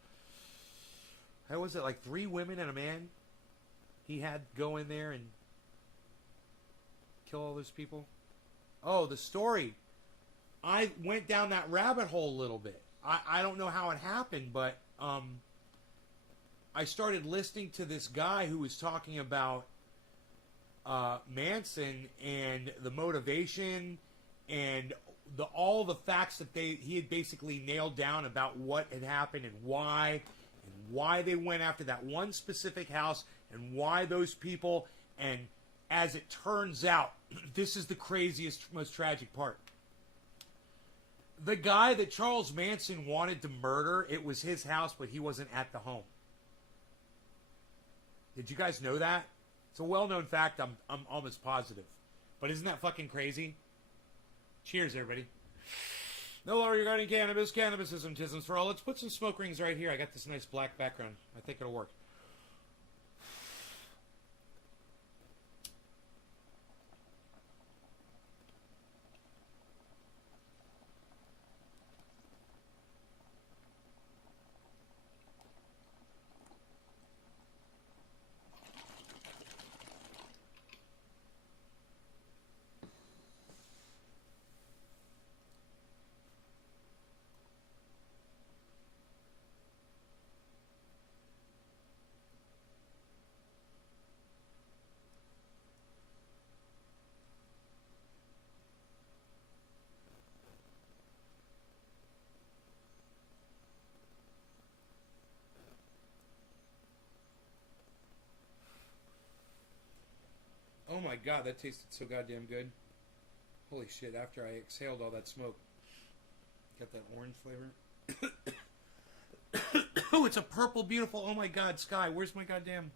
How was it? Like 3 women and a man he had go in there and kill all those people? Oh, the story. I went down that rabbit hole a little bit. I don't know how it happened, but I started listening to this guy who was talking about Manson and the motivation and all the facts that he had basically nailed down about what had happened and why they went after that one specific house and why those people. And as it turns out, this is the craziest, most tragic part. The guy that Charles Manson wanted to murder, it was his house, but he wasn't at the home. Did you guys know that? It's a well-known fact. I'm almost positive. But isn't that fucking crazy? Cheers, everybody. No law regarding cannabis. Cannabisism, tisms for all. Let's put some smoke rings right here. I got this nice black background. I think it'll work. my god, that tasted so goddamn good. Holy shit, after I exhaled all that smoke. Got that orange flavor. Oh, it's a purple, beautiful, oh my god, sky. Where's my goddamn...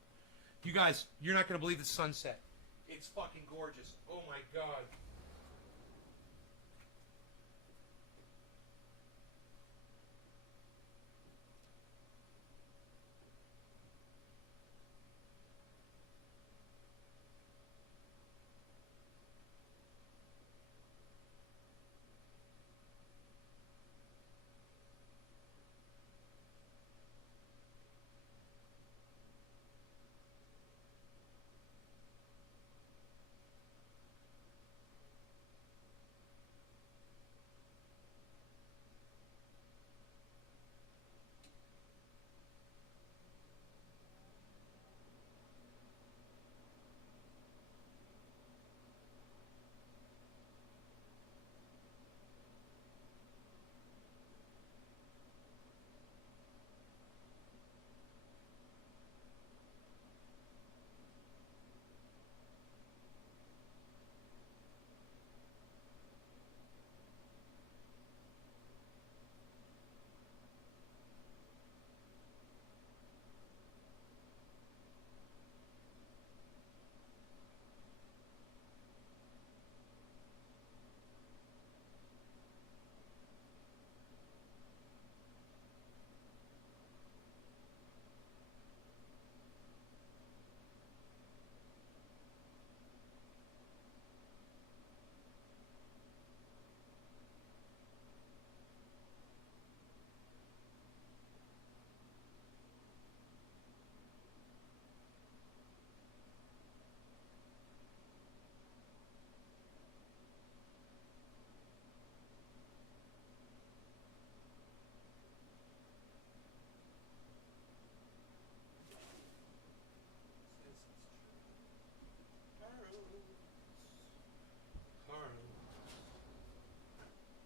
You guys, you're not going to believe the sunset. It's fucking gorgeous. Oh my god.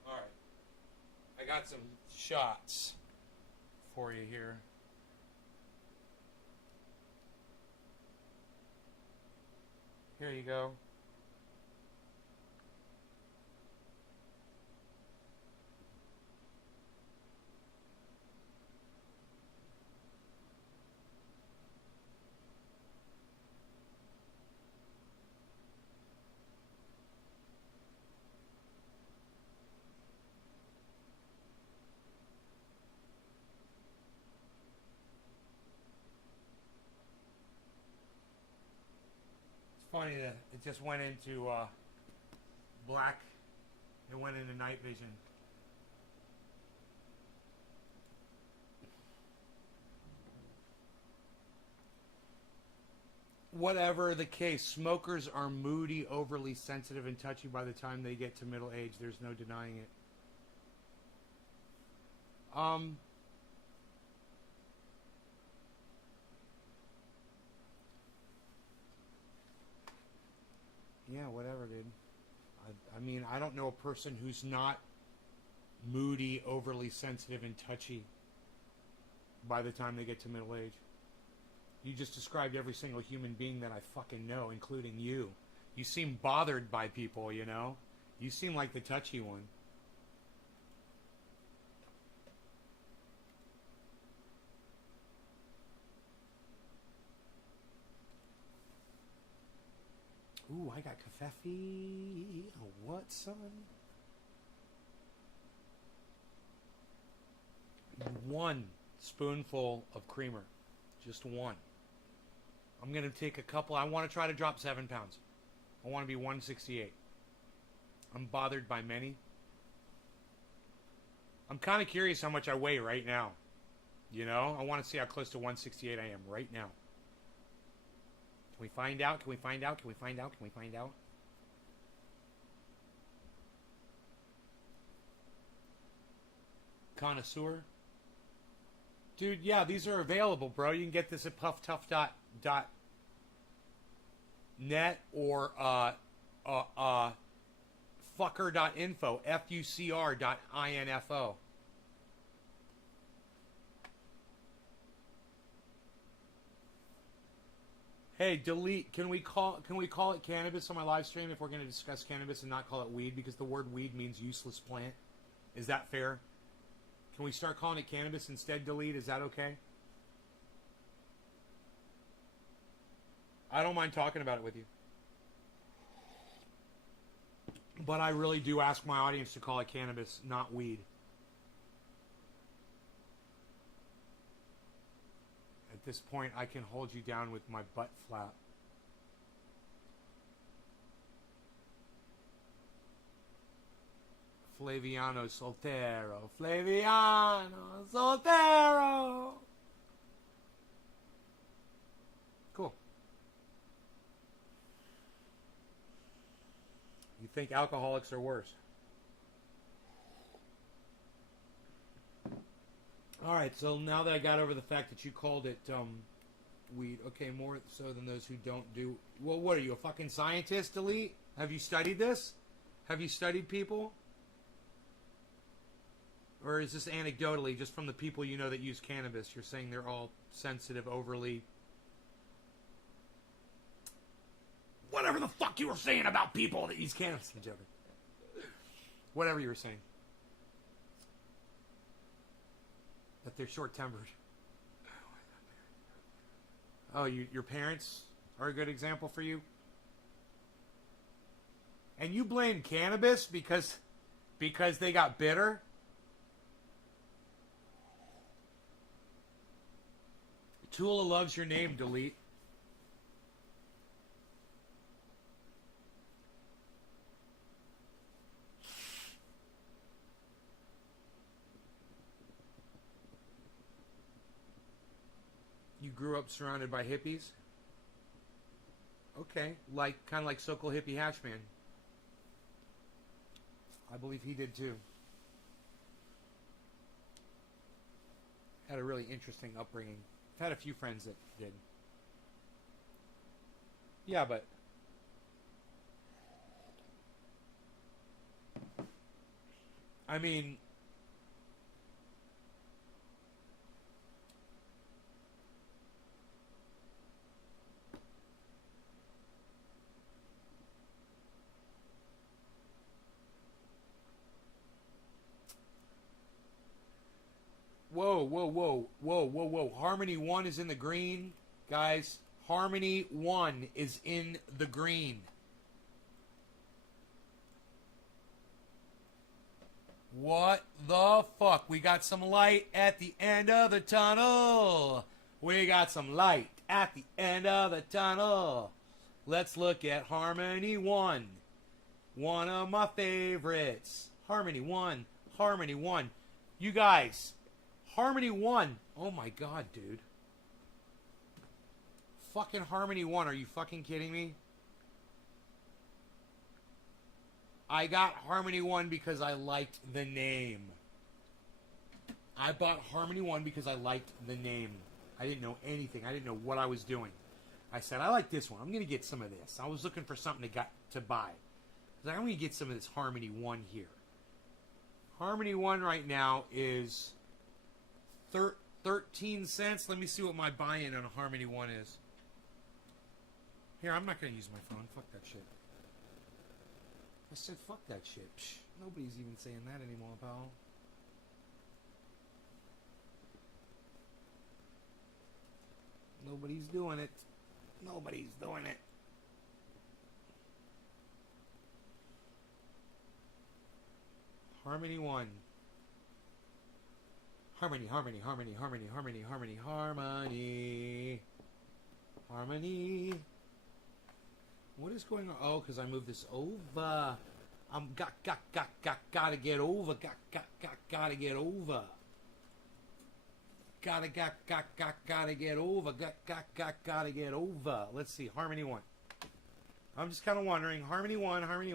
Alright. I got some shots for you here. Here you go. Funny that it just went into black. It went into night vision. Whatever the case, smokers are moody, overly sensitive, and touchy by the time they get to middle age. There's no denying it. Yeah, whatever, dude. I mean, I don't know a person who's not moody, overly sensitive, and touchy by the time they get to middle age. You just described every single human being that I fucking know, including you. You seem bothered by people, you know? You seem like the touchy one. Ooh, I got kafefe. What, son? One spoonful of creamer. Just one. I'm going to take a couple. I want to try to drop 7 pounds. I want to be 168. I'm bothered by many. I'm kind of curious how much I weigh right now. You know? I want to see how close to 168 I am right now. Can we find out? Can we find out? Can we find out? Can we find out? Connoisseur? Dude, yeah, these are available, bro. You can get this at pufftough.net or fucker.info, fucr.info. Hey, delete. Can we call it cannabis on my live stream if we're going to discuss cannabis and not call it weed, because the word weed means useless plant? Is that fair? Can we start calling it cannabis instead? Delete. Is that okay? I don't mind talking about it with you. But I really do ask my audience to call it cannabis, not weed. At this point, I can hold you down with my butt flap. Flaviano Soltero. Flaviano Soltero. Cool. You think alcoholics are worse? All right, so now that I got over the fact that you called it weed, okay, more so than those who don't do... Well, what are you, a fucking scientist, Delete? Have you studied this? Have you studied people? Or is this anecdotally, just from the people you know that use cannabis, you're saying they're all sensitive, overly... Whatever the fuck you were saying about people that use cannabis. I'm joking. Whatever you were saying. That they're short-tempered. Oh, your parents are a good example for you? And you blame cannabis because they got bitter? Tula loves your name, Delete. You grew up surrounded by hippies? Okay, kind of like Sokol Hippie Hatchman. I believe he did too. Had a really interesting upbringing. I've had a few friends that did. Yeah, but I mean, whoa. Harmony 1 is in the green. Guys, Harmony 1 is in the green. What the fuck? We got some light at the end of the tunnel. We got some light at the end of the tunnel. Let's look at Harmony 1. One of my favorites. Harmony 1. Harmony 1. You guys, Harmony 1. Oh my god, dude. Fucking Harmony 1. Are you fucking kidding me? I got Harmony 1 because I liked the name. I bought Harmony 1 because I liked the name. I didn't know anything. I didn't know what I was doing. I said, I like this one. I'm going to get some of this. I was looking for something to buy. I was like, I'm going to get some of this Harmony 1 here. Harmony 1 right now is 13 cents. Let me see what my buy-in on Harmony 1 is. Here, I'm not going to use my phone. Fuck that shit. I said, fuck that shit. Psh, nobody's even saying that anymore, pal. Nobody's doing it. Nobody's doing it. Harmony 1. Harmony. What is going on? Oh, because I moved this over. I'm gotta get over. Gotta get over. Gotta get over. Gotta get over. Let's see. Harmony 1. I'm just kind of wondering. Harmony 1. Harmony.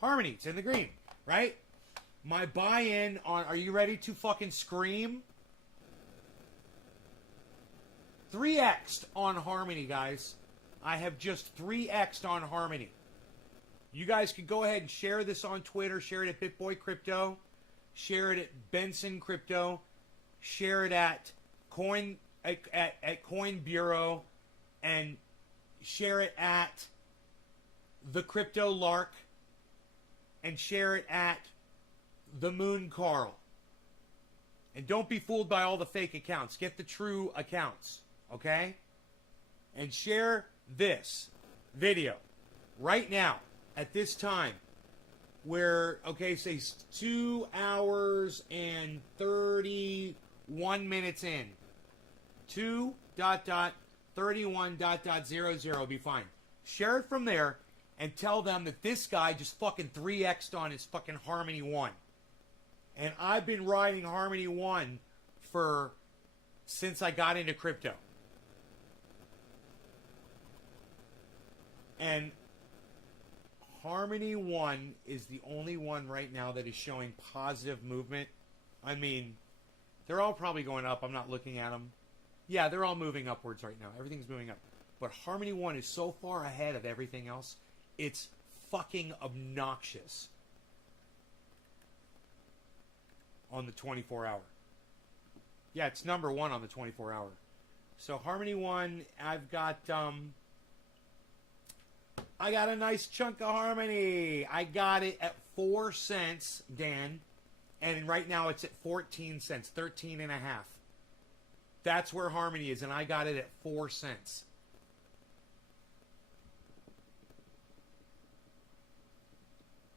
Harmony. It's in the green, right? My buy-in on. Are you ready to fucking scream? 3x'd on Harmony, guys. I have just 3x'd on Harmony. You guys could go ahead and share this on Twitter. Share it at BitBoy Crypto. Share it at Benson Crypto. Share it at Coin Bureau. and share it at the Crypto Lark, and share it at the Moon Carl. And don't be fooled by all the fake accounts. Get the true accounts, okay? And share this video right now at this time. Where, okay, say 2 hours and 31 minutes in. 2.31.00 be fine. Share it from there and tell them that this guy just fucking 3x'd on his fucking Harmony 1. And I've been riding Harmony 1 since I got into crypto. And Harmony 1 is the only one right now that is showing positive movement. I mean, they're all probably going up. I'm not looking at them. Yeah, they're all moving upwards right now. Everything's moving up. But Harmony 1 is so far ahead of everything else, it's fucking obnoxious on the 24-hour. Yeah, it's number 1 on the 24-hour. So Harmony 1, I've got a nice chunk of Harmony. I got it at 4 cents, Dan. And right now it's at 14 cents, 13 and a half. That's where Harmony is, and I got it at 4 cents.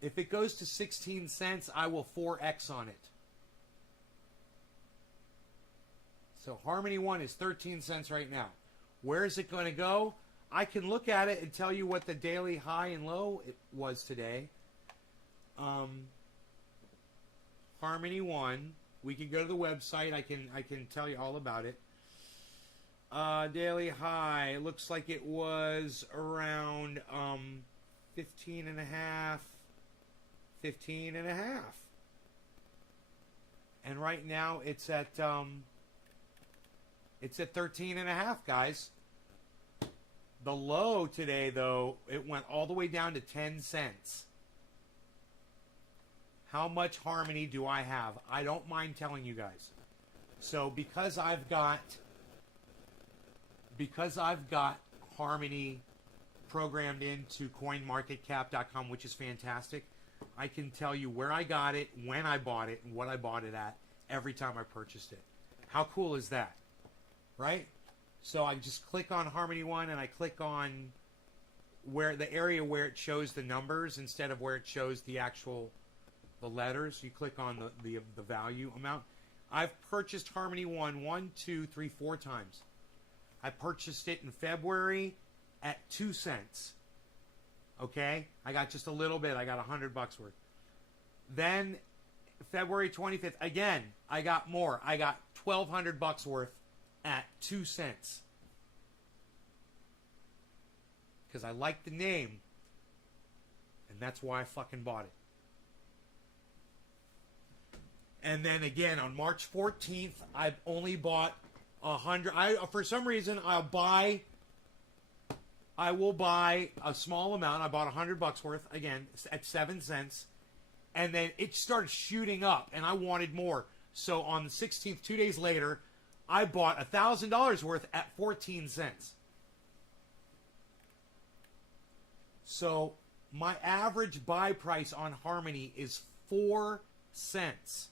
If it goes to 16 cents, I will 4x on it. So Harmony 1 is 13 cents right now. Where is it going to go? I can look at it and tell you what the daily high and low it was today. Harmony 1. We can go to the website. I can tell you all about it. Daily high. It looks like it was around 15 and a half. 15 and a half. And right now it's at 13 and a half, guys. The low today, though, it went all the way down to 10 cents. How much Harmony do I have? I don't mind telling you guys. So because I've got Harmony programmed into coinmarketcap.com, which is fantastic, I can tell you where I got it, when I bought it, and what I bought it at every time I purchased it. How cool is that? Right? So I just click on Harmony 1 and I click on where the area where it shows the numbers instead of where it shows the letters. You click on the value amount. I've purchased Harmony 1, 2, 3, 4 times. I purchased it in February at 2 cents. Okay? I got just a little bit. I got $100 worth. Then February 25th, again, I got more. I got $1,200 worth at 2 cents. Because I like the name. And that's why I fucking bought it. And then again, on March 14th, I've only bought 100. For some reason, I will buy a small amount. I bought $100 worth, again, at 7 cents. And then it started shooting up, and I wanted more. So on the 16th, 2 days later, I bought $1,000 worth at 14 cents. So my average buy price on Harmony is 4 cents.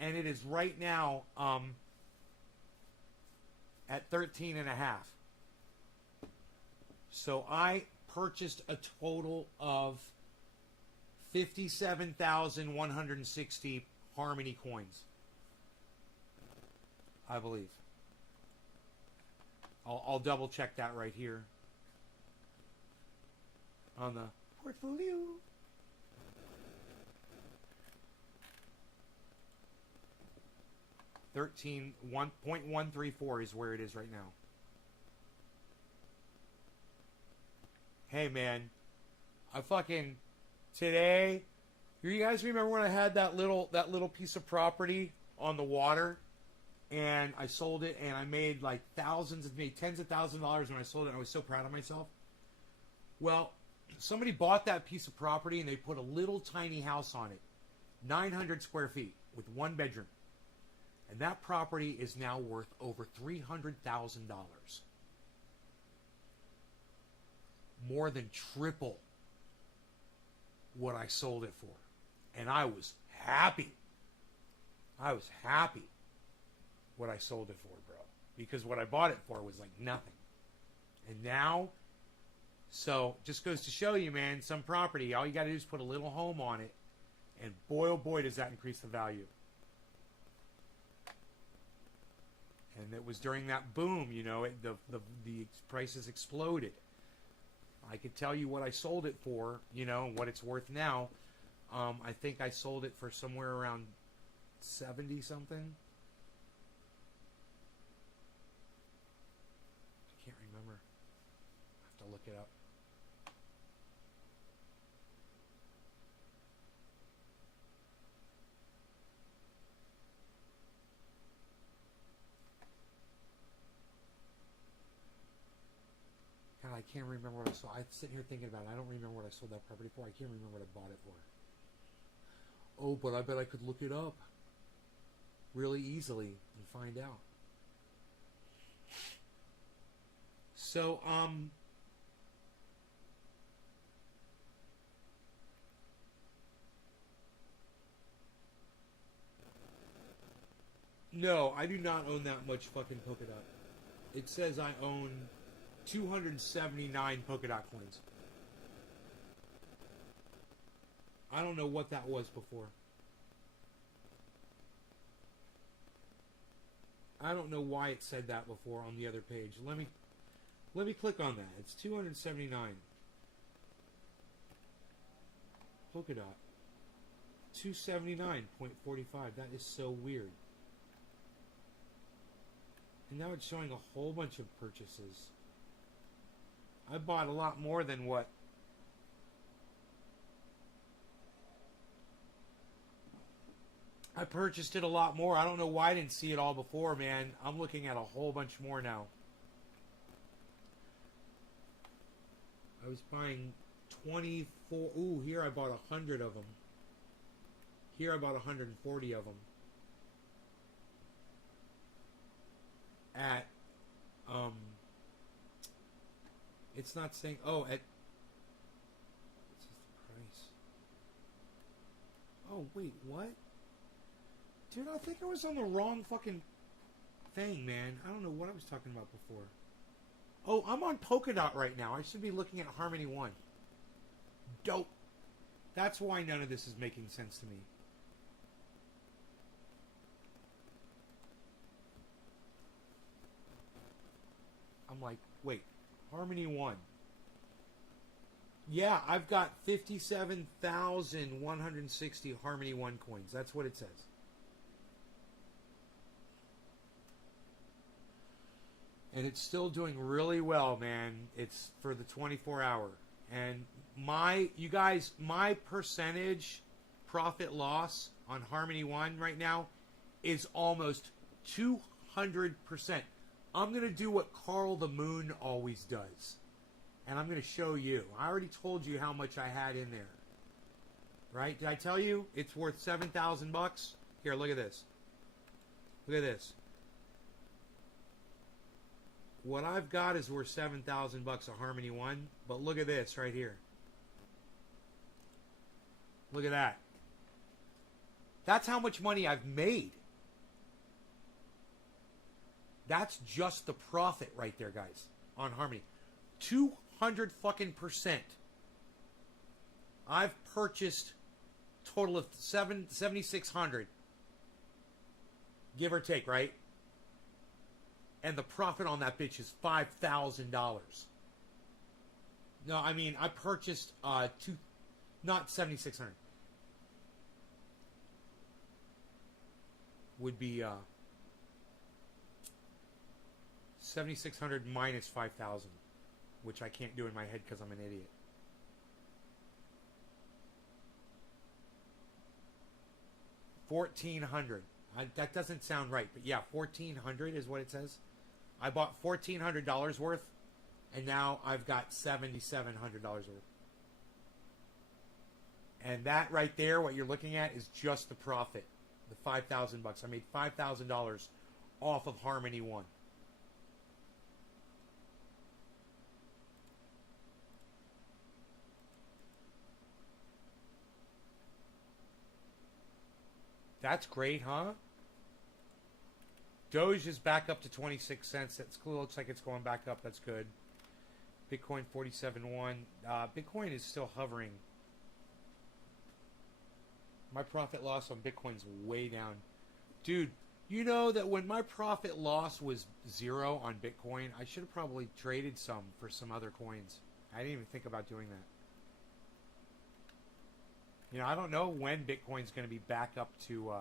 And it is right now at 13 and a half. So I purchased a total of 57,160 Harmony coins. I believe. I'll double check that right here on the portfolio. $1.134 is where it is right now. Hey man, I fucking today. You guys remember when I had that little piece of property on the water, and I sold it, and I made like tens of thousands of dollars when I sold it. I was so proud of myself. Well, somebody bought that piece of property and they put a little tiny house on it, 900 square feet with 1 bedroom. And that property is now worth over $300,000. more than triple what I sold it for. And I was happy. I was happy what I sold it for, bro. Because what I bought it for was like nothing. And now, so just goes to show you, man, some property, all you got to do is put a little home on it. And boy, oh boy, does that increase the value. And it was during that boom, you know, the prices exploded. I could tell you what I sold it for, you know, what it's worth now. I think I sold it for somewhere around 70 something. I can't remember. I have to look it up. God, I can't remember what I sold. I'm sitting here thinking about it. I don't remember what I sold that property for. I can't remember what I bought it for. Oh, but I bet I could look it up really easily and find out. So, no, I do not own that much fucking polka dot. It says I own 279 polka dot coins. I don't know what that was before. I don't know why it said that before on the other page. Let me click on that. It's 279. Polka dot. 279.45. That is so weird. And now it's showing a whole bunch of purchases. I bought a lot more than what. I purchased it a lot more. I don't know why I didn't see it all before, man. I'm looking at a whole bunch more now. I was buying 24. Ooh, here I bought 100 of them. Here I bought 140 of them. At, it's not saying, oh, at, what's the price? Oh, wait, what? Dude, I think I was on the wrong fucking thing, man. I don't know what I was talking about before. Oh, I'm on Polkadot right now. I should be looking at Harmony 1. Dope. That's why none of this is making sense to me. I'm like, wait, Harmony 1. Yeah, I've got 57,160 Harmony 1 coins. That's what it says. And it's still doing really well, man. It's for the 24 hour. And you guys, my percentage profit loss on Harmony 1 right now is almost 200%. I'm going to do what Carl the Moon always does. And I'm going to show you. I already told you how much I had in there. Right? Did I tell you it's worth $7,000? Here, look at this. Look at this. What I've got is worth $7,000 of Harmony 1. But look at this right here. Look at that. That's how much money I've made. That's just the profit right there, guys, on Harmony. 200 fucking %. I've purchased a total of 7,600, give or take, right? And the profit on that bitch is $5,000. No, I mean, I purchased not 7,600. Would be 7,600 minus 5,000, which I can't do in my head because I'm an idiot. $1,400. That doesn't sound right, but yeah, $1,400 is what it says. I bought $1,400 worth, and now I've got $7,700 worth. And that right there, what you're looking at, is just the profit, the $5,000. I made $5,000 off of Harmony 1. That's great, huh? Doge is back up to 26 cents. That's cool. Looks like it's going back up. That's good. Bitcoin 47.1. Bitcoin is still hovering. My profit loss on Bitcoin's way down. Dude, you know that when my profit loss was 0 on Bitcoin, I should have probably traded some for some other coins. I didn't even think about doing that. You know, I don't know when Bitcoin's going to be back up to,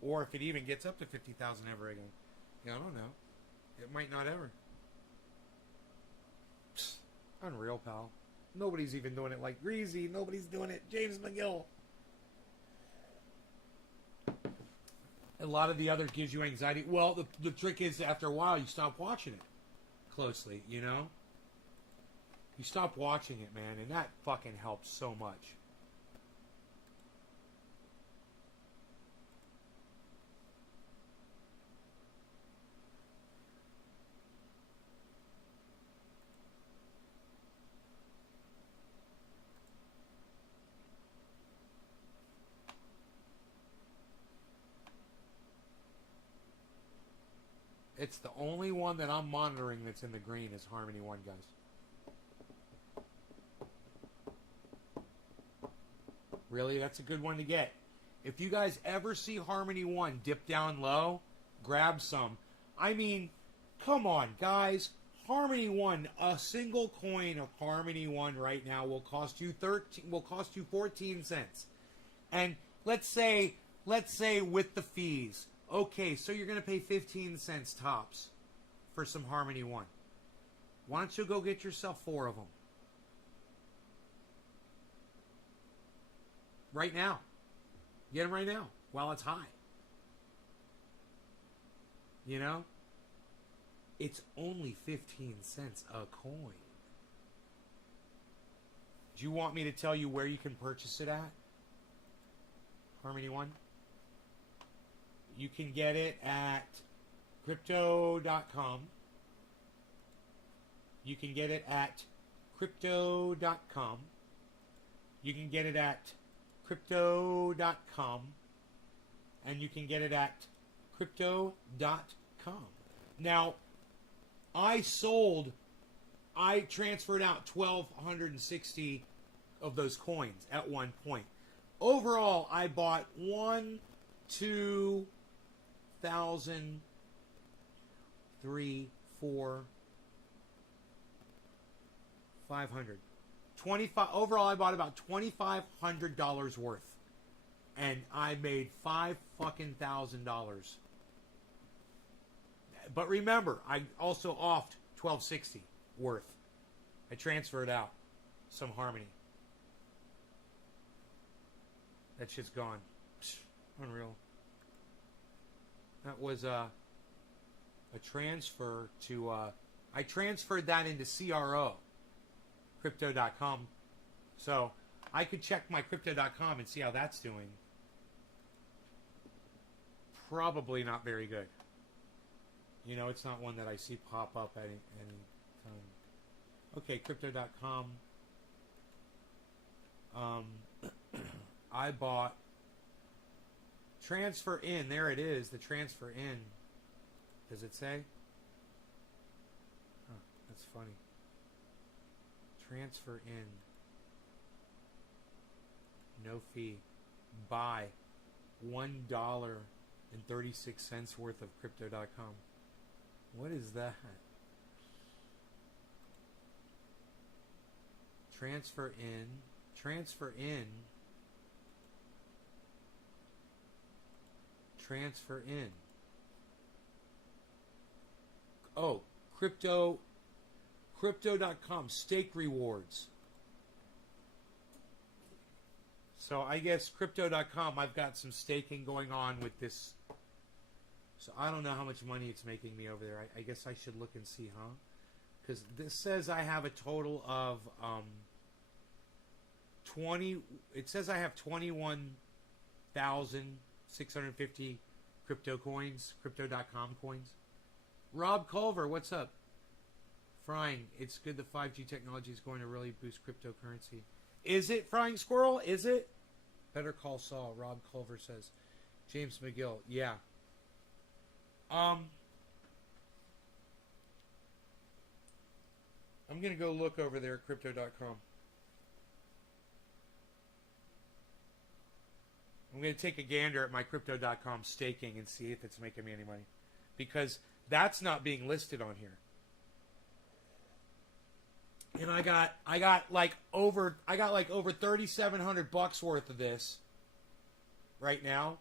or if it even gets up to 50,000 ever again. Yeah, I don't know. It might not ever. Psst, unreal, pal. Nobody's even doing it like Greasy. Nobody's doing it. James McGill. A lot of the other gives you anxiety. Well, the trick is after a while you stop watching it closely, you know? You stop watching it, man, and that fucking helps so much. It's the only one that I'm monitoring that's in the green is Harmony One, guys. Really, that's a good one to get. If you guys ever see Harmony One dip down low, grab some. I mean, come on, guys. Harmony One, a single coin of Harmony One right now will cost you 14 cents. And let's say with the fees. Okay, so you're going to pay 15 cents tops for some Harmony One. Why don't you go get yourself 4 of them? Right now. Get them right now while it's high. You know? It's only 15 cents a coin. Do you want me to tell you where you can purchase it at? Harmony One? You can get it at crypto.com. You can get it at crypto.com. You can get it at crypto.com. And you can get it at crypto.com. Now, I transferred out 1,260 of those coins at one point. Overall, I bought 2,000, 3, 4, 500. 25 overall I bought about $2,500 worth. And I made $5,000. But remember, I also offed 1,260 worth. I transferred out some Harmony. That shit's gone. Psh, unreal. That was a transfer to, I transferred that into CRO, crypto.com. So I could check my crypto.com and see how that's doing. Probably not very good. You know, it's not one that I see pop up at any time. Okay, crypto.com. I bought transfer in. There it is, the transfer in. Does it say? Huh, that's funny. Transfer in. No fee. Buy $1.36 worth of crypto.com. What is that? Transfer in. Transfer in. Transfer in. Oh, crypto.com stake rewards. So I guess crypto.com, I've got some staking going on with this. So I don't know how much money it's making me over there. I guess I should look and see, huh? Because this says I have a total of 20. It says I have 21,650 crypto coins, crypto.com coins. Rob Culver, what's up? Frying, it's good the 5G technology is going to really boost cryptocurrency. Is it, Frying Squirrel? Is it? Better call Saul, Rob Culver says. James McGill. Yeah. I'm going to go look over there at crypto.com. I'm going to take a gander at my crypto.com staking and see if it's making me any money. Because that's not being listed on here. And I got like over $3,700 worth of this right now.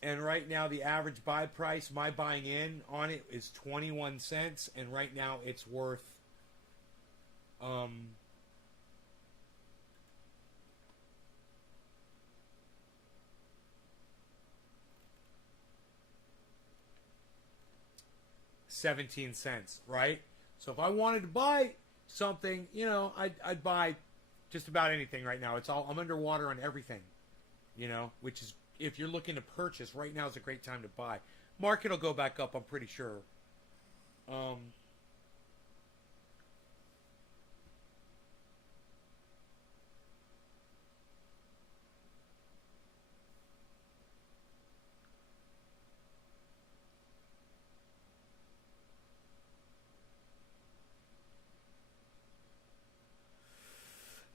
And right now the average buy price, my buying in on it is 21 cents, and right now it's worth 17 cents, right? So if I wanted to buy something, you know, I'd buy just about anything right now. I'm underwater on everything, you know, which is, if you're looking to purchase, right now is a great time to buy. Market will go back up, I'm pretty sure.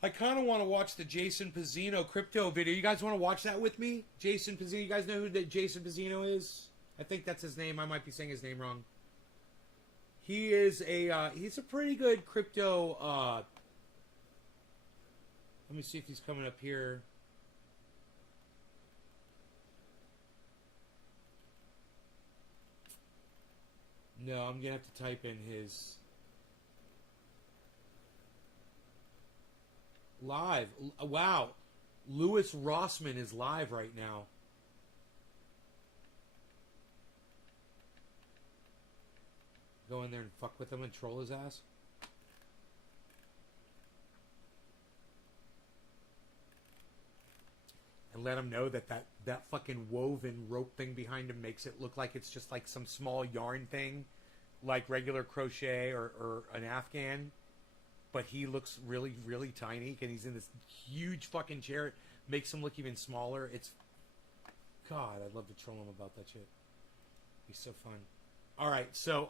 I kind of want to watch the Jason Pizzino crypto video. You guys want to watch that with me? Jason Pizzino. You guys know who the Jason Pizzino is? I think that's his name. I might be saying his name wrong. He is he's a pretty good crypto. Let me see if he's coming up here. No, I'm gonna have to type in his. Live. Wow. Louis Rossman is live right now. Go in there and fuck with him and troll his ass. And let him know that fucking woven rope thing behind him makes it look like it's just like some small yarn thing, like regular crochet or an Afghan. But he looks really, really tiny, and he's in this huge fucking chair. It makes him look even smaller. It's... God, I'd love to troll him about that shit. He's so fun. Alright, so,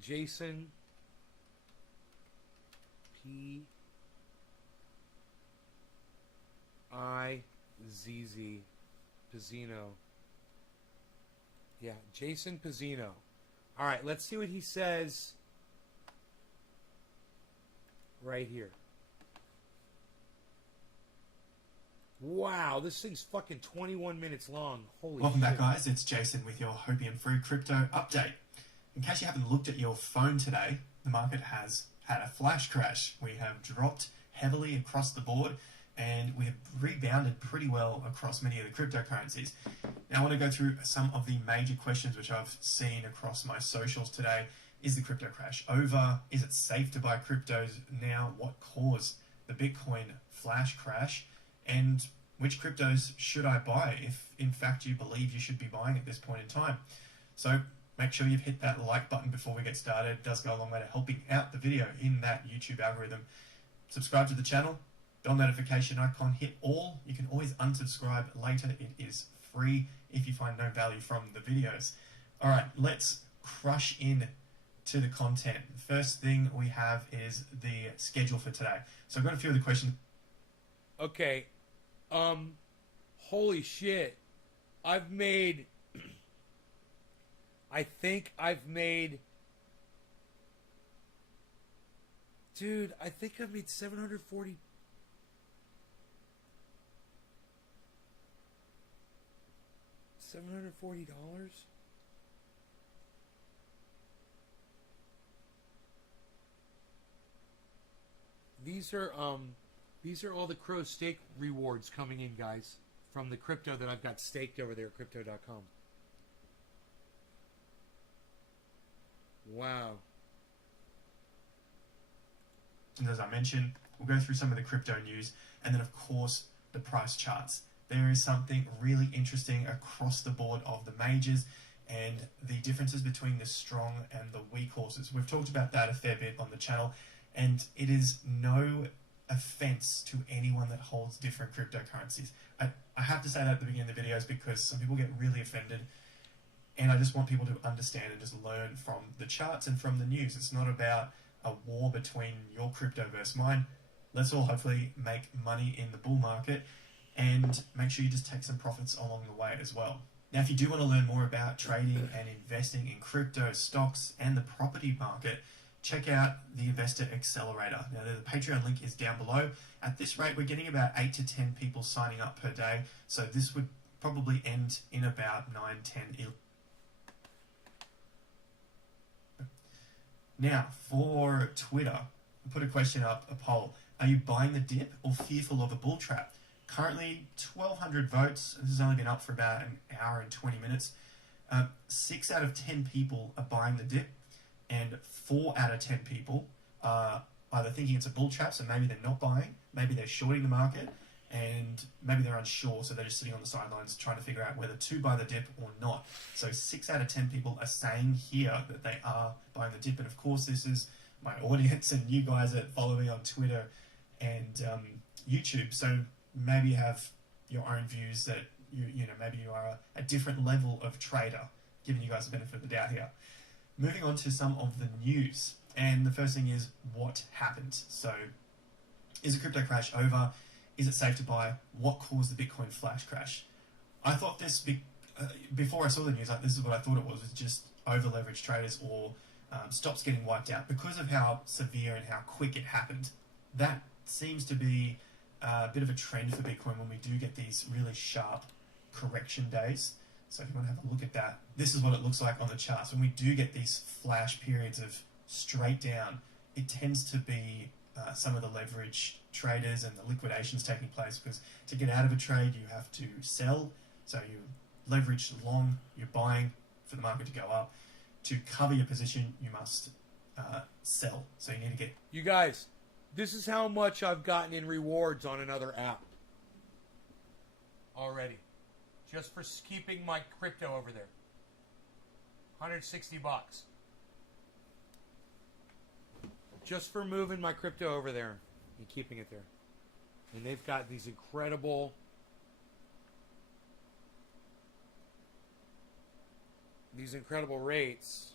Jason P. I-Z-Z Pizzino. Yeah, Jason Pizzino. Alright, let's see what he says right here. Wow, this thing's fucking 21 minutes long. Holy Welcome shit. back, guys. It's Jason with your Hopium-free crypto update. In case you haven't looked at your phone today, the market has had a flash crash. We have dropped heavily across the board, and we have rebounded pretty well across many of the cryptocurrencies. Now I want to go through some of the major questions which I've seen across my socials today. Is the crypto crash over? Is it safe to buy cryptos now? What caused the Bitcoin flash crash? And which cryptos should I buy if in fact you believe you should be buying at this point in time? So make sure you've hit that like button before we get started. It does go a long way to helping out the video in that YouTube algorithm. Subscribe to the channel. Bell notification icon, hit all. You can always unsubscribe later. It is free if you find no value from the videos. All right, let's crush in to the content. The first thing we have is the schedule for today. So I've got a few of the questions. Okay. Holy shit. I've made... I think I've made... Dude, I think I've made $740... $740? These are all the Crow stake rewards coming in, guys, from the crypto that I've got staked over there at crypto.com. Wow. And as I mentioned, we'll go through some of the crypto news, and then of course the price charts. There is something really interesting across the board of the majors, and the differences between the strong and the weak horses. We've talked about that a fair bit on the channel, and it is no offense to anyone that holds different cryptocurrencies. I have to say that at the beginning of the videos because some people get really offended, and I just want people to understand and just learn from the charts and from the news. It's not about a war between your crypto versus mine. Let's all hopefully make money in the bull market, and make sure you just take some profits along the way as well. Now, if you do want to learn more about trading and investing in crypto, stocks, and the property market, check out the Investor Accelerator. Now, the Patreon link is down below. At this rate, we're getting about 8 to 10 people signing up per day, so this would probably end in about 9, 10, 11. Now, for Twitter, I put a question up, a poll. Are you buying the dip or fearful of a bull trap? Currently, 1,200 votes. This has only been up for about an hour and 20 minutes. 6 out of 10 people are buying the dip, and 4 out of 10 people are either thinking it's a bull trap, so maybe they're not buying, maybe they're shorting the market, and maybe they're unsure, so they're just sitting on the sidelines trying to figure out whether to buy the dip or not. So 6 out of 10 people are saying here that they are buying the dip, and of course this is my audience and you guys that follow me on Twitter and YouTube, so maybe you have your own views that you know, maybe you are a different level of trader, giving you guys the benefit of the doubt here. Moving on to some of the news, and the first thing is what happened. So, is a crypto crash over? Is it safe to buy? What caused the Bitcoin flash crash? I thought this, before I saw the news, like, this is what I thought it was just over-leveraged traders or stops getting wiped out because of how severe and how quick it happened. That seems to be a bit of a trend for Bitcoin when we do get these really sharp correction days. So if you want to have a look at that, this is what it looks like on the charts. When we do get these flash periods of straight down, it tends to be some of the leverage traders and the liquidations taking place, because to get out of a trade you have to sell. So you leverage long, you're buying for the market to go up. To cover your position, you must sell. So you need to get... You guys, this is how much I've gotten in rewards on another app already. Just for keeping my crypto over there. 160 bucks. Just for moving my crypto over there and keeping it there. And they've got these incredible rates.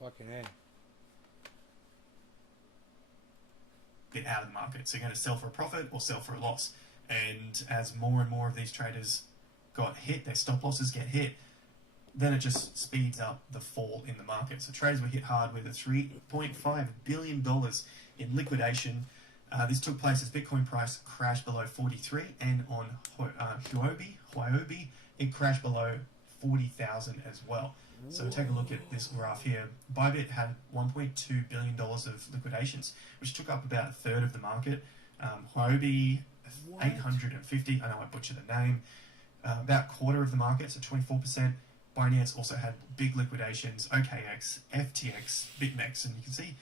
Fucking A. Get out of the market. So you're going to sell for a profit or sell for a loss. And as more and more of these traders got hit, their stop losses get hit, then it just speeds up the fall in the market. So traders were hit hard with a $3.5 billion in liquidation. This took place as Bitcoin price crashed below 43, and on Huobi, it crashed below 40,000 as well. So take a look at this graph here. Bybit had $1.2 billion of liquidations, which took up about a third of the market. Huobi, 850, I know I butchered the name, about a quarter of the market, so 24%. Binance also had big liquidations, OKX, FTX, BitMEX, and you can see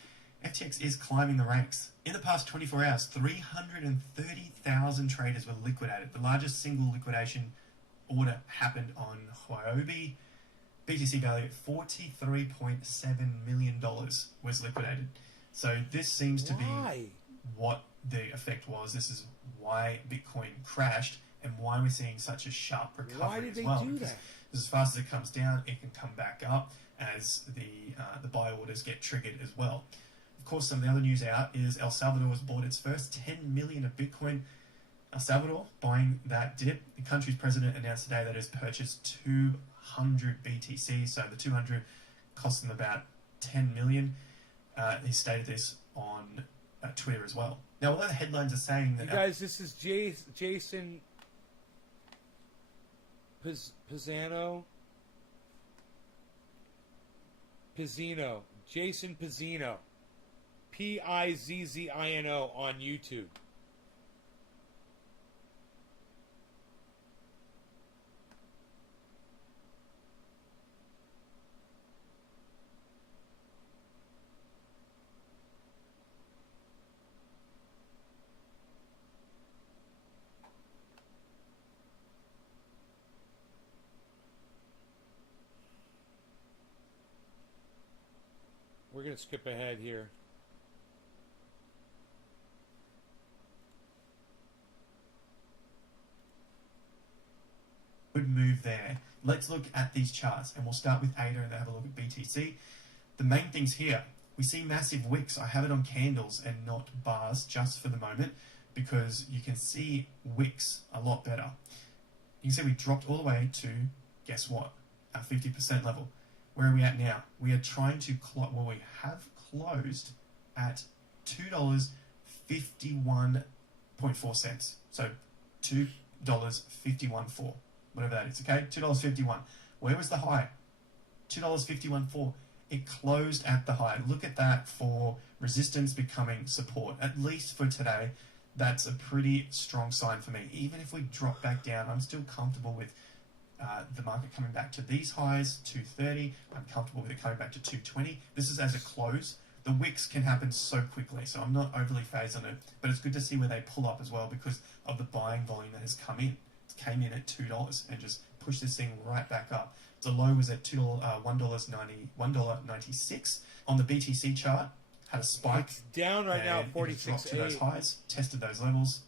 FTX is climbing the ranks. In the past 24 hours, 330,000 traders were liquidated. The largest single liquidation order happened on Huobi. BTC value at $43.7 million was liquidated. So this seems to be what the effect was. This is why Bitcoin crashed and why we're seeing such a sharp recovery. Why did as they well. do that? As fast as it comes down, it can come back up as the buy orders get triggered as well. Of course, some of the other news out is El Salvador has bought its first 10 million of Bitcoin. El Salvador buying that dip. The country's president announced today that it has purchased 200 BTC, so the 200 cost them about 10 million. He stated this on Twitter as well. Now, although the headlines are saying that... You guys, this is Jason Pizzino. Jason Pizzino. Pizzino on YouTube. We're going to skip ahead here. Good move there. Let's look at these charts, and we'll start with ADA and then have a look at BTC. The main things here, we see massive wicks. I have it on candles and not bars just for the moment because you can see wicks a lot better. You can see we dropped all the way to, guess what, our 50% level. Where are we at now? We are trying to well, we have closed at $2.51.4. So $2.514, whatever that is, okay? $2.51. Where was the high? $2.514. It closed at the high. Look at that for resistance becoming support. At least for today, that's a pretty strong sign for me. Even if we drop back down, I'm still comfortable with the market coming back to these highs, 230. I'm comfortable with it coming back to 220. This is as a close. The wicks can happen so quickly, so I'm not overly phased on it. But it's good to see where they pull up as well because of the buying volume that has come in. It came in at $2 and just pushed this thing right back up. The low was at $1.96. On the BTC chart, had a spike. It's down right now at 46.8. Dropped to those highs, tested those levels.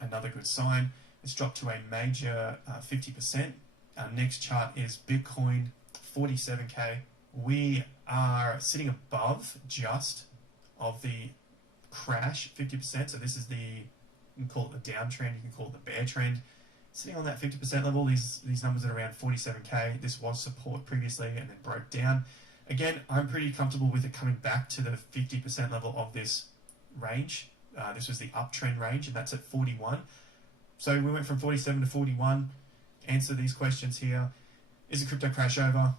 Another good sign. It's dropped to a major 50%. Our next chart is Bitcoin, 47K. We are sitting above just of the crash, 50%. So this is you can call it the downtrend, you can call it the bear trend. Sitting on that 50% level, these numbers are around 47K. This was support previously and then broke down. Again, I'm pretty comfortable with it coming back to the 50% level of this range. This was the uptrend range, and that's at 41. So we went from 47 to 41. Answer these questions here. Is a crypto crash over?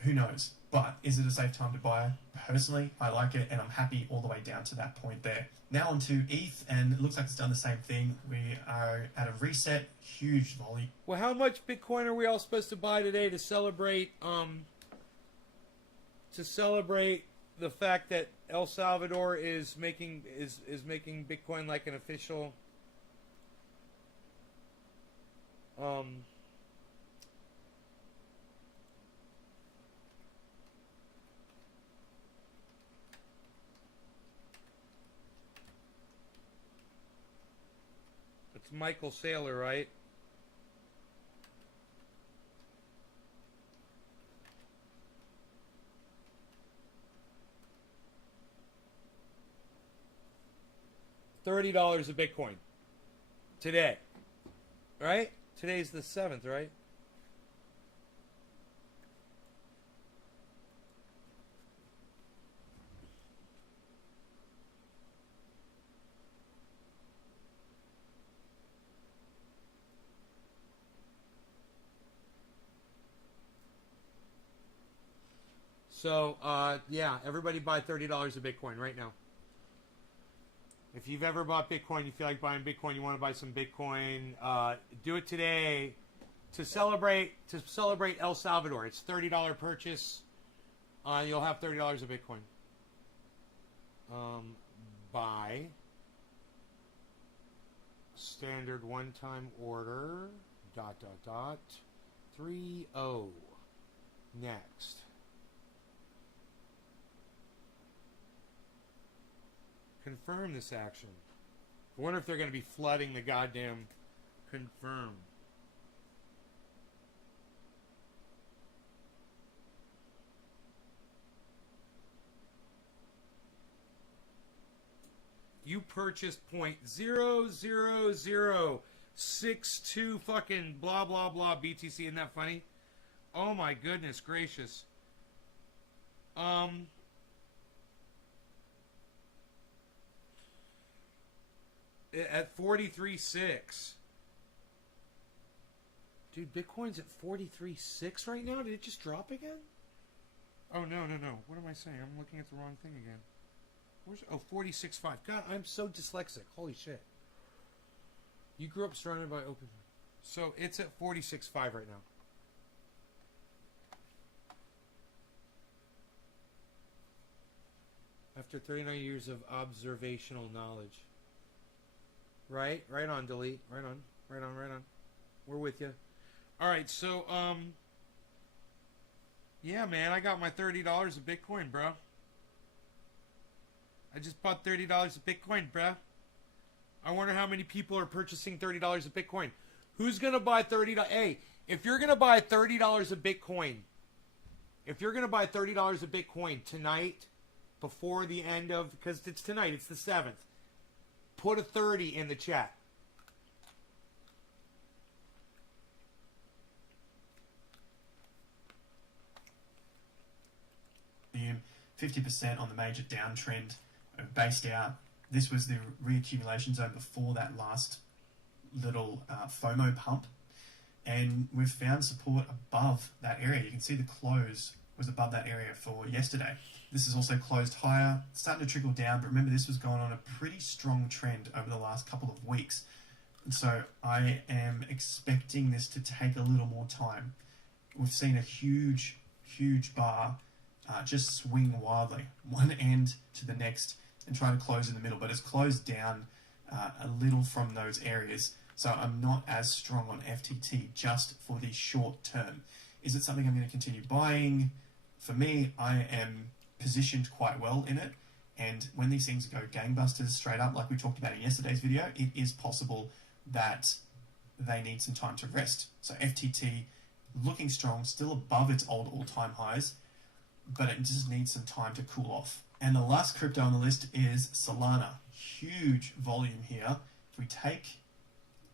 Who knows? But is it a safe time to buy? Personally, I like it, and I'm happy all the way down to that point there. Now on to ETH, and it looks like it's done the same thing. We are at a reset, huge volume. Well, how much Bitcoin are we all supposed to buy today to celebrate the fact that El Salvador is making Bitcoin like an official It's Michael Saylor, right? $30 a Bitcoin today, right? Today's the 7th, right? So, yeah, everybody buy $30 a Bitcoin right now. If you've ever bought Bitcoin, you feel like buying Bitcoin, you want to buy some Bitcoin, do it today to celebrate El Salvador. It's $30 purchase. You'll have $30 of Bitcoin. Buy. Standard one-time order. ... 30. Next. Confirm this action. I wonder if they're going to be flooding the goddamn confirm. You purchased 0.00062 fucking blah blah blah BTC. Isn't that funny? Oh my goodness gracious. At 43.6. Dude, Bitcoin's at 43.6 right now? Did it just drop again? Oh, no. What am I saying? I'm looking at the wrong thing again. Where's 46.5. God, I'm so dyslexic. Holy shit. You grew up surrounded by open. So it's at 46.5 right now. After 39 years of observational knowledge. Right on, delete. Right on. We're with you. All right, so yeah, man, I got my $30 of Bitcoin, bro. I just bought $30 of Bitcoin, bruh. I wonder how many people are purchasing $30 of Bitcoin. Who's going to buy $30? Hey, if you're going to buy $30 of Bitcoin, tonight before the end of, because it's tonight, it's the 7th, put a 30 in the chat. 50% on the major downtrend based out. This was the reaccumulation zone before that last little FOMO pump. And we've found support above that area. You can see the close was above that area for yesterday. This is also closed higher, starting to trickle down, but remember this was going on a pretty strong trend over the last couple of weeks. And so I am expecting this to take a little more time. We've seen a huge bar just swing wildly, one end to the next, and try to close in the middle, but it's closed down a little from those areas. So I'm not as strong on FTT just for the short term. Is it something I'm going to continue buying? For me, I am positioned quite well in it. And when these things go gangbusters straight up, like we talked about in yesterday's video, it is possible that they need some time to rest. So FTT looking strong, still above its old all-time highs, but it just needs some time to cool off. And the last crypto on the list is Solana. Huge volume here. If we take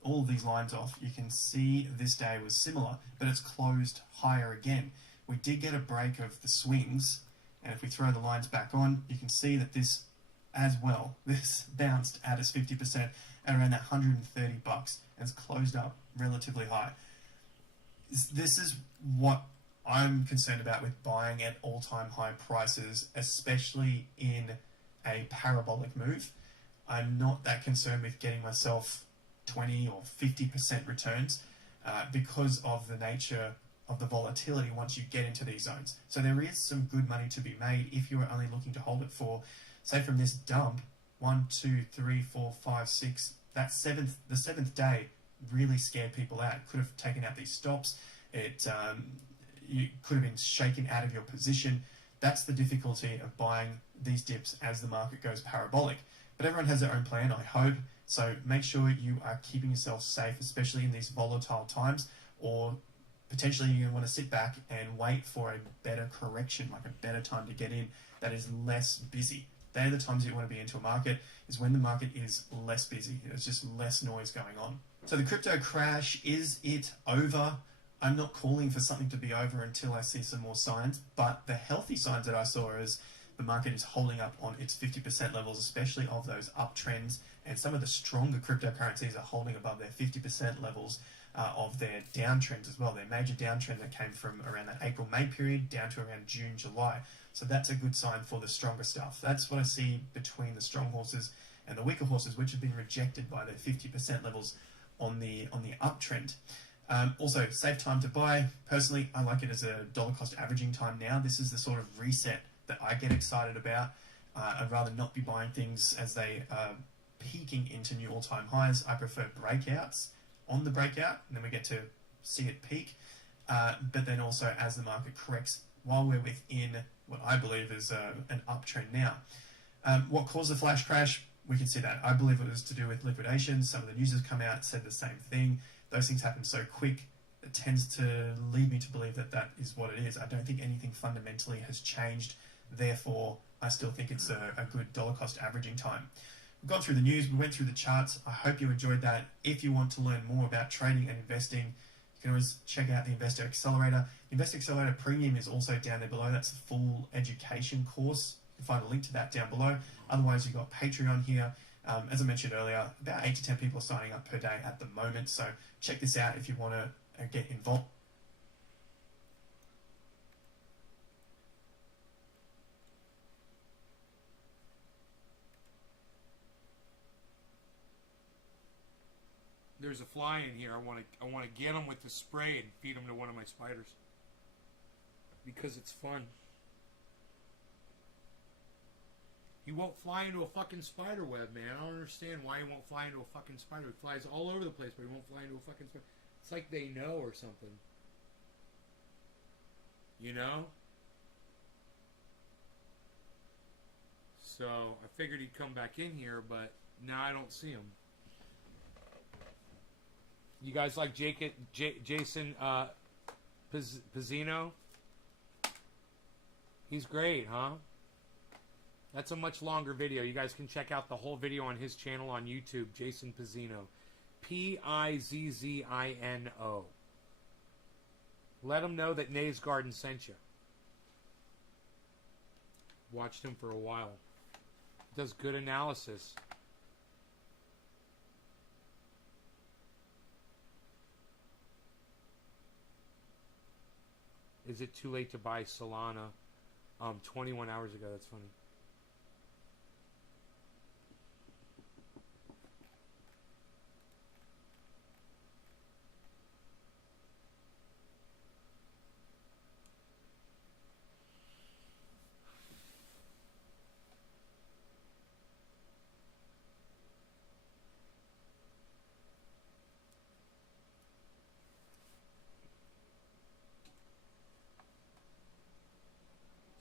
all of these lines off, you can see this day was similar, but it's closed higher again. We did get a break of the swings, and if we throw the lines back on, you can see that this as well, this bounced at its 50% at around that $130 and it's closed up relatively high. This is what I'm concerned about with buying at all-time high prices, especially in a parabolic move. I'm not that concerned with getting myself 20 or 50% returns because of the nature of the volatility once you get into these zones. So there is some good money to be made if you are only looking to hold it for, say from this dump, 1, 2, 3, 4, 5, 6, the seventh day really scared people out. It could have taken out these stops. You could have been shaken out of your position. That's the difficulty of buying these dips as the market goes parabolic. But everyone has their own plan, I hope. So make sure you are keeping yourself safe, especially in these volatile times, or potentially you're going to want to sit back and wait for a better correction, like a better time to get in that is less busy. They're the times you want to be into a market, is when the market is less busy. There's just less noise going on. So the crypto crash, is it over? I'm not calling for something to be over until I see some more signs, but the healthy signs that I saw is the market is holding up on its 50% levels, especially of those uptrends, and some of the stronger cryptocurrencies are holding above their 50% levels of their downtrends as well. Their major downtrend that came from around that April-May period down to around June-July. So that's a good sign for the stronger stuff. That's what I see between the strong horses and the weaker horses, which have been rejected by their 50% levels on the uptrend. Also, safe time to buy. Personally, I like it as a dollar cost averaging time now. This is the sort of reset that I get excited about. I'd rather not be buying things as they are peaking into new all-time highs. I prefer breakouts on the breakout, and then we get to see it peak. But then also as the market corrects while we're within what I believe is an uptrend now. What caused the flash crash? We can see that. I believe it was to do with liquidation. Some of the news has come out, said the same thing. Those things happen so quick, it tends to lead me to believe that that is what it is. I don't think anything fundamentally has changed. Therefore, I still think it's a good dollar cost averaging time. We've gone through the news, we went through the charts. I hope you enjoyed that. If you want to learn more about trading and investing, you can always check out the Investor Accelerator. The Investor Accelerator Premium is also down there below. That's a full education course. You can find a link to that down below. Otherwise, you've got Patreon here. As I mentioned earlier, about 8 to 10 people are signing up per day at the moment. So check this out if you want to get involved. There's a fly in here. I want to get him with the spray and feed him to one of my spiders because it's fun. He won't fly into a fucking spider web, man. I don't understand why he won't fly into a fucking spider. He flies all over the place, but he won't fly into a fucking spider. It's like they know or something. You know? So I figured he'd come back in here, but now I don't see him. You guys like Jason Pizzino? He's great, huh? That's a much longer video. You guys can check out the whole video on his channel on YouTube, Jason Pizzino. Pizzino. Let him know that Nays Garden sent you. Watched him for a while. Does good analysis. Is it too late to buy Solana? 21 hours ago. That's funny.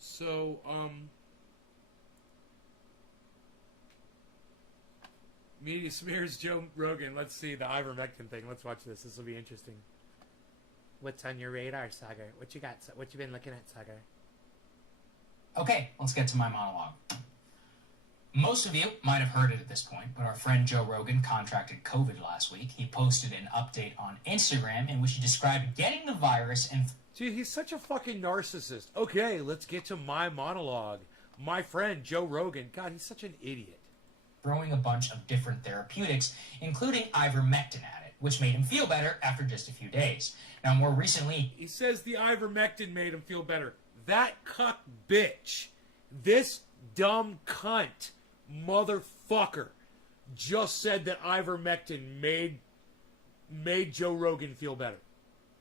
So, Media Smears Joe Rogan. Let's see the ivermectin thing. Let's watch this. This will be interesting. What's on your radar, Sagar? What you got? What you been looking at, Sagar? Okay, let's get to my monologue. Most of you might have heard it at this point, but our friend Joe Rogan contracted COVID last week. He posted an update on Instagram in which he described getting the virus and... Dude, he's such a fucking narcissist. Okay, let's get to my monologue. My friend Joe Rogan. God, he's such an idiot. Throwing a bunch of different therapeutics, including ivermectin at it, which made him feel better after just a few days. Now, more recently... He says the ivermectin made him feel better. That cuck bitch. This dumb cunt motherfucker just said that ivermectin made Joe Rogan feel better.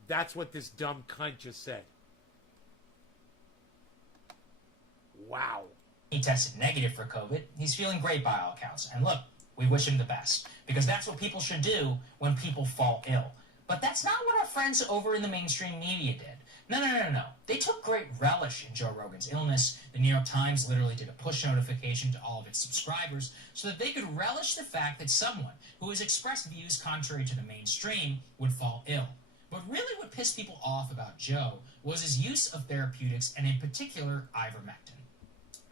That's what this dumb cunt just said. Wow. He tested negative for COVID. He's feeling great by all accounts. And look, we wish him the best. Because that's what people should do when people fall ill. But that's not what our friends over in the mainstream media did. No. They took great relish in Joe Rogan's illness. The New York Times literally did a push notification to all of its subscribers so that they could relish the fact that someone who has expressed views contrary to the mainstream would fall ill. But really what pissed people off about Joe was his use of therapeutics, and in particular, ivermectin.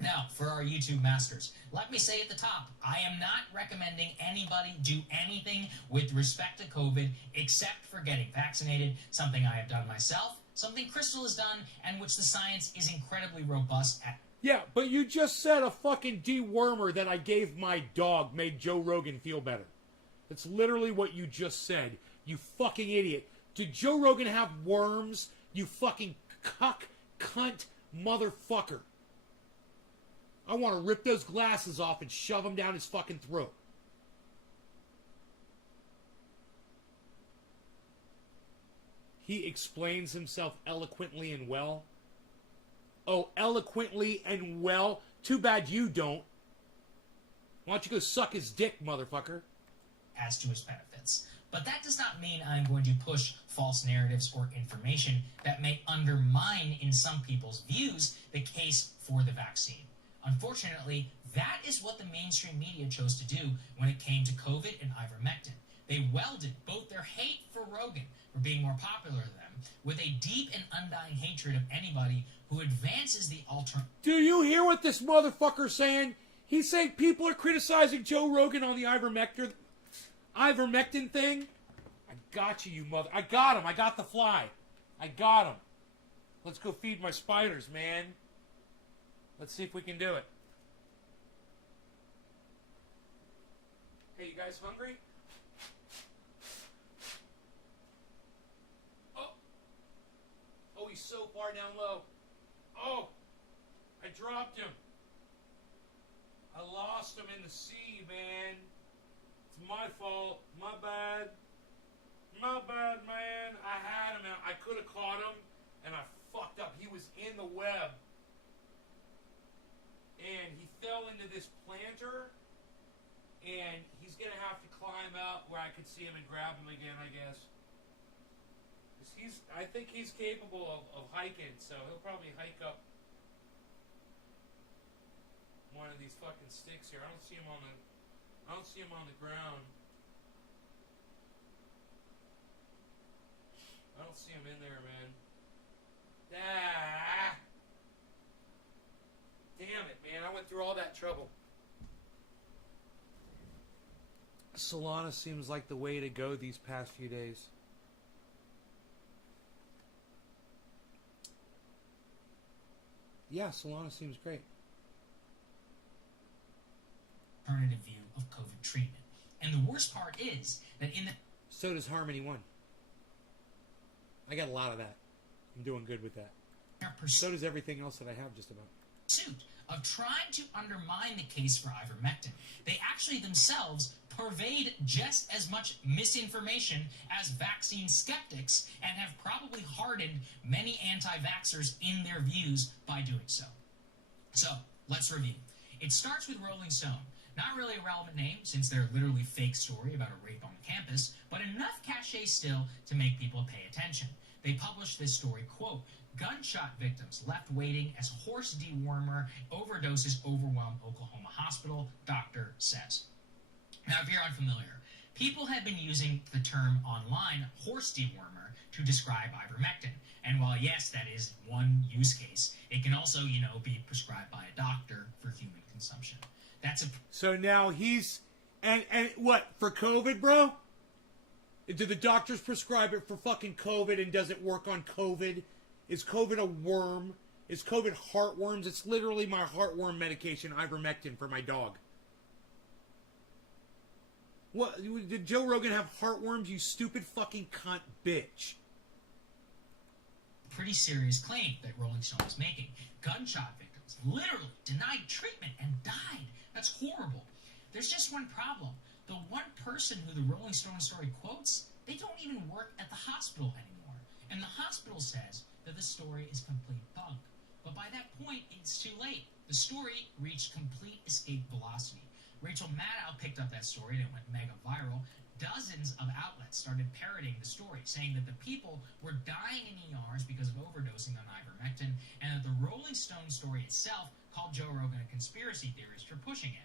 Now, for our YouTube masters, let me say at the top, I am not recommending anybody do anything with respect to COVID except for getting vaccinated, something I have done myself, something Crystal has done, and which the science is incredibly robust at. Yeah, but you just said a fucking dewormer that I gave my dog made Joe Rogan feel better. That's literally what you just said, you fucking idiot. Did Joe Rogan have worms, you fucking cunt motherfucker? I want to rip those glasses off and shove them down his fucking throat. He explains himself eloquently and well. Oh, eloquently and well? Too bad you don't. Why don't you go suck his dick, motherfucker? As to his benefits. But that does not mean I'm going to push false narratives or information that may undermine, in some people's views, the case for the vaccine. Unfortunately, that is what the mainstream media chose to do when it came to COVID and ivermectin. They welded both their hate for Rogan, for being more popular than them, with a deep and undying hatred of anybody who advances the alternative. Do you hear what this motherfucker's saying? He's saying people are criticizing Joe Rogan on the ivermectin thing. I got you mother... I got him. I got the fly. I got him. Let's go feed my spiders, man. Let's see if we can do it. Hey, you guys hungry? Oh, he's so far down low. Oh, I dropped him. I lost him in the sea, man. It's my fault. My bad. My bad, man. I had him. I could have caught him, and I fucked up. He was in the web. And he fell into this planter, and he's going to have to climb out where I could see him and grab him again, I guess. I think he's capable of hiking, so he'll probably hike up one of of these fucking sticks here. I don't see them on the ground. I don't see them in there, man. Ah! Damn it, man. I went through all that trouble. Solana seems like the way to go these past few days. Yeah, Solana seems great. Alternative view of COVID treatment. And the worst part is that in the... So does Harmony One. I got a lot of that. I'm doing good with that. So does everything else that I have, just about. Pursuit of trying to undermine the case for ivermectin, they actually themselves pervade just as much misinformation as vaccine skeptics and have probably hardened many anti-vaxxers in their views by doing so. So, let's review. It starts with Rolling Stone. Not really a relevant name, since they're literally fake story about a rape on campus, but enough cachet still to make people pay attention. They published this story, quote, gunshot victims left waiting as horse dewormer overdoses overwhelm Oklahoma hospital, doctor says. Now, if you're unfamiliar, people have been using the term online horse dewormer to describe ivermectin. And while, yes, that is one use case, it can also, be prescribed by a doctor for human consumption. So now he's... And what, for COVID, bro? Do the doctors prescribe it for fucking COVID and does it work on COVID? Is COVID a worm? Is COVID heartworms? It's literally my heartworm medication, ivermectin, for my dog. What? Did Joe Rogan have heartworms, you stupid fucking cunt bitch? Pretty serious claim that Rolling Stone is making. Gunshot victims literally denied treatment and died. That's horrible. There's just one problem. The one person who the Rolling Stone story quotes, they don't even work at the hospital anymore. And the hospital says that the story is complete bunk. But by that point, it's too late. The story reached complete escape velocity. Rachel Maddow picked up that story and it went mega viral. Dozens of outlets started parroting the story, saying that the people were dying in ERs because of overdosing on ivermectin, and that the Rolling Stone story itself called Joe Rogan a conspiracy theorist for pushing it.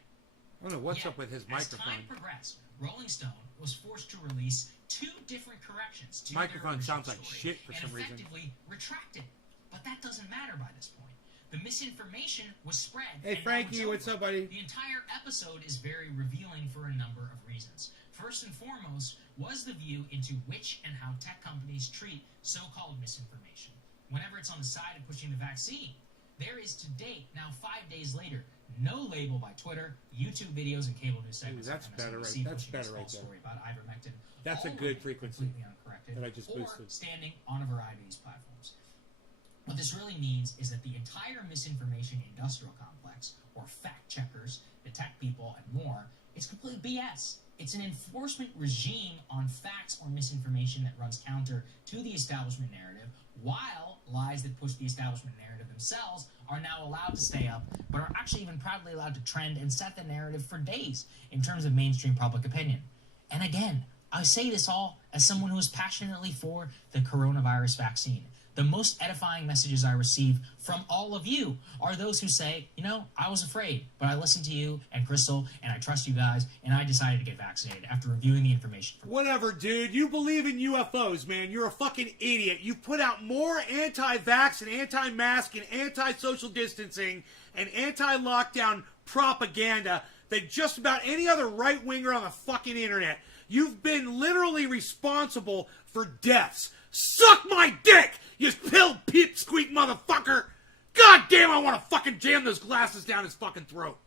I don't know what's up with his microphone. As time progressed, Rolling Stone was forced to release 2 different corrections to microphone their sounds like story shit for some reason. And effectively retracted. But that doesn't matter by this point. The misinformation was spread. Hey, Frankie, what's up, buddy? The entire episode is very revealing for a number of reasons. First and foremost was the view into which and how tech companies treat so-called misinformation. Whenever it's on the side of pushing the vaccine, there is to date, now 5 days later, no label by Twitter, YouTube videos, and cable news segments. Ooh, that's better, right? That's better, right there. Story about ivermectin. That's a good frequency Completely uncorrected, that I just boosted. Or standing on a variety of these platforms. What this really means is that the entire misinformation industrial complex, or fact checkers, the tech people, and more, is complete BS. It's an enforcement regime on facts or misinformation that runs counter to the establishment narrative, while lies that push the establishment narrative themselves are now allowed to stay up, but are actually even proudly allowed to trend and set the narrative for days in terms of mainstream public opinion. And again, I say this all as someone who is passionately for the coronavirus vaccine. The most edifying messages I receive from all of you are those who say, I was afraid, but I listened to you and Crystal, and I trust you guys, and I decided to get vaccinated after reviewing the information. Whatever, dude. You believe in UFOs, man. You're a fucking idiot. You put out more anti-vax and anti-mask and anti-social distancing and anti-lockdown propaganda than just about any other right-winger on the fucking internet. You've been literally responsible for deaths. Suck my dick, you pill pipsqueak motherfucker! God damn, I want to fucking jam those glasses down his fucking throat.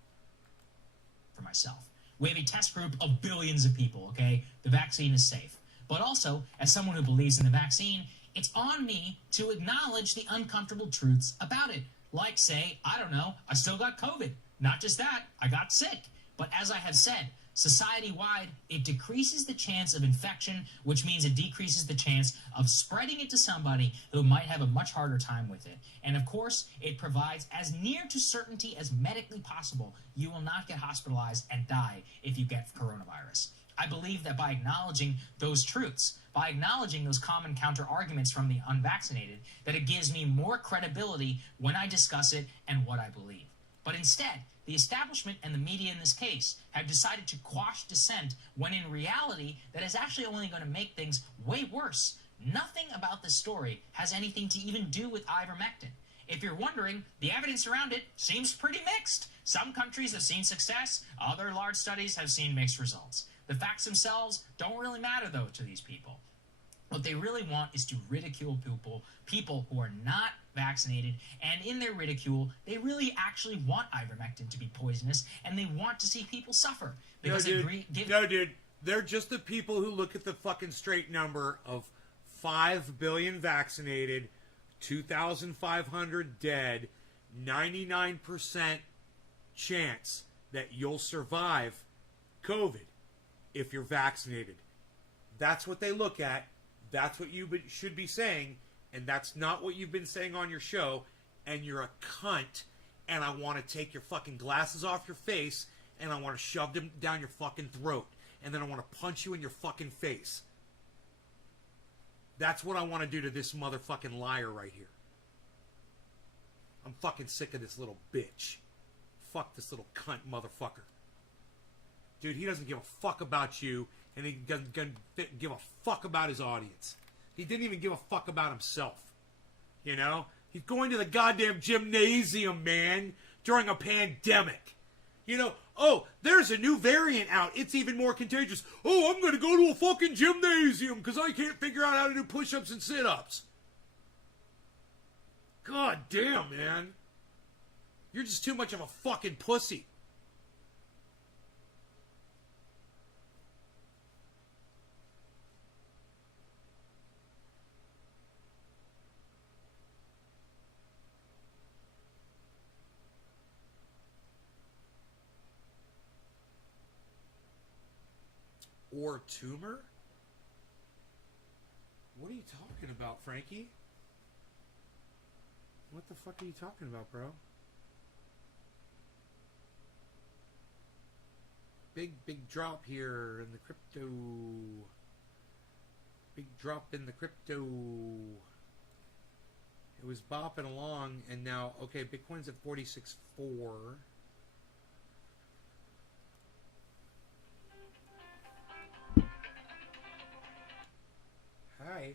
For myself. We have a test group of billions of people, okay? The vaccine is safe. But also, as someone who believes in the vaccine, it's on me to acknowledge the uncomfortable truths about it. Like, say, I don't know, I still got COVID. Not just that, I got sick. But as I have said, society-wide, it decreases the chance of infection, which means it decreases the chance of spreading it to somebody who might have a much harder time with it. And of course, it provides as near to certainty as medically possible you will not get hospitalized and die if you get coronavirus. I believe that by acknowledging those truths, by acknowledging those common counter-arguments from the unvaccinated, that it gives me more credibility when I discuss it and what I believe. But instead, The establishment and the media in this case have decided to quash dissent when in reality that is actually only going to make things way worse. Nothing about this story has anything to even do with ivermectin. If you're wondering, the evidence around it seems pretty mixed. Some countries have seen success, other large studies have seen mixed results. The facts themselves don't really matter, though, to these people. What they really want is to ridicule people who are not vaccinated, and in their ridicule, they really actually want ivermectin to be poisonous, and they want to see people suffer. Because No, dude. They're just the people who look at the fucking straight number of 5 billion vaccinated, 2,500 dead, 99% chance that you'll survive COVID if you're vaccinated. That's what they look at. That's what you should be saying, and that's not what you've been saying on your show, and you're a cunt, and I want to take your fucking glasses off your face, and I want to shove them down your fucking throat, and then I want to punch you in your fucking face. That's what I want to do to this motherfucking liar right here. I'm fucking sick of this little bitch. Fuck this little cunt motherfucker. Dude, he doesn't give a fuck about you, and he doesn't give a fuck about his audience. He didn't even give a fuck about himself. You know? He's going to the goddamn gymnasium, man, during a pandemic. You know, oh, there's a new variant out. It's even more contagious. Oh, I'm going to go to a fucking gymnasium because I can't figure out how to do push-ups and sit-ups. God damn, man. You're just too much of a fucking pussy. Or tumor? What are you talking about, Frankie? What the fuck are you talking about, bro? Big drop here in the crypto. Big drop in the crypto. It was bopping along, and now, okay, Bitcoin's at 46.4. Hi.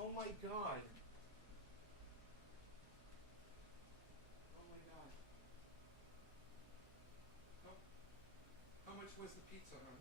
Oh my god. Oh my god. How much was the pizza, huh?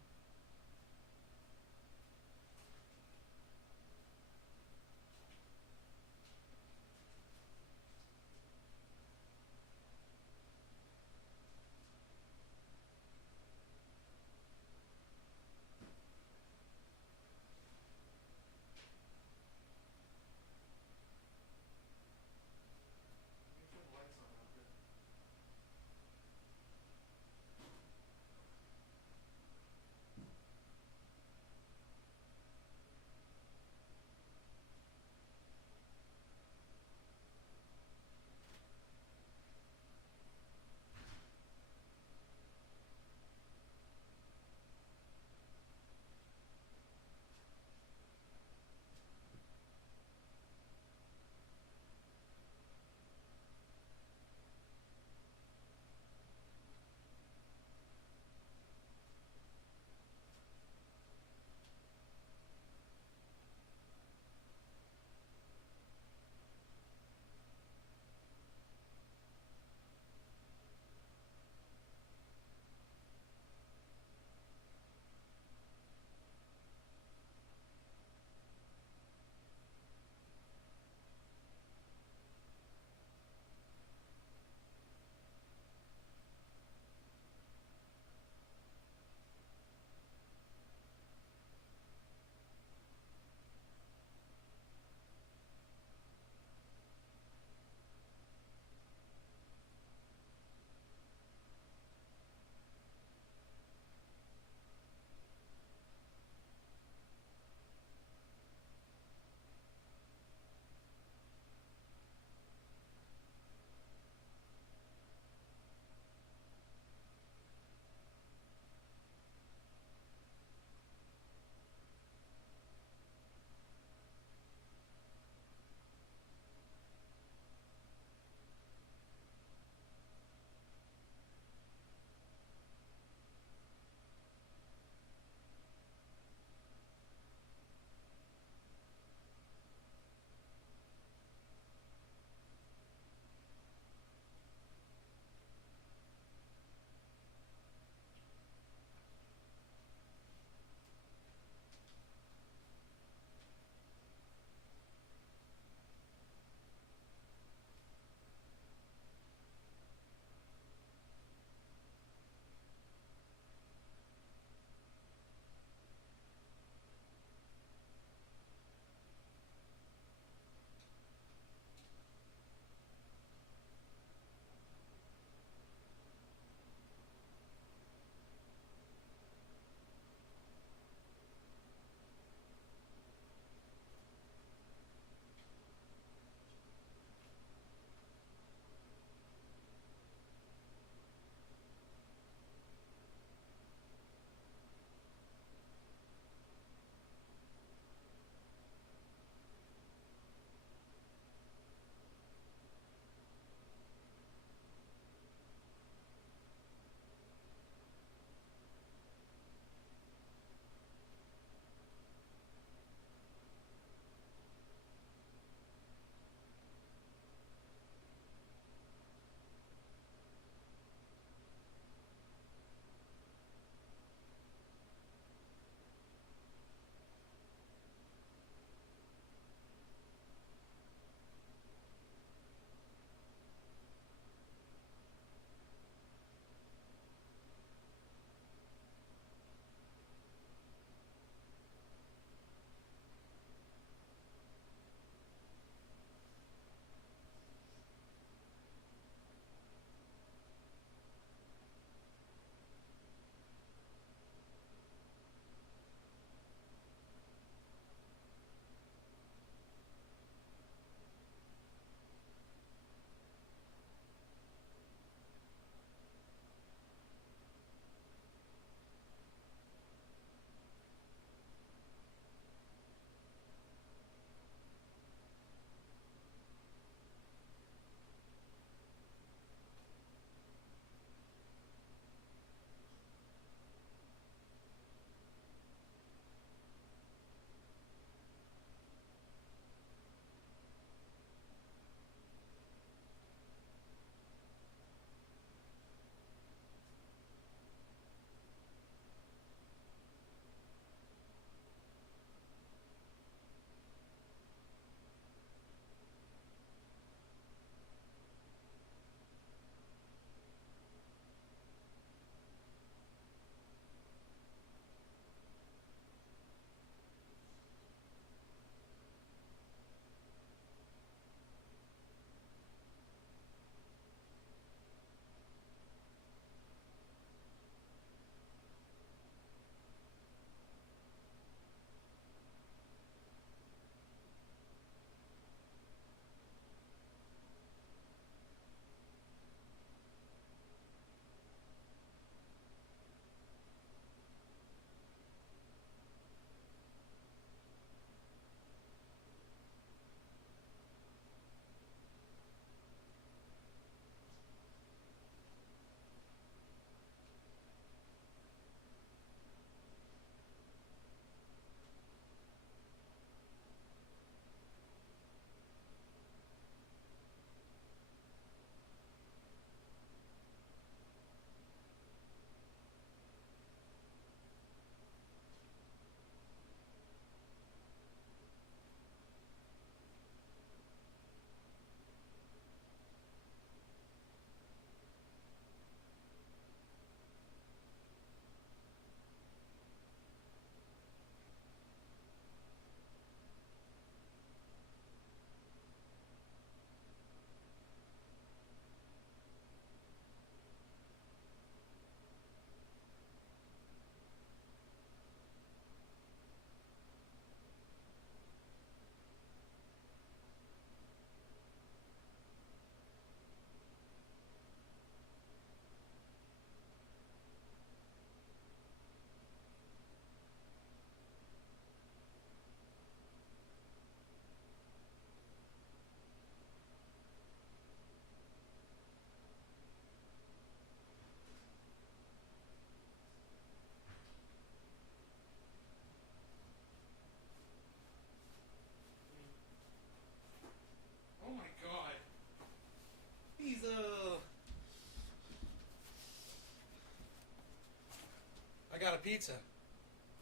pizza.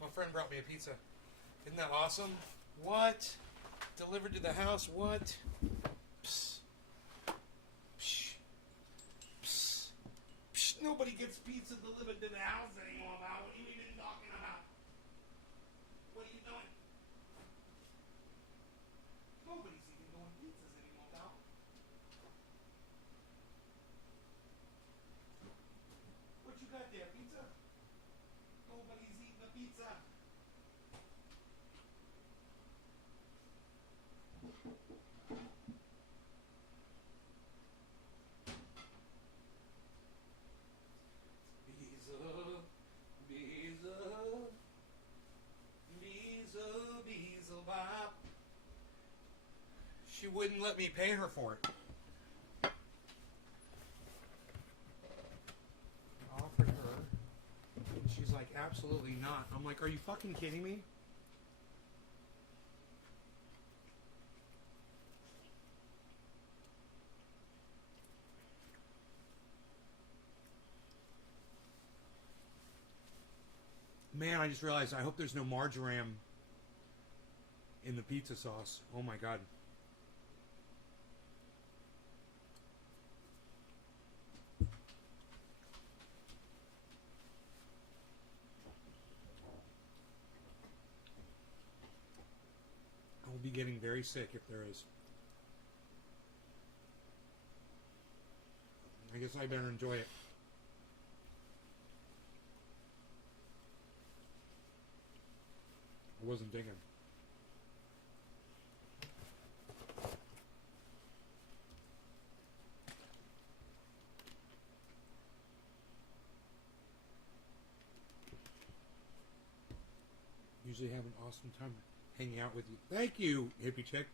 My friend brought me a pizza. Isn't that awesome? What? Delivered to the house? What? Psst. Psh. Psst. Psh. Nobody gets pizza delivered to the house anymore, Val. What are you even talking about? What are you doing? Nobody's even doing pizzas anymore, Val. What you got there, pizza? Nobody's eating the pizza. Beelzebub. She wouldn't let me pay her for it. I offered her. And she's like, absolutely not. I'm like, are you fucking kidding me? Man, I just realized I hope there's no marjoram in the pizza sauce. Oh my god. I will be getting very sick if there is. I guess I better enjoy it. I wasn't thinking. Usually have an awesome time hanging out with you. Thank you, hippie chick.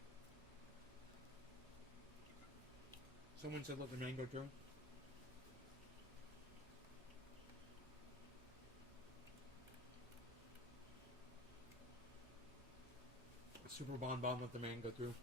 Someone said let the mango through. Super bonbon, let the man go through.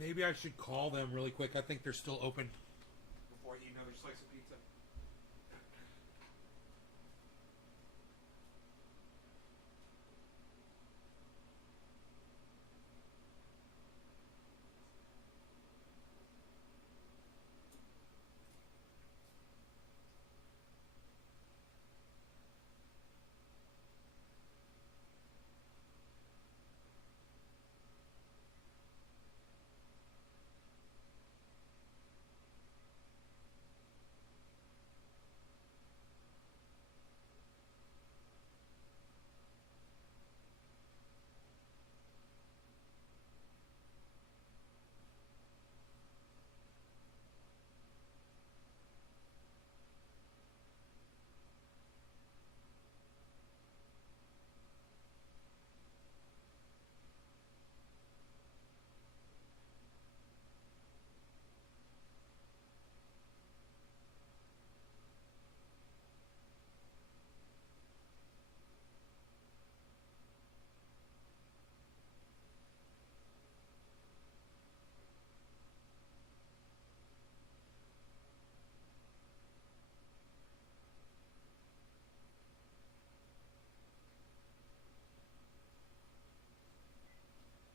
Maybe I should call them really quick. I think they're still open before I eat another slice of pizza.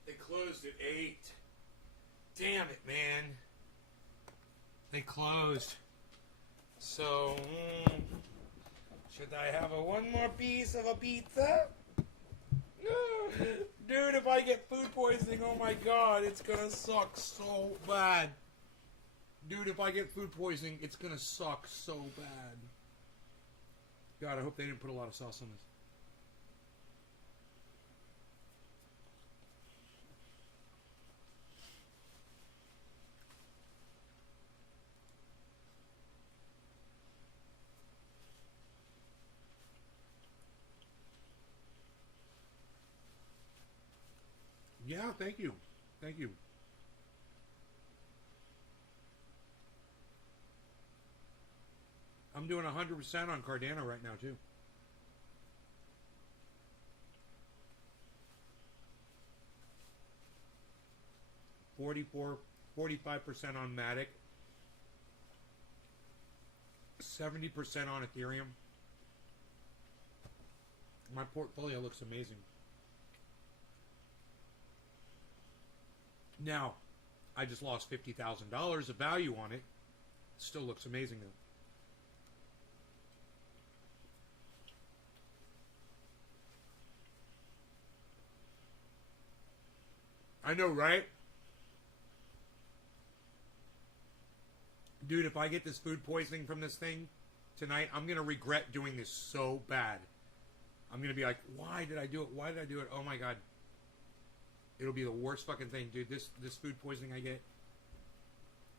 They closed at 8. Damn it, man. They closed. So, should I have one more piece of a pizza? Dude, if I get food poisoning, oh my god, it's gonna suck so bad. Dude, if I get food poisoning, it's gonna suck so bad. God, I hope they didn't put a lot of sauce on this. Yeah, thank you. Thank you. I'm doing 100% on Cardano right now, too. $45% on Matic. 70% on Ethereum. My portfolio looks amazing. Now, I just lost $50,000 of value on it. Still looks amazing though. I know, right? Dude, if I get this food poisoning from this thing tonight, I'm going to regret doing this so bad. I'm going to be like, why did I do it? Why did I do it? Oh my God. It'll be the worst fucking thing, dude. This food poisoning I get,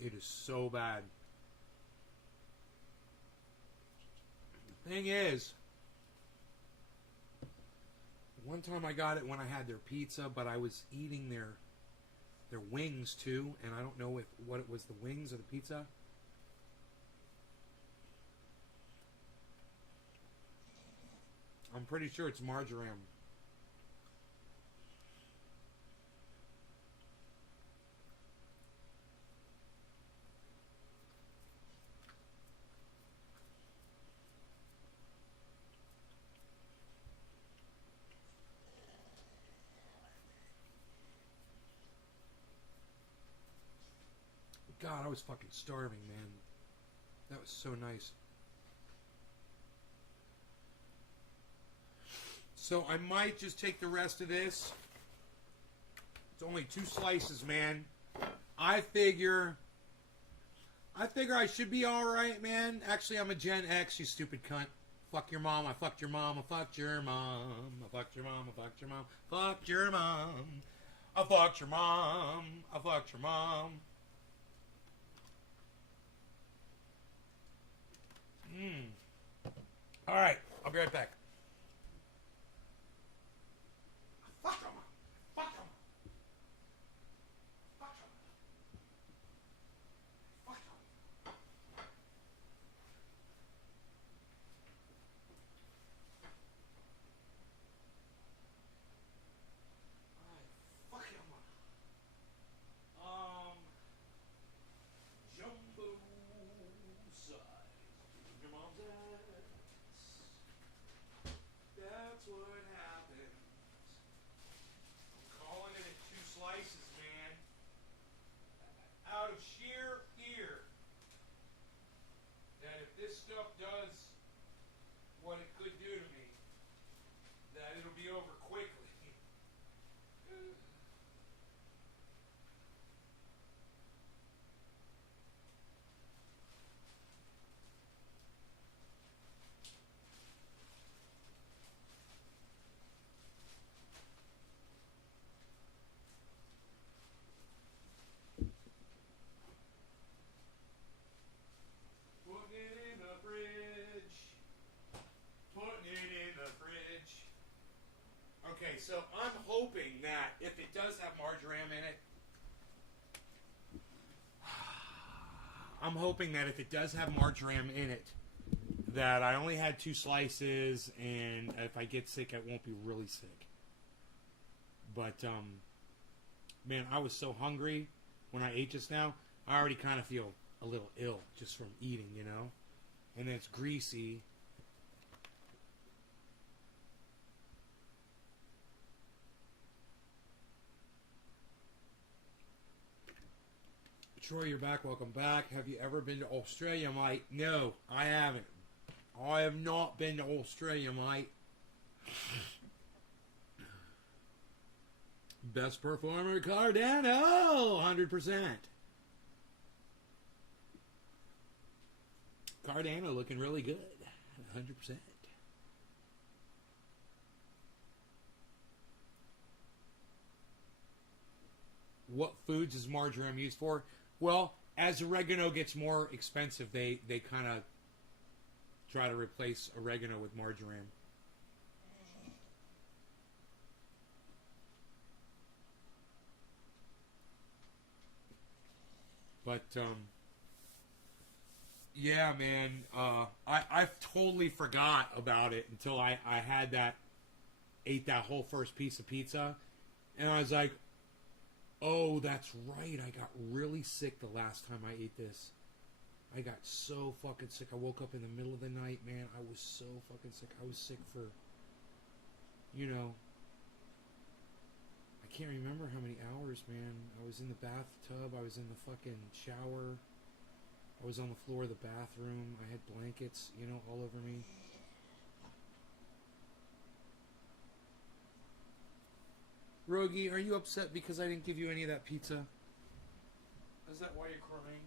it is so bad. The thing is, one time I got it when I had their pizza, but I was eating their wings too, and I don't know if what it was, the wings or the pizza. I'm pretty sure it's marjoram. God, I was fucking starving, man. That was so nice. So I might just take the rest of this. It's only 2 slices, man. I figure I should be alright, man. Actually, I'm a Gen X, you stupid cunt. Fuck your mom, I fucked your mom, I fucked your mom. I fucked your mom, I fucked your mom. Fucked your mom. I fucked your mom. I fucked your mom. Alright, I'll be right back. Fuck him. Fuck him. Fuck him. Fuck him. Alright, fuck him. Jumbo size. Your mom's ass. That's what happens. I'm calling it at 2 slices, man. Out of sheer fear that if this stuff does what it could do to me, that it'll be over quickly. Putting it in the fridge. Putting it in the fridge. Okay, so I'm hoping that if it does have marjoram in it, I'm hoping that if it does have marjoram in it, that I only had 2 slices, and if I get sick, I won't be really sick. But, man, I was so hungry when I ate just now. I already kind of feel a little ill just from eating, you know? And then it's greasy. Troy, you're back. Welcome back. Have you ever been to Australia, mate? No, I haven't. I have not been to Australia, mate. Best performer, Cardano, 100%. Cardano looking really good, 100%. What foods is marjoram used for? Well, as oregano gets more expensive, they kind of try to replace oregano with marjoram. But yeah, man, I totally forgot about it until I ate that whole first piece of pizza, and I was like, oh, that's right, I got really sick the last time I ate this. I got so fucking sick. I woke up in the middle of the night, man. I was so fucking sick. I was sick for, I can't remember how many hours, man. I was in the bathtub. I was in the fucking shower. I was on the floor of the bathroom. I had blankets, all over me. Rogie, are you upset because I didn't give you any of that pizza? Is that why you're crying?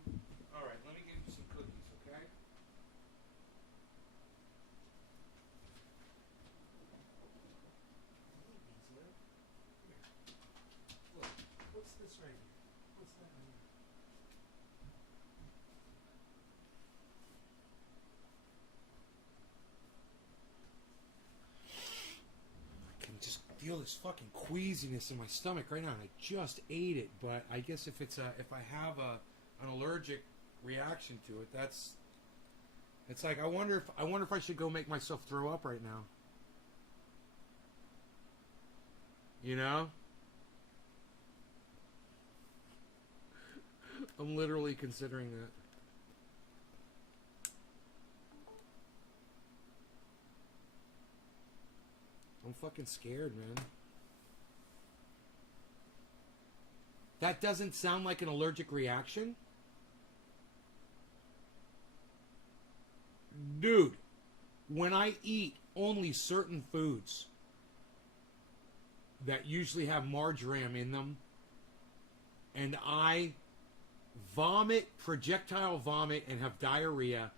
Alright, let me give you some cookies, okay? Look, what's this right here? What's that right here? I can just feel this fucking queasiness in my stomach right now, and I just ate it. But I guess if I have an allergic reaction to it, it's like I wonder if I should go make myself throw up right now. I'm literally considering that. I'm fucking scared, man. That doesn't sound like an allergic reaction? Dude, when I eat only certain foods that usually have marjoram in them, and I projectile vomit, and have diarrhea,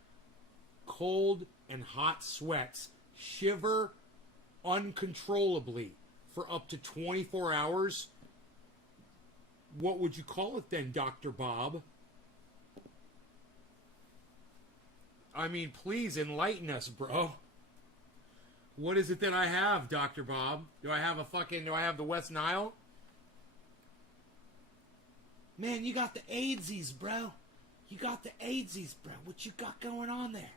cold and hot sweats, shiver uncontrollably for up to 24 hours, what would you call it then, Dr. Bob? I mean, please enlighten us, bro. What is it that I have, Dr. Bob? Do I have the West Nile? Man, you got the AIDSies, bro. You got the AIDSies, bro. What you got going on there?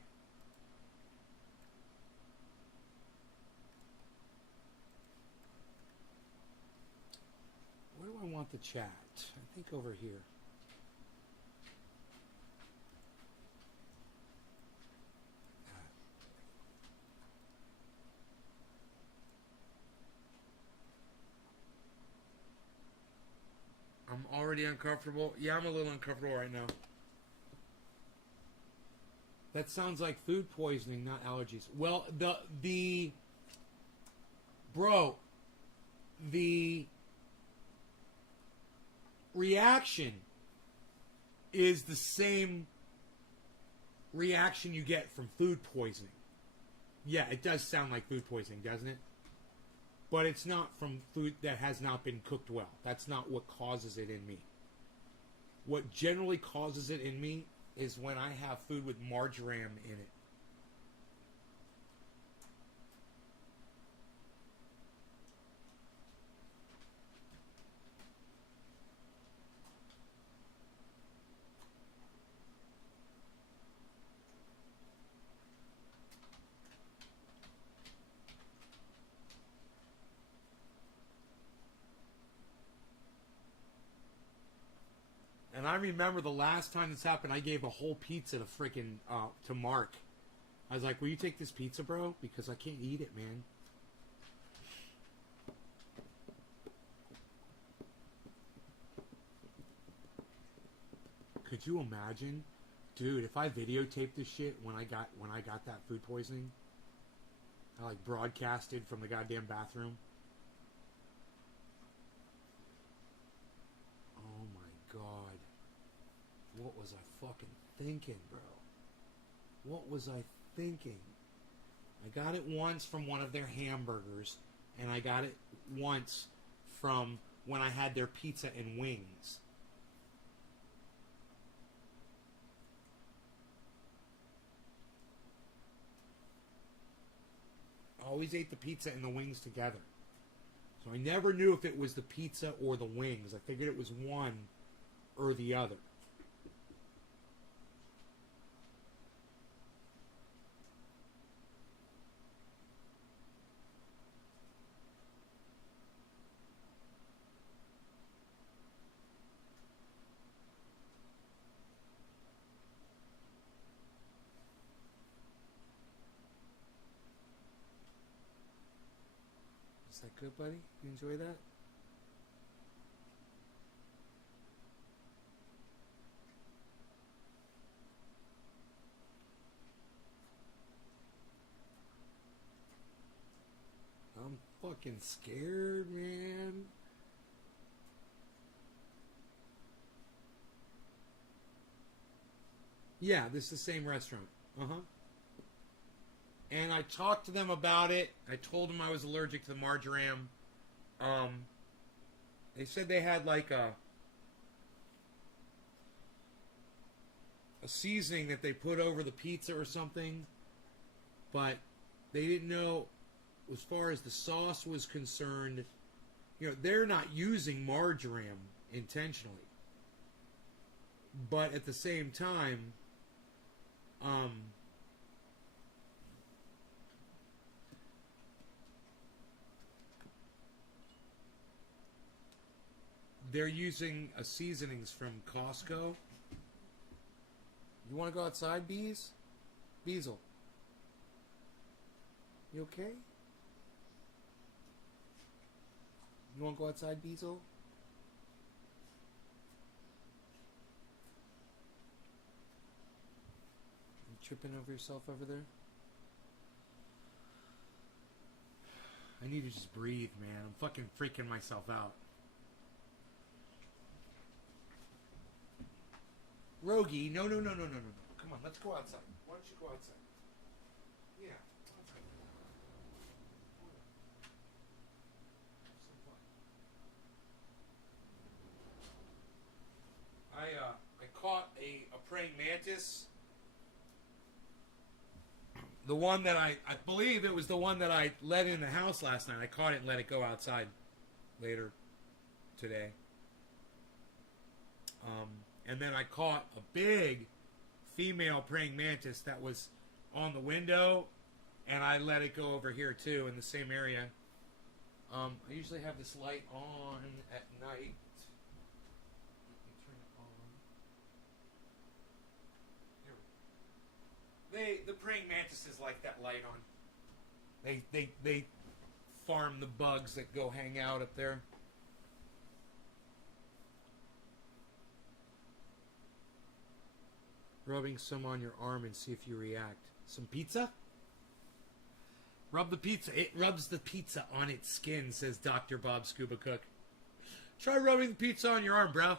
Where do I want the chat? I think over here. I'm already uncomfortable. Yeah, I'm a little uncomfortable right now. That sounds like food poisoning, not allergies. Well, the reaction is the same reaction you get from food poisoning. Yeah, it does sound like food poisoning, doesn't it? But it's not from food that has not been cooked well. That's not what causes it in me. What generally causes it in me is when I have food with marjoram in it. And I remember the last time this happened, I gave a whole pizza to freaking to Mark. I was like, "Will you take this pizza, bro? Because I can't eat it, man." Could you imagine, dude? If I videotaped this shit when I got that food poisoning, I like broadcasted from the goddamn bathroom. Oh my god. What was I fucking thinking, bro? What was I thinking? I got it once from one of their hamburgers, and I got it once from when I had their pizza and wings. I always ate the pizza and the wings together. So I never knew if it was the pizza or the wings. I figured it was one or the other. Is that good, buddy? You enjoy that? I'm fucking scared, man. Yeah, this is the same restaurant. Uh-huh. And I talked to them about it. I told them I was allergic to the marjoram. They said they had like a seasoning that they put over the pizza or something, but they didn't know as far as the sauce was concerned. You know, they're not using marjoram intentionally, but at the same time, they're using a seasonings from Costco. You want to go outside, Bees? Beazle. You okay? You want to go outside, Beazle? You tripping over yourself over there? I need to just breathe, man. I'm fucking freaking myself out. Rogie, no. Come on, let's go outside. Why don't you go outside? Yeah, outside. I caught a praying mantis. The one that I believe it was the one that I let in the house last night. I caught it and let it go outside later today. And then I caught a big female praying mantis that was on the window, and I let it go over here too in the same area. I usually have this light on at night. Let me turn it on. The praying mantises like that light on. They farm the bugs that go hang out up there. Rubbing some on your arm and see if you react. Some pizza? Rub the pizza. It rubs the pizza on its skin, says Dr. Bob Scuba Cook. Try rubbing the pizza on your arm, bro.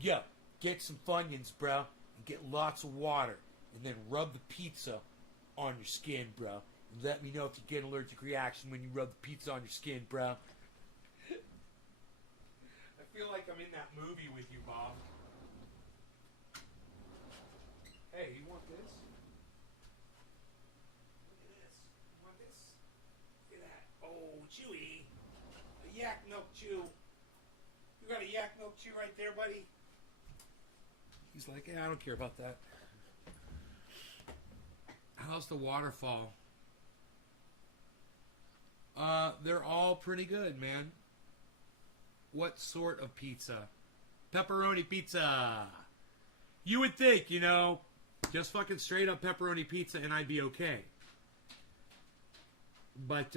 Yo, get some Funyuns, bro, and get lots of water, and then rub the pizza on your skin, bro. And let me know if you get an allergic reaction when you rub the pizza on your skin, bro. I feel like I'm in that movie with you, Bob. Hey, you want this? Look at this. You want this? Look at that. Oh, Chewy. A yak milk chew. You got a yak milk chew right there, buddy? He's like, yeah, I don't care about that. How's the waterfall? They're all pretty good, man. What sort of pizza? Pepperoni pizza. You would think, you know, just fucking straight up pepperoni pizza and I'd be okay. But,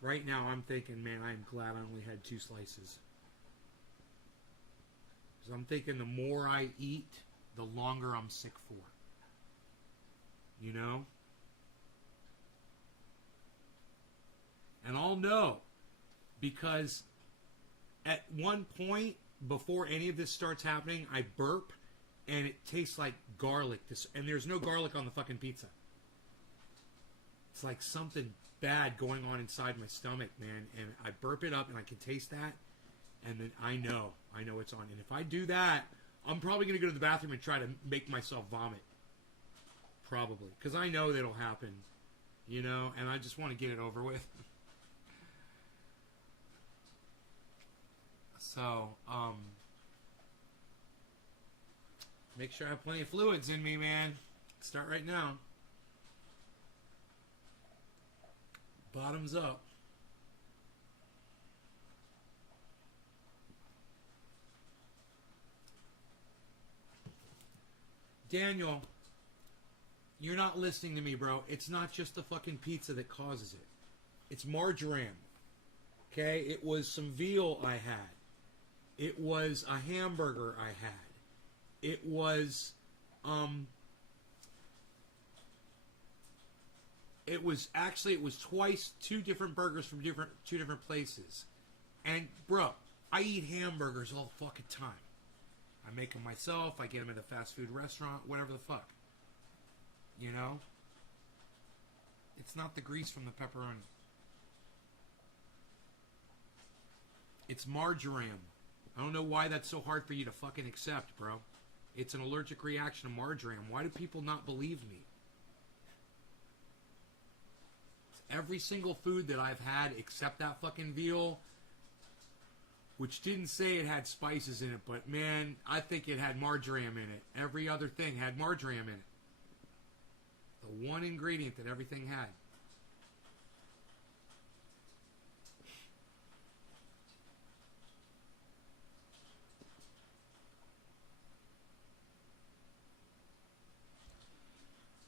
right now I'm thinking, man, I am glad I only had 2 slices. Because I'm thinking the more I eat, the longer I'm sick for. You know? And I'll know, because at one point, before any of this starts happening, I burp, and it tastes like garlic. And there's no garlic on the fucking pizza. It's like something bad going on inside my stomach, man. And I burp it up, and I can taste that, and then I know it's on. And if I do that, I'm probably going to go to the bathroom and try to make myself vomit. Probably. Because I know that'll happen, you know, and I just want to get it over with. So, make sure I have plenty of fluids in me, man. Start right now. Bottoms up. Daniel, you're not listening to me, bro. It's not just the fucking pizza that causes it. It's marjoram. Okay? It was some veal I had. It was a hamburger I had. It was, it was twice, two different burgers from two different places. And, bro, I eat hamburgers all the fucking time. I make them myself. I get them at a fast food restaurant, whatever the fuck. You know? It's not the grease from the pepperoni. It's marjoram. I don't know why that's so hard for you to fucking accept, bro. It's an allergic reaction to marjoram. Why do people not believe me? Every single food that I've had except that fucking veal, which didn't say it had spices in it, but man, I think it had marjoram in it. Every other thing had marjoram in it. The one ingredient that everything had.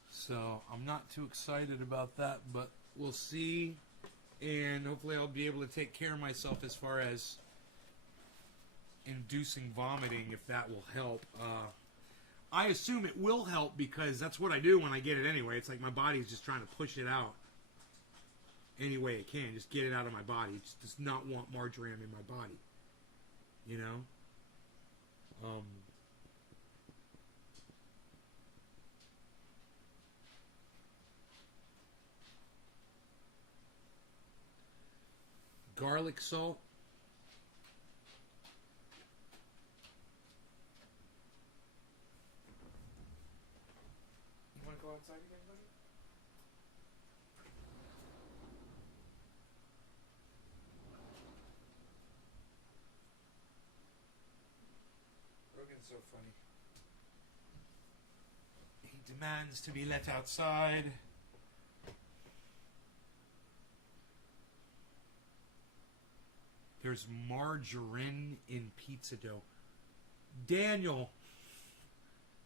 So, I'm not too excited about that, but we'll see. And hopefully I'll be able to take care of myself as far as inducing vomiting, if that will help. I assume it will help because that's what I do when I get it anyway. It's like my body's just trying to push it out any way it can. Just get it out of my body. It just does not want marjoram in my body. You know? Garlic salt. You want to go outside again, buddy? Rogan's so funny. He demands to be let outside. There's margarine in pizza dough. Daniel,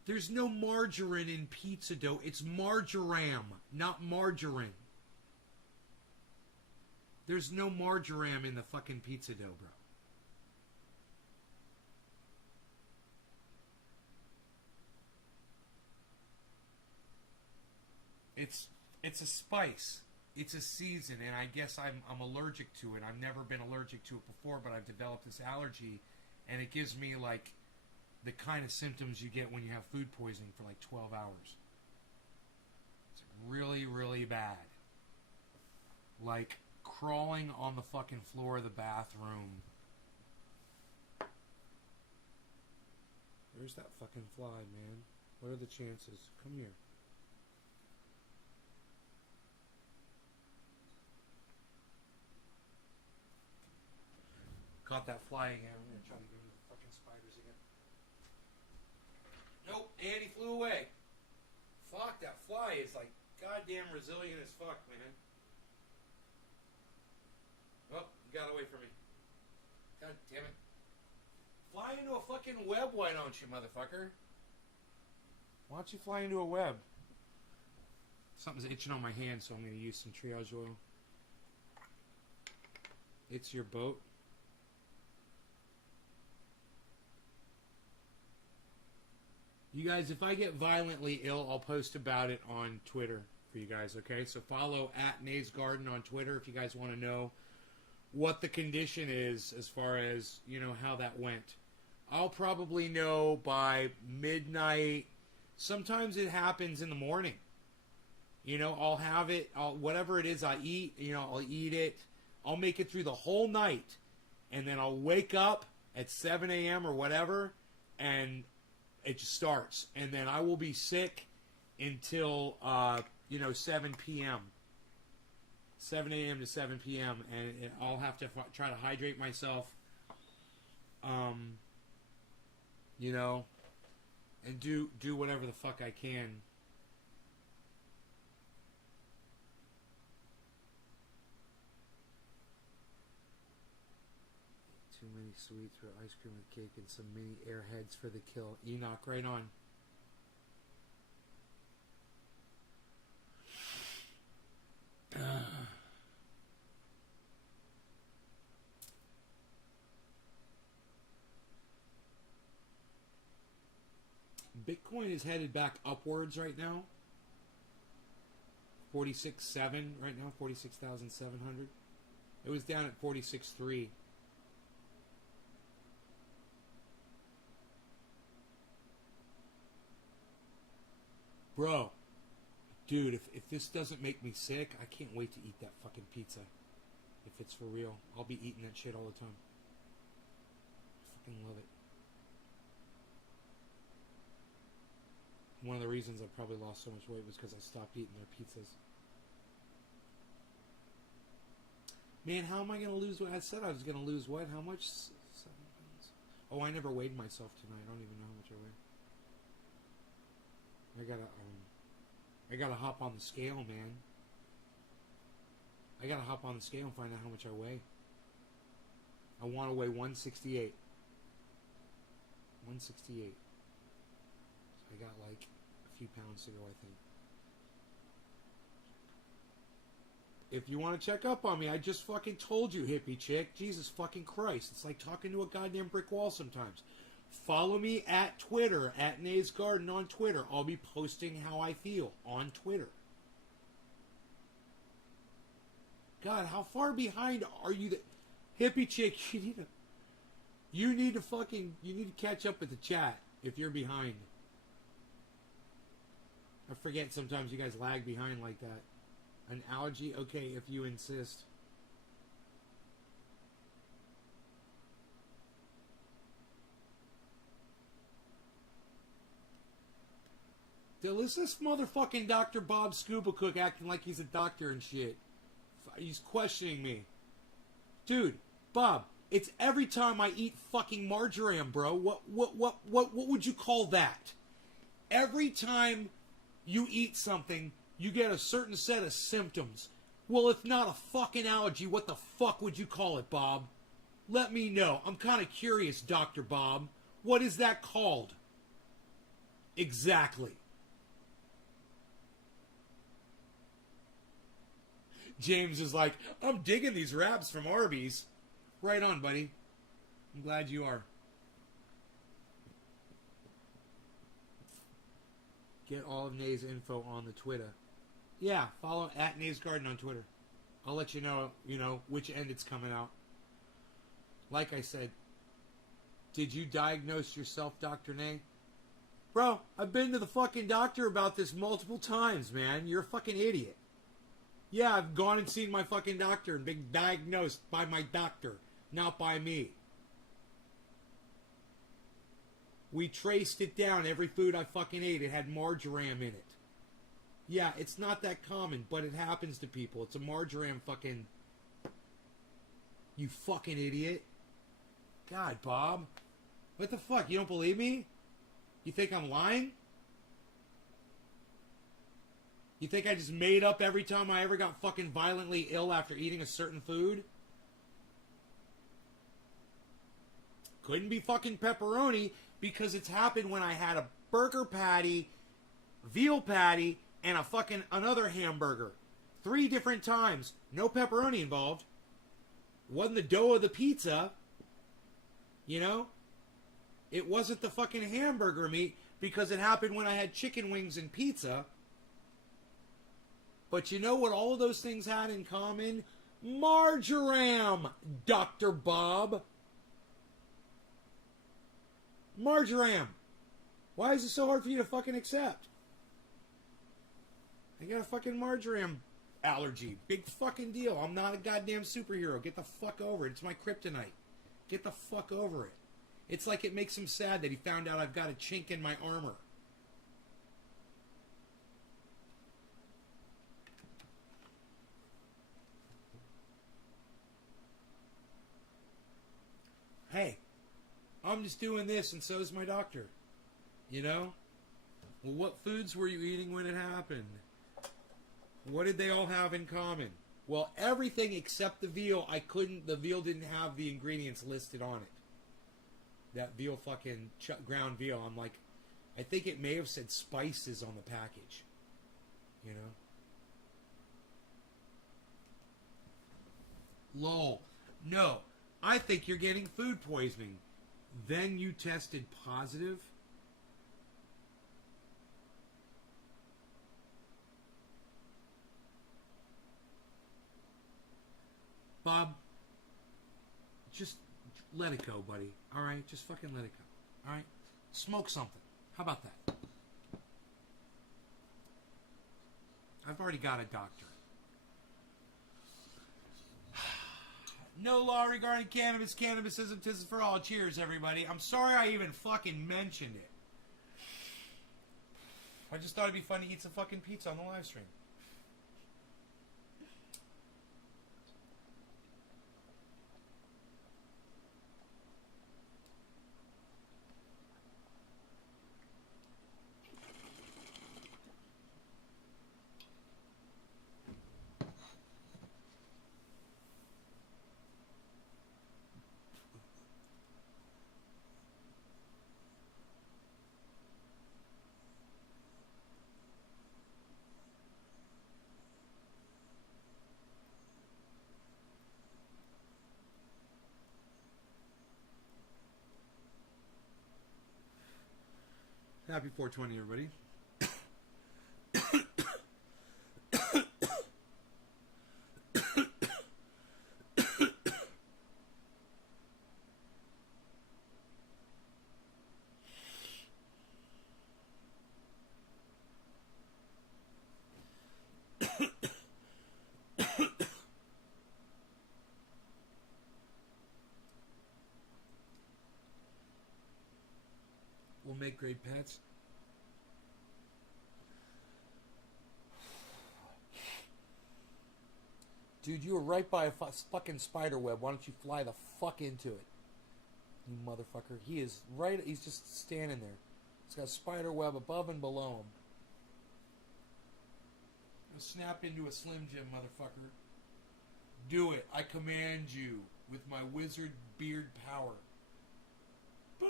there's no margarine in pizza dough. It's marjoram, not margarine. There's no marjoram in the fucking pizza dough, bro. It's a spice. It's a season, and I guess I'm allergic to it. I've never been allergic to it before, but I've developed this allergy, and it gives me, like, the kind of symptoms you get when you have food poisoning for, like, 12 hours. It's really, really bad. Like, crawling on the fucking floor of the bathroom. Where's that fucking fly, man? What are the chances? Come here. Caught that fly again. I'm going to try to get rid of the fucking spiders again. Nope, and he flew away. Fuck, that fly is like goddamn resilient as fuck, man. Oh, you got away from me. God damn it. Fly into a fucking web, why don't you, motherfucker? Why don't you fly into a web? Something's itching on my hand, so I'm going to use some triage oil. It's your boat. You guys, if I get violently ill, I'll post about it on Twitter for you guys, okay? So follow @NaysGarden on Twitter if you guys want to know what the condition is as far as, you know, how that went. I'll probably know by midnight. Sometimes it happens in the morning. You know, I'll have it, whatever it is I eat, you know, I'll eat it. I'll make it through the whole night. And then I'll wake up at 7 a.m. or whatever, and it just starts, and then I will be sick until 7 p.m. 7 a.m. to 7 p.m. and I'll have to try to hydrate myself, and do whatever the fuck I can. Too many sweets for ice cream with cake and some mini airheads for the kill. Enoch, right on. Bitcoin is headed back upwards right now. 46.7 right now, 46,700. It was down at 46.3. Bro, dude, if this doesn't make me sick, I can't wait to eat that fucking pizza. If it's for real, I'll be eating that shit all the time. I fucking love it. One of the reasons I probably lost so much weight was because I stopped eating their pizzas. Man, how am I going to lose what I said I was going to lose? What? How much? 7 pounds. Oh, I never weighed myself tonight. I don't even know how much I weigh. I gotta hop on the scale, man. I gotta hop on the scale and find out how much I weigh. I want to weigh 168. 168. So I got like a few pounds to go, I think. If you want to check up on me, I just fucking told you, hippie chick. Jesus fucking Christ. It's like talking to a goddamn brick wall sometimes. Follow me at Twitter, at Nays Garden on Twitter. I'll be posting how I feel on Twitter. God, how far behind are you? Hippie chick, you need to catch up with the chat if you're behind. I forget sometimes you guys lag behind like that. An allergy? Okay, if you insist. Is this motherfucking Dr. Bob Scuba Cook acting like he's a doctor and shit? He's questioning me. Dude, Bob, it's every time I eat fucking marjoram, bro. What would you call that? Every time you eat something, you get a certain set of symptoms. Well, if not a fucking allergy, what the fuck would you call it, Bob? Let me know. I'm kind of curious, Dr. Bob. What is that called? Exactly. James is like, I'm digging these wraps from Arby's. Right on, buddy. I'm glad you are. Get all of Nay's info on the Twitter. Yeah, follow at Nays Garden on Twitter. I'll let you know, which end it's coming out. Like I said, did you diagnose yourself, Dr. Nay? Bro, I've been to the fucking doctor about this multiple times, man. You're a fucking idiot. Yeah, I've gone and seen my fucking doctor and been diagnosed by my doctor, not by me. We traced it down. Every food I fucking ate, it had marjoram in it. Yeah, it's not that common, but it happens to people. It's a marjoram fucking... You fucking idiot. God, Bob. What the fuck? You don't believe me? You think I'm lying? You think I just made up every time I ever got fucking violently ill after eating a certain food? Couldn't be fucking pepperoni because it's happened when I had a burger patty, veal patty, and a fucking another hamburger. 3 different times. No pepperoni involved. Wasn't the dough of the pizza. It wasn't the fucking hamburger meat because it happened when I had chicken wings and pizza. But you know what all of those things had in common? Marjoram, Dr. Bob. Marjoram. Why is it so hard for you to fucking accept? I got a fucking marjoram allergy. Big fucking deal. I'm not a goddamn superhero. Get the fuck over it. It's my kryptonite. Get the fuck over it. It's like it makes him sad that he found out I've got a chink in my armor. Hey, I'm just doing this and so is my doctor. Well, what foods were you eating when it happened? What did they all have in common? Well, everything except the veal. The veal didn't have the ingredients listed on it. That veal fucking ground veal. I'm like, I think it may have said spices on the package. Lol. No, I think you're getting food poisoning. Then you tested positive? Bob, just let it go, buddy. Alright? Just fucking let it go. Alright? Smoke something. How about that? I've already got a doctor. No law regarding cannabis. Cannabis isn't for all. Cheers, everybody. I'm sorry I even fucking mentioned it. I just thought it'd be fun to eat some fucking pizza on the live stream. Happy 420, everybody. We'll make great pets. Dude, you were right by a fucking spider web. Why don't you fly the fuck into it? You motherfucker. He is right. He's just standing there. He's got a spider web above and below him. Snap into a Slim Jim, motherfucker. Do it. I command you with my wizard beard power. Boo!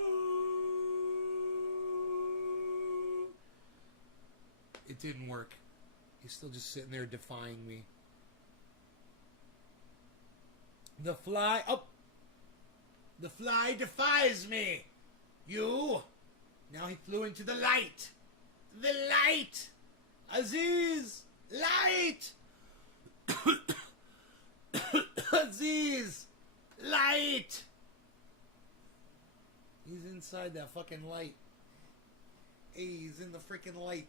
It didn't work. He's still just sitting there defying me. The fly... Oh! The fly defies me! You! Now he flew into the light! The light! Aziz! Light! Aziz! Light! He's inside that fucking light. Hey, he's in the freaking light.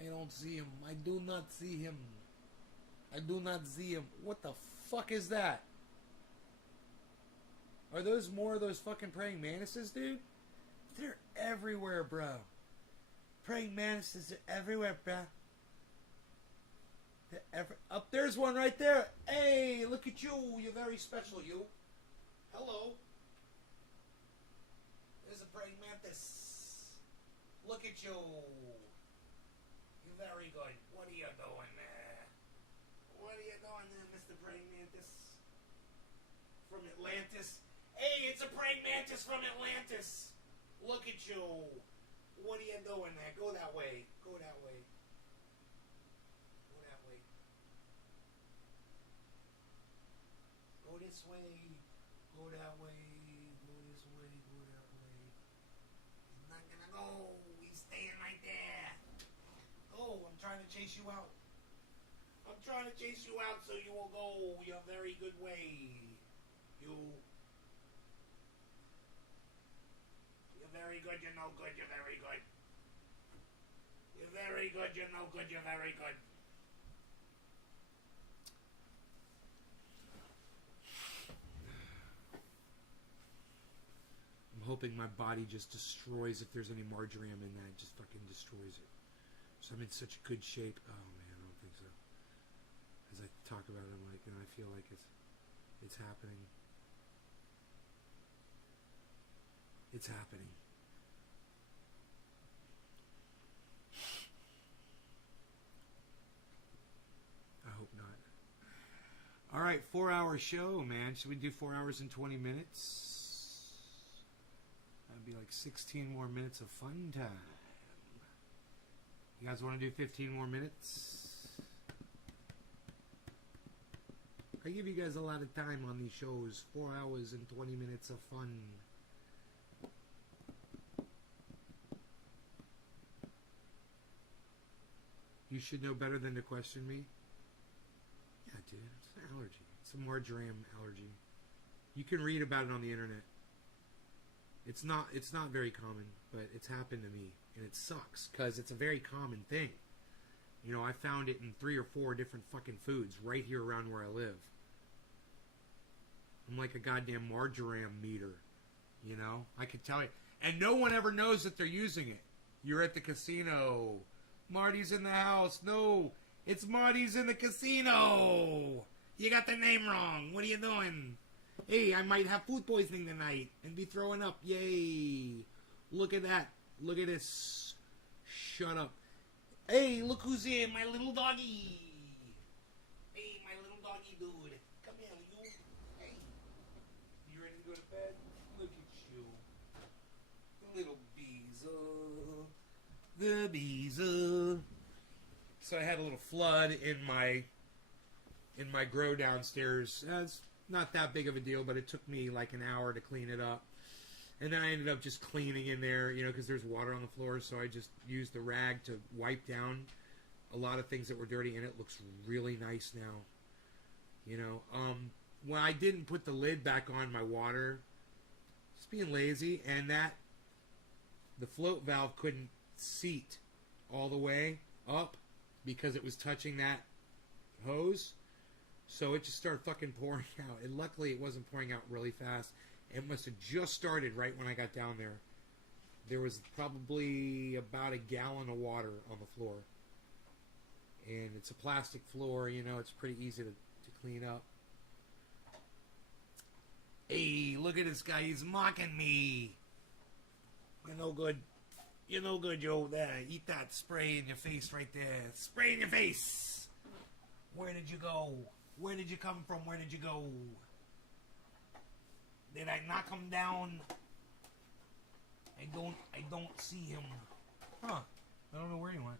I don't see him. I do not see him. I do not see him. What the fuck is that? Are those more of those fucking praying mantises, dude? They're everywhere, bro. Praying mantises are everywhere, bro. Up there's one right there. Hey, look at you. You're very special, you. Hello. There's a praying mantis. Look at you. You're very good. What are you doing there? What are you doing there, Mr. Praying Mantis? From Atlantis? Hey, it's a praying mantis from Atlantis. Look at you. What are you doing there? Go that way. Go that way. Go that way. Go this way. Go that way. Go this way. Go that way. He's not gonna go. He's staying right there. Oh, I'm trying to chase you out. I'm trying to chase you out so you will go your very good way. You're very good, you're no good, you're very good. You're very good, you're no good, you're very good. I'm hoping my body just destroys if there's any marjoram in that. It just fucking destroys it. So I'm in such good shape. Oh man, I don't think so. As I talk about it, I'm like, and I feel like it's happening. It's happening. I hope not. All right, 4-hour show, man. Should we do 4 hours and 20 minutes? That'd be like 16 more minutes of fun time. You guys want to do 15 more minutes? I give you guys a lot of time on these shows. 4 hours and 20 minutes of fun. You should know better than to question me. Yeah, dude, it's an allergy. It's a marjoram allergy. You can read about it on the internet. It's not very common, but it's happened to me, and it sucks because it's a very common thing. You know, I found it in 3 or 4 different fucking foods right here around where I live. I'm like a goddamn marjoram meter, you know? I could tell you. And no one ever knows that they're using it. You're at the casino. Marty's in the house. No, it's Marty's in the casino. You got the name wrong. What are you doing? Hey, I might have food poisoning tonight and be throwing up. Yay. Look at that. Look at this. Shut up. Hey, look who's in. My little doggy. Hey, my little doggy dude. Come here, you. Hey. You ready to go to bed? Look at you. The little beezer. The beezer. So I had a little flood in my grow downstairs. It's not that big of a deal, but it took me like an hour to clean it up. And then I ended up just cleaning in there, you know, because there's water on the floor. So I just used the rag to wipe down a lot of things that were dirty, and it looks really nice now. You know, when I didn't put the lid back on my water, just being lazy, and the float valve couldn't seat all the way up because it was touching that hose. So it just started fucking pouring out. And luckily it wasn't pouring out really fast. It must have just started right when I got down there. There was probably about a gallon of water on the floor. And it's a plastic floor, you know, it's pretty easy to clean up. Hey, look at this guy, he's mocking me. You're no good. You're no good, Joe. There, eat that. Spray in your face right there. Spray in your face. Where did you go? Where did you come from? Where did you go? Did I knock him down? I don't see him. Huh. I don't know where he went.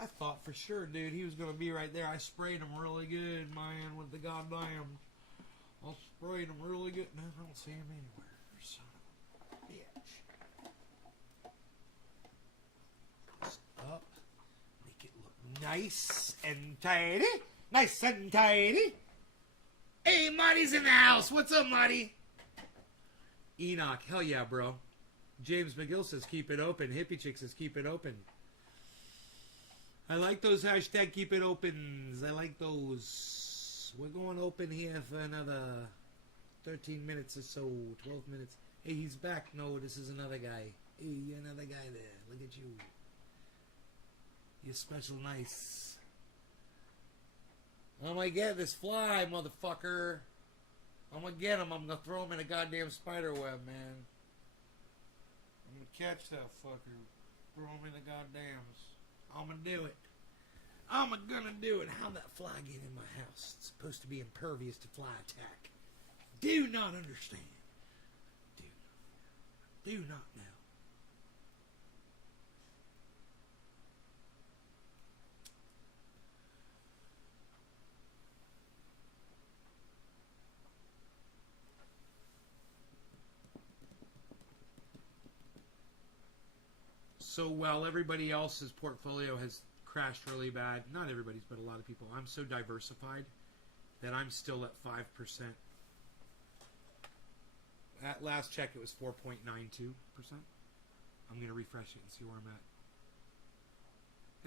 I thought for sure, dude, he was going to be right there. I sprayed him really good, man, with the goddamn. I sprayed him really good. No, I don't see him anywhere. Son of a bitch. Just up. Make it look nice and tidy. Nice and tidy. Hey, Marty's in the house. What's up, Marty? Enoch. Hell yeah, bro. James McGill says keep it open. Hippie Chick says keep it open. I like those hashtag keep it opens. I like those. We're going open here for another 13 minutes or so. 12 minutes. Hey, he's back. No, this is another guy. Hey, you're another guy there. Look at you. You're special nice. I'm gonna get this fly, motherfucker. I'm gonna get him. I'm gonna throw him in a goddamn spider web, man. I'm gonna catch that fucker. Throw him in the goddams. I'm gonna do it. I'm gonna do it. How'd that fly get in my house? It's supposed to be impervious to fly attack. Do not understand. Do not know. So while everybody else's portfolio has crashed really bad, not everybody's, but a lot of people, I'm so diversified that I'm still at 5%. At last check, it was 4.92%. I'm going to refresh it and see where I'm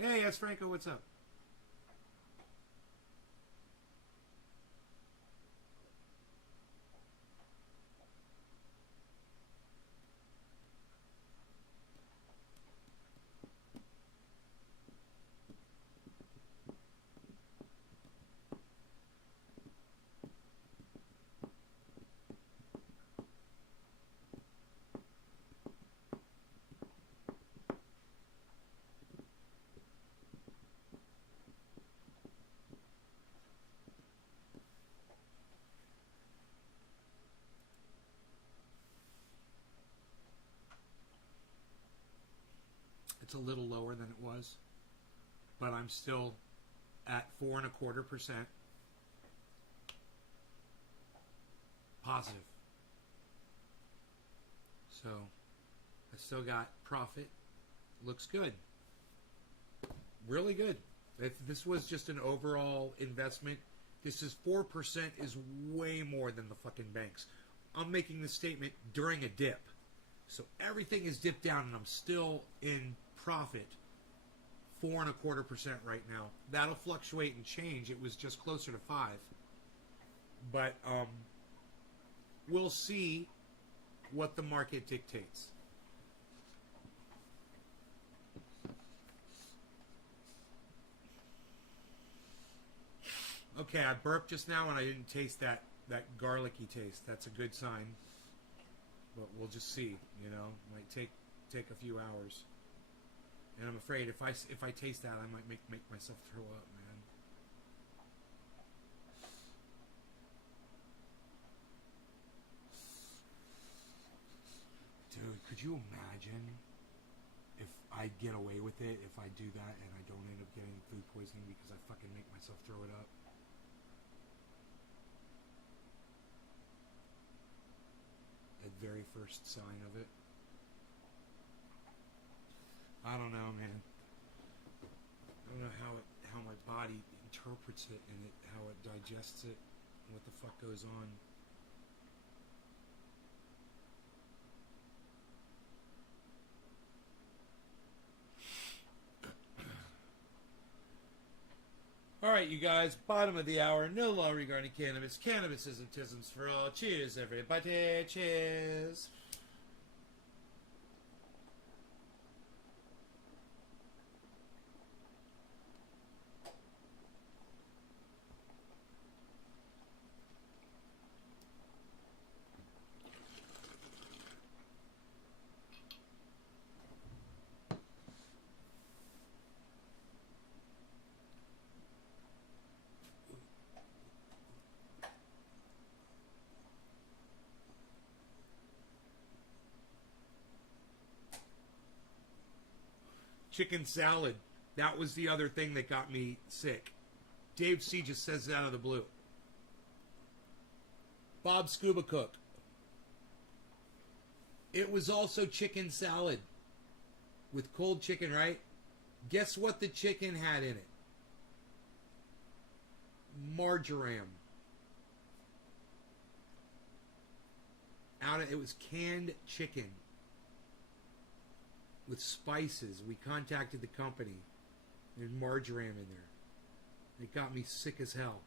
at. Hey, yes, Franco, what's up? It's a little lower than it was, but I'm still at 4.25% positive. So I still got profit. Looks good. Really good. If this was just an overall investment, this is 4% is way more than the fucking banks. I'm making this statement during a dip. So everything is dipped down and I'm still in profit. 4.25% right now. That'll fluctuate and change. It was just closer to 5. But we'll see what the market dictates. Okay, I burped just now and I didn't taste that garlicky taste. That's a good sign. But we'll just see, you know. Might take a few hours. And I'm afraid if I taste that, I might make myself throw up, man. Dude, could you imagine if I get away with it, if I do that and I don't end up getting food poisoning because I fucking make myself throw it up? At very first sign of it. I don't know, man. I don't know how my body interprets it and how it digests it and what the fuck goes on. All right, you guys, bottom of the hour. No law regarding cannabis. Cannabis isn't tisms for all. Cheers, everybody. Cheers. Chicken salad. That was the other thing that got me sick. Dave C. just says it out of the blue. Bob Scuba Cook. It was also chicken salad. With cold chicken, right? Guess what the chicken had in it? Marjoram. It was canned chicken. With spices. We contacted the company. There's marjoram in there. It got me sick as hell.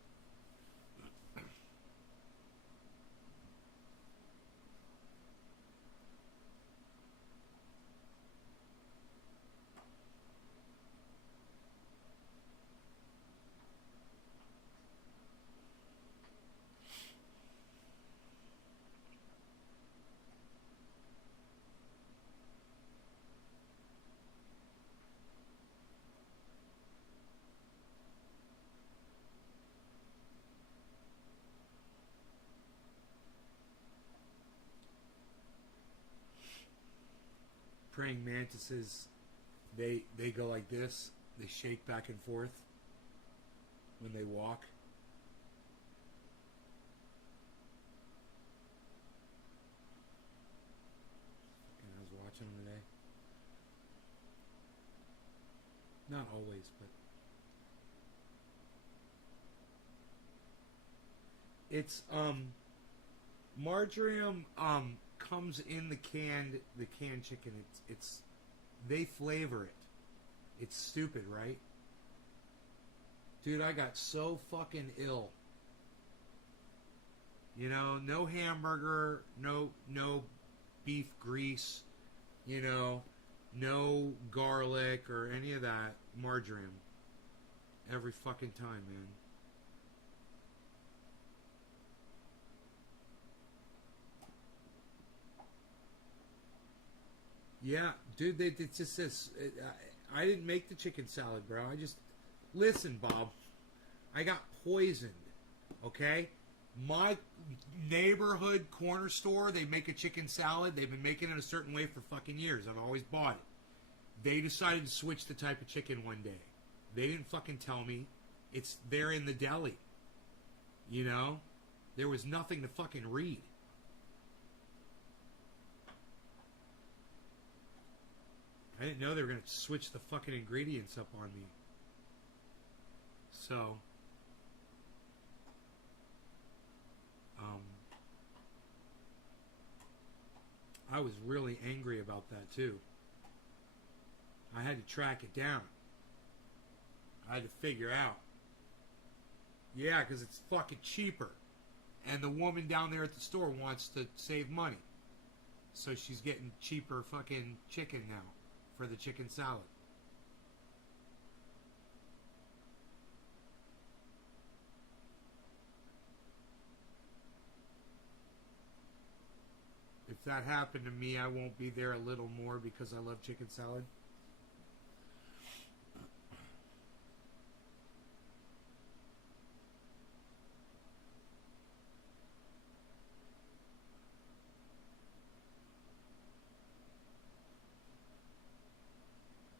Praying mantises, they go like this. They shake back and forth when they walk. And I was watching them today. Not always, but it's marjoram comes in the canned chicken. It's they flavor it. It's stupid, right? Dude, I got so fucking ill. You know, no hamburger, no beef grease, you know, no garlic or any of that. Marjoram. Every fucking time, man. Yeah, dude, it just says, I didn't make the chicken salad, bro. I just, listen, Bob, I got poisoned, okay? My neighborhood corner store, they make a chicken salad. They've been making it a certain way for fucking years. I've always bought it. They decided to switch the type of chicken one day. They didn't fucking tell me. It's there in the deli. You know? There was nothing to fucking read. I didn't know they were going to switch the fucking ingredients up on me. So, I was really angry about that too. I had to track it down. I had to figure out. Yeah, because it's fucking cheaper. And the woman down there at the store wants to save money. So she's getting cheaper fucking chicken now for the chicken salad. If that happened to me, I won't be there a little more because I love chicken salad.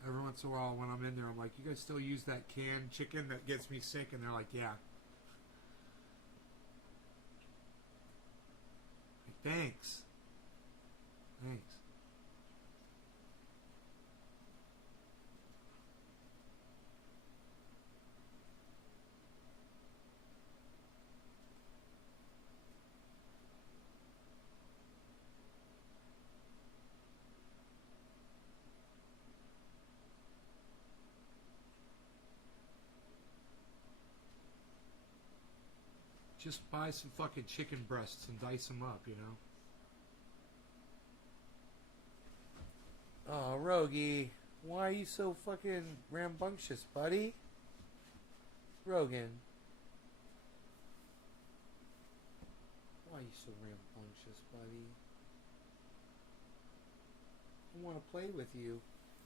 Every once in a while when I'm in there, I'm like, you guys still use that canned chicken that gets me sick? And they're like, yeah. Like, thanks. Thanks. Just buy some fucking chicken breasts and dice them up, you know? Oh, Rogie, why are you so fucking rambunctious, buddy? Rogan. Why are you so rambunctious, buddy? I want to play with you.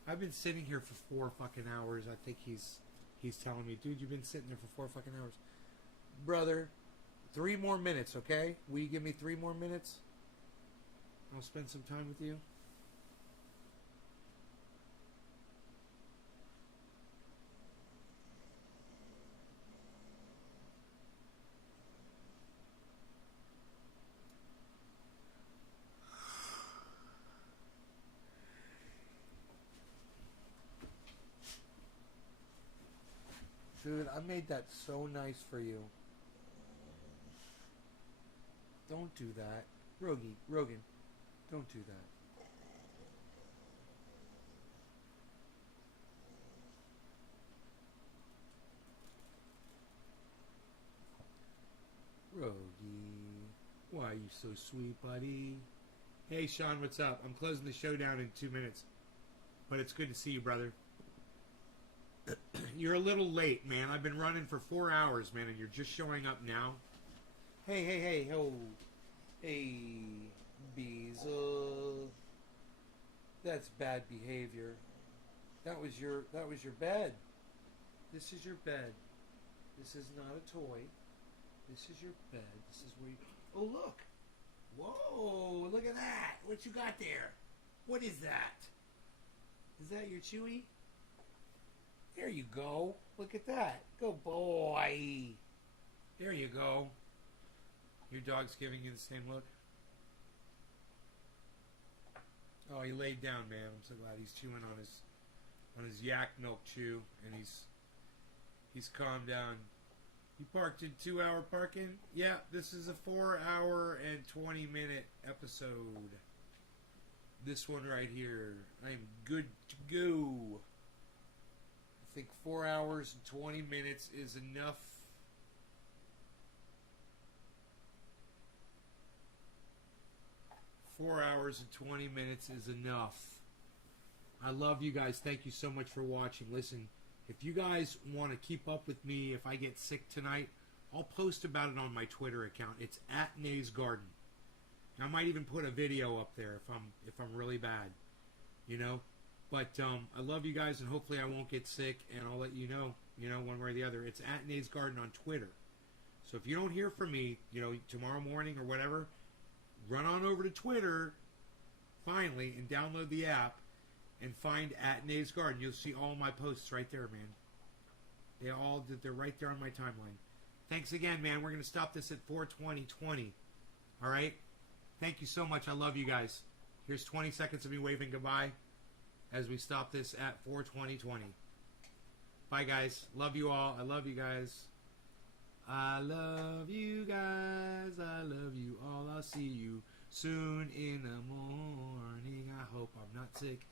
I've been sitting here for 4 fucking hours. I think he's telling me, dude, you've been sitting there for 4 fucking hours. Brother, 3 more minutes, okay? Will you give me 3 more minutes? I'll spend some time with you. Dude, I made that so nice for you. Don't do that. Rogan, don't do that. Rogie, why are you so sweet, buddy? Hey, Sean, what's up? I'm closing the show down in 2 minutes. But it's good to see you, brother. You're a little late, man. I've been running for 4 hours, man, and you're just showing up now. Hey, ho. Hey, Beezle. That's bad behavior. That was your bed. This is your bed. This is not a toy. This is your bed. This is where you... Oh, look. Whoa, look at that. What you got there? What is that? Is that your Chewy? There you go. Look at that. Good boy. There you go. Your dog's giving you the same look? Oh, he laid down, man. I'm so glad he's chewing on his yak milk chew, and he's calmed down. You parked in 2-hour parking? Yeah, this is a 4-hour and 20-minute episode. This one right here. I'm good to go. I think 4 hours and 20 minutes is enough. Four hours and 20 minutes is enough. I love you guys. Thank you so much for watching. Listen, if you guys want to keep up with me, if I get sick tonight, I'll post about it on my Twitter account. It's at Nay's Garden. I might even put a video up there if I'm really bad, you know. But I love you guys, and hopefully I won't get sick, and I'll let you know, one way or the other. It's at Nay's Garden on Twitter. So if you don't hear from me, tomorrow morning or whatever, run on over to Twitter, finally, and download the app, and find at Nays Garden. You'll see all my posts right there, man. They're right there on my timeline. Thanks again, man. We're going to stop this at 4:20:20. All right? Thank you so much. I love you guys. Here's 20 seconds of me waving goodbye as we stop this at 4:20:20. Bye, guys. Love you all. I love you guys. I love you guys. I love you all. I'll see you soon in the morning. I hope I'm not sick.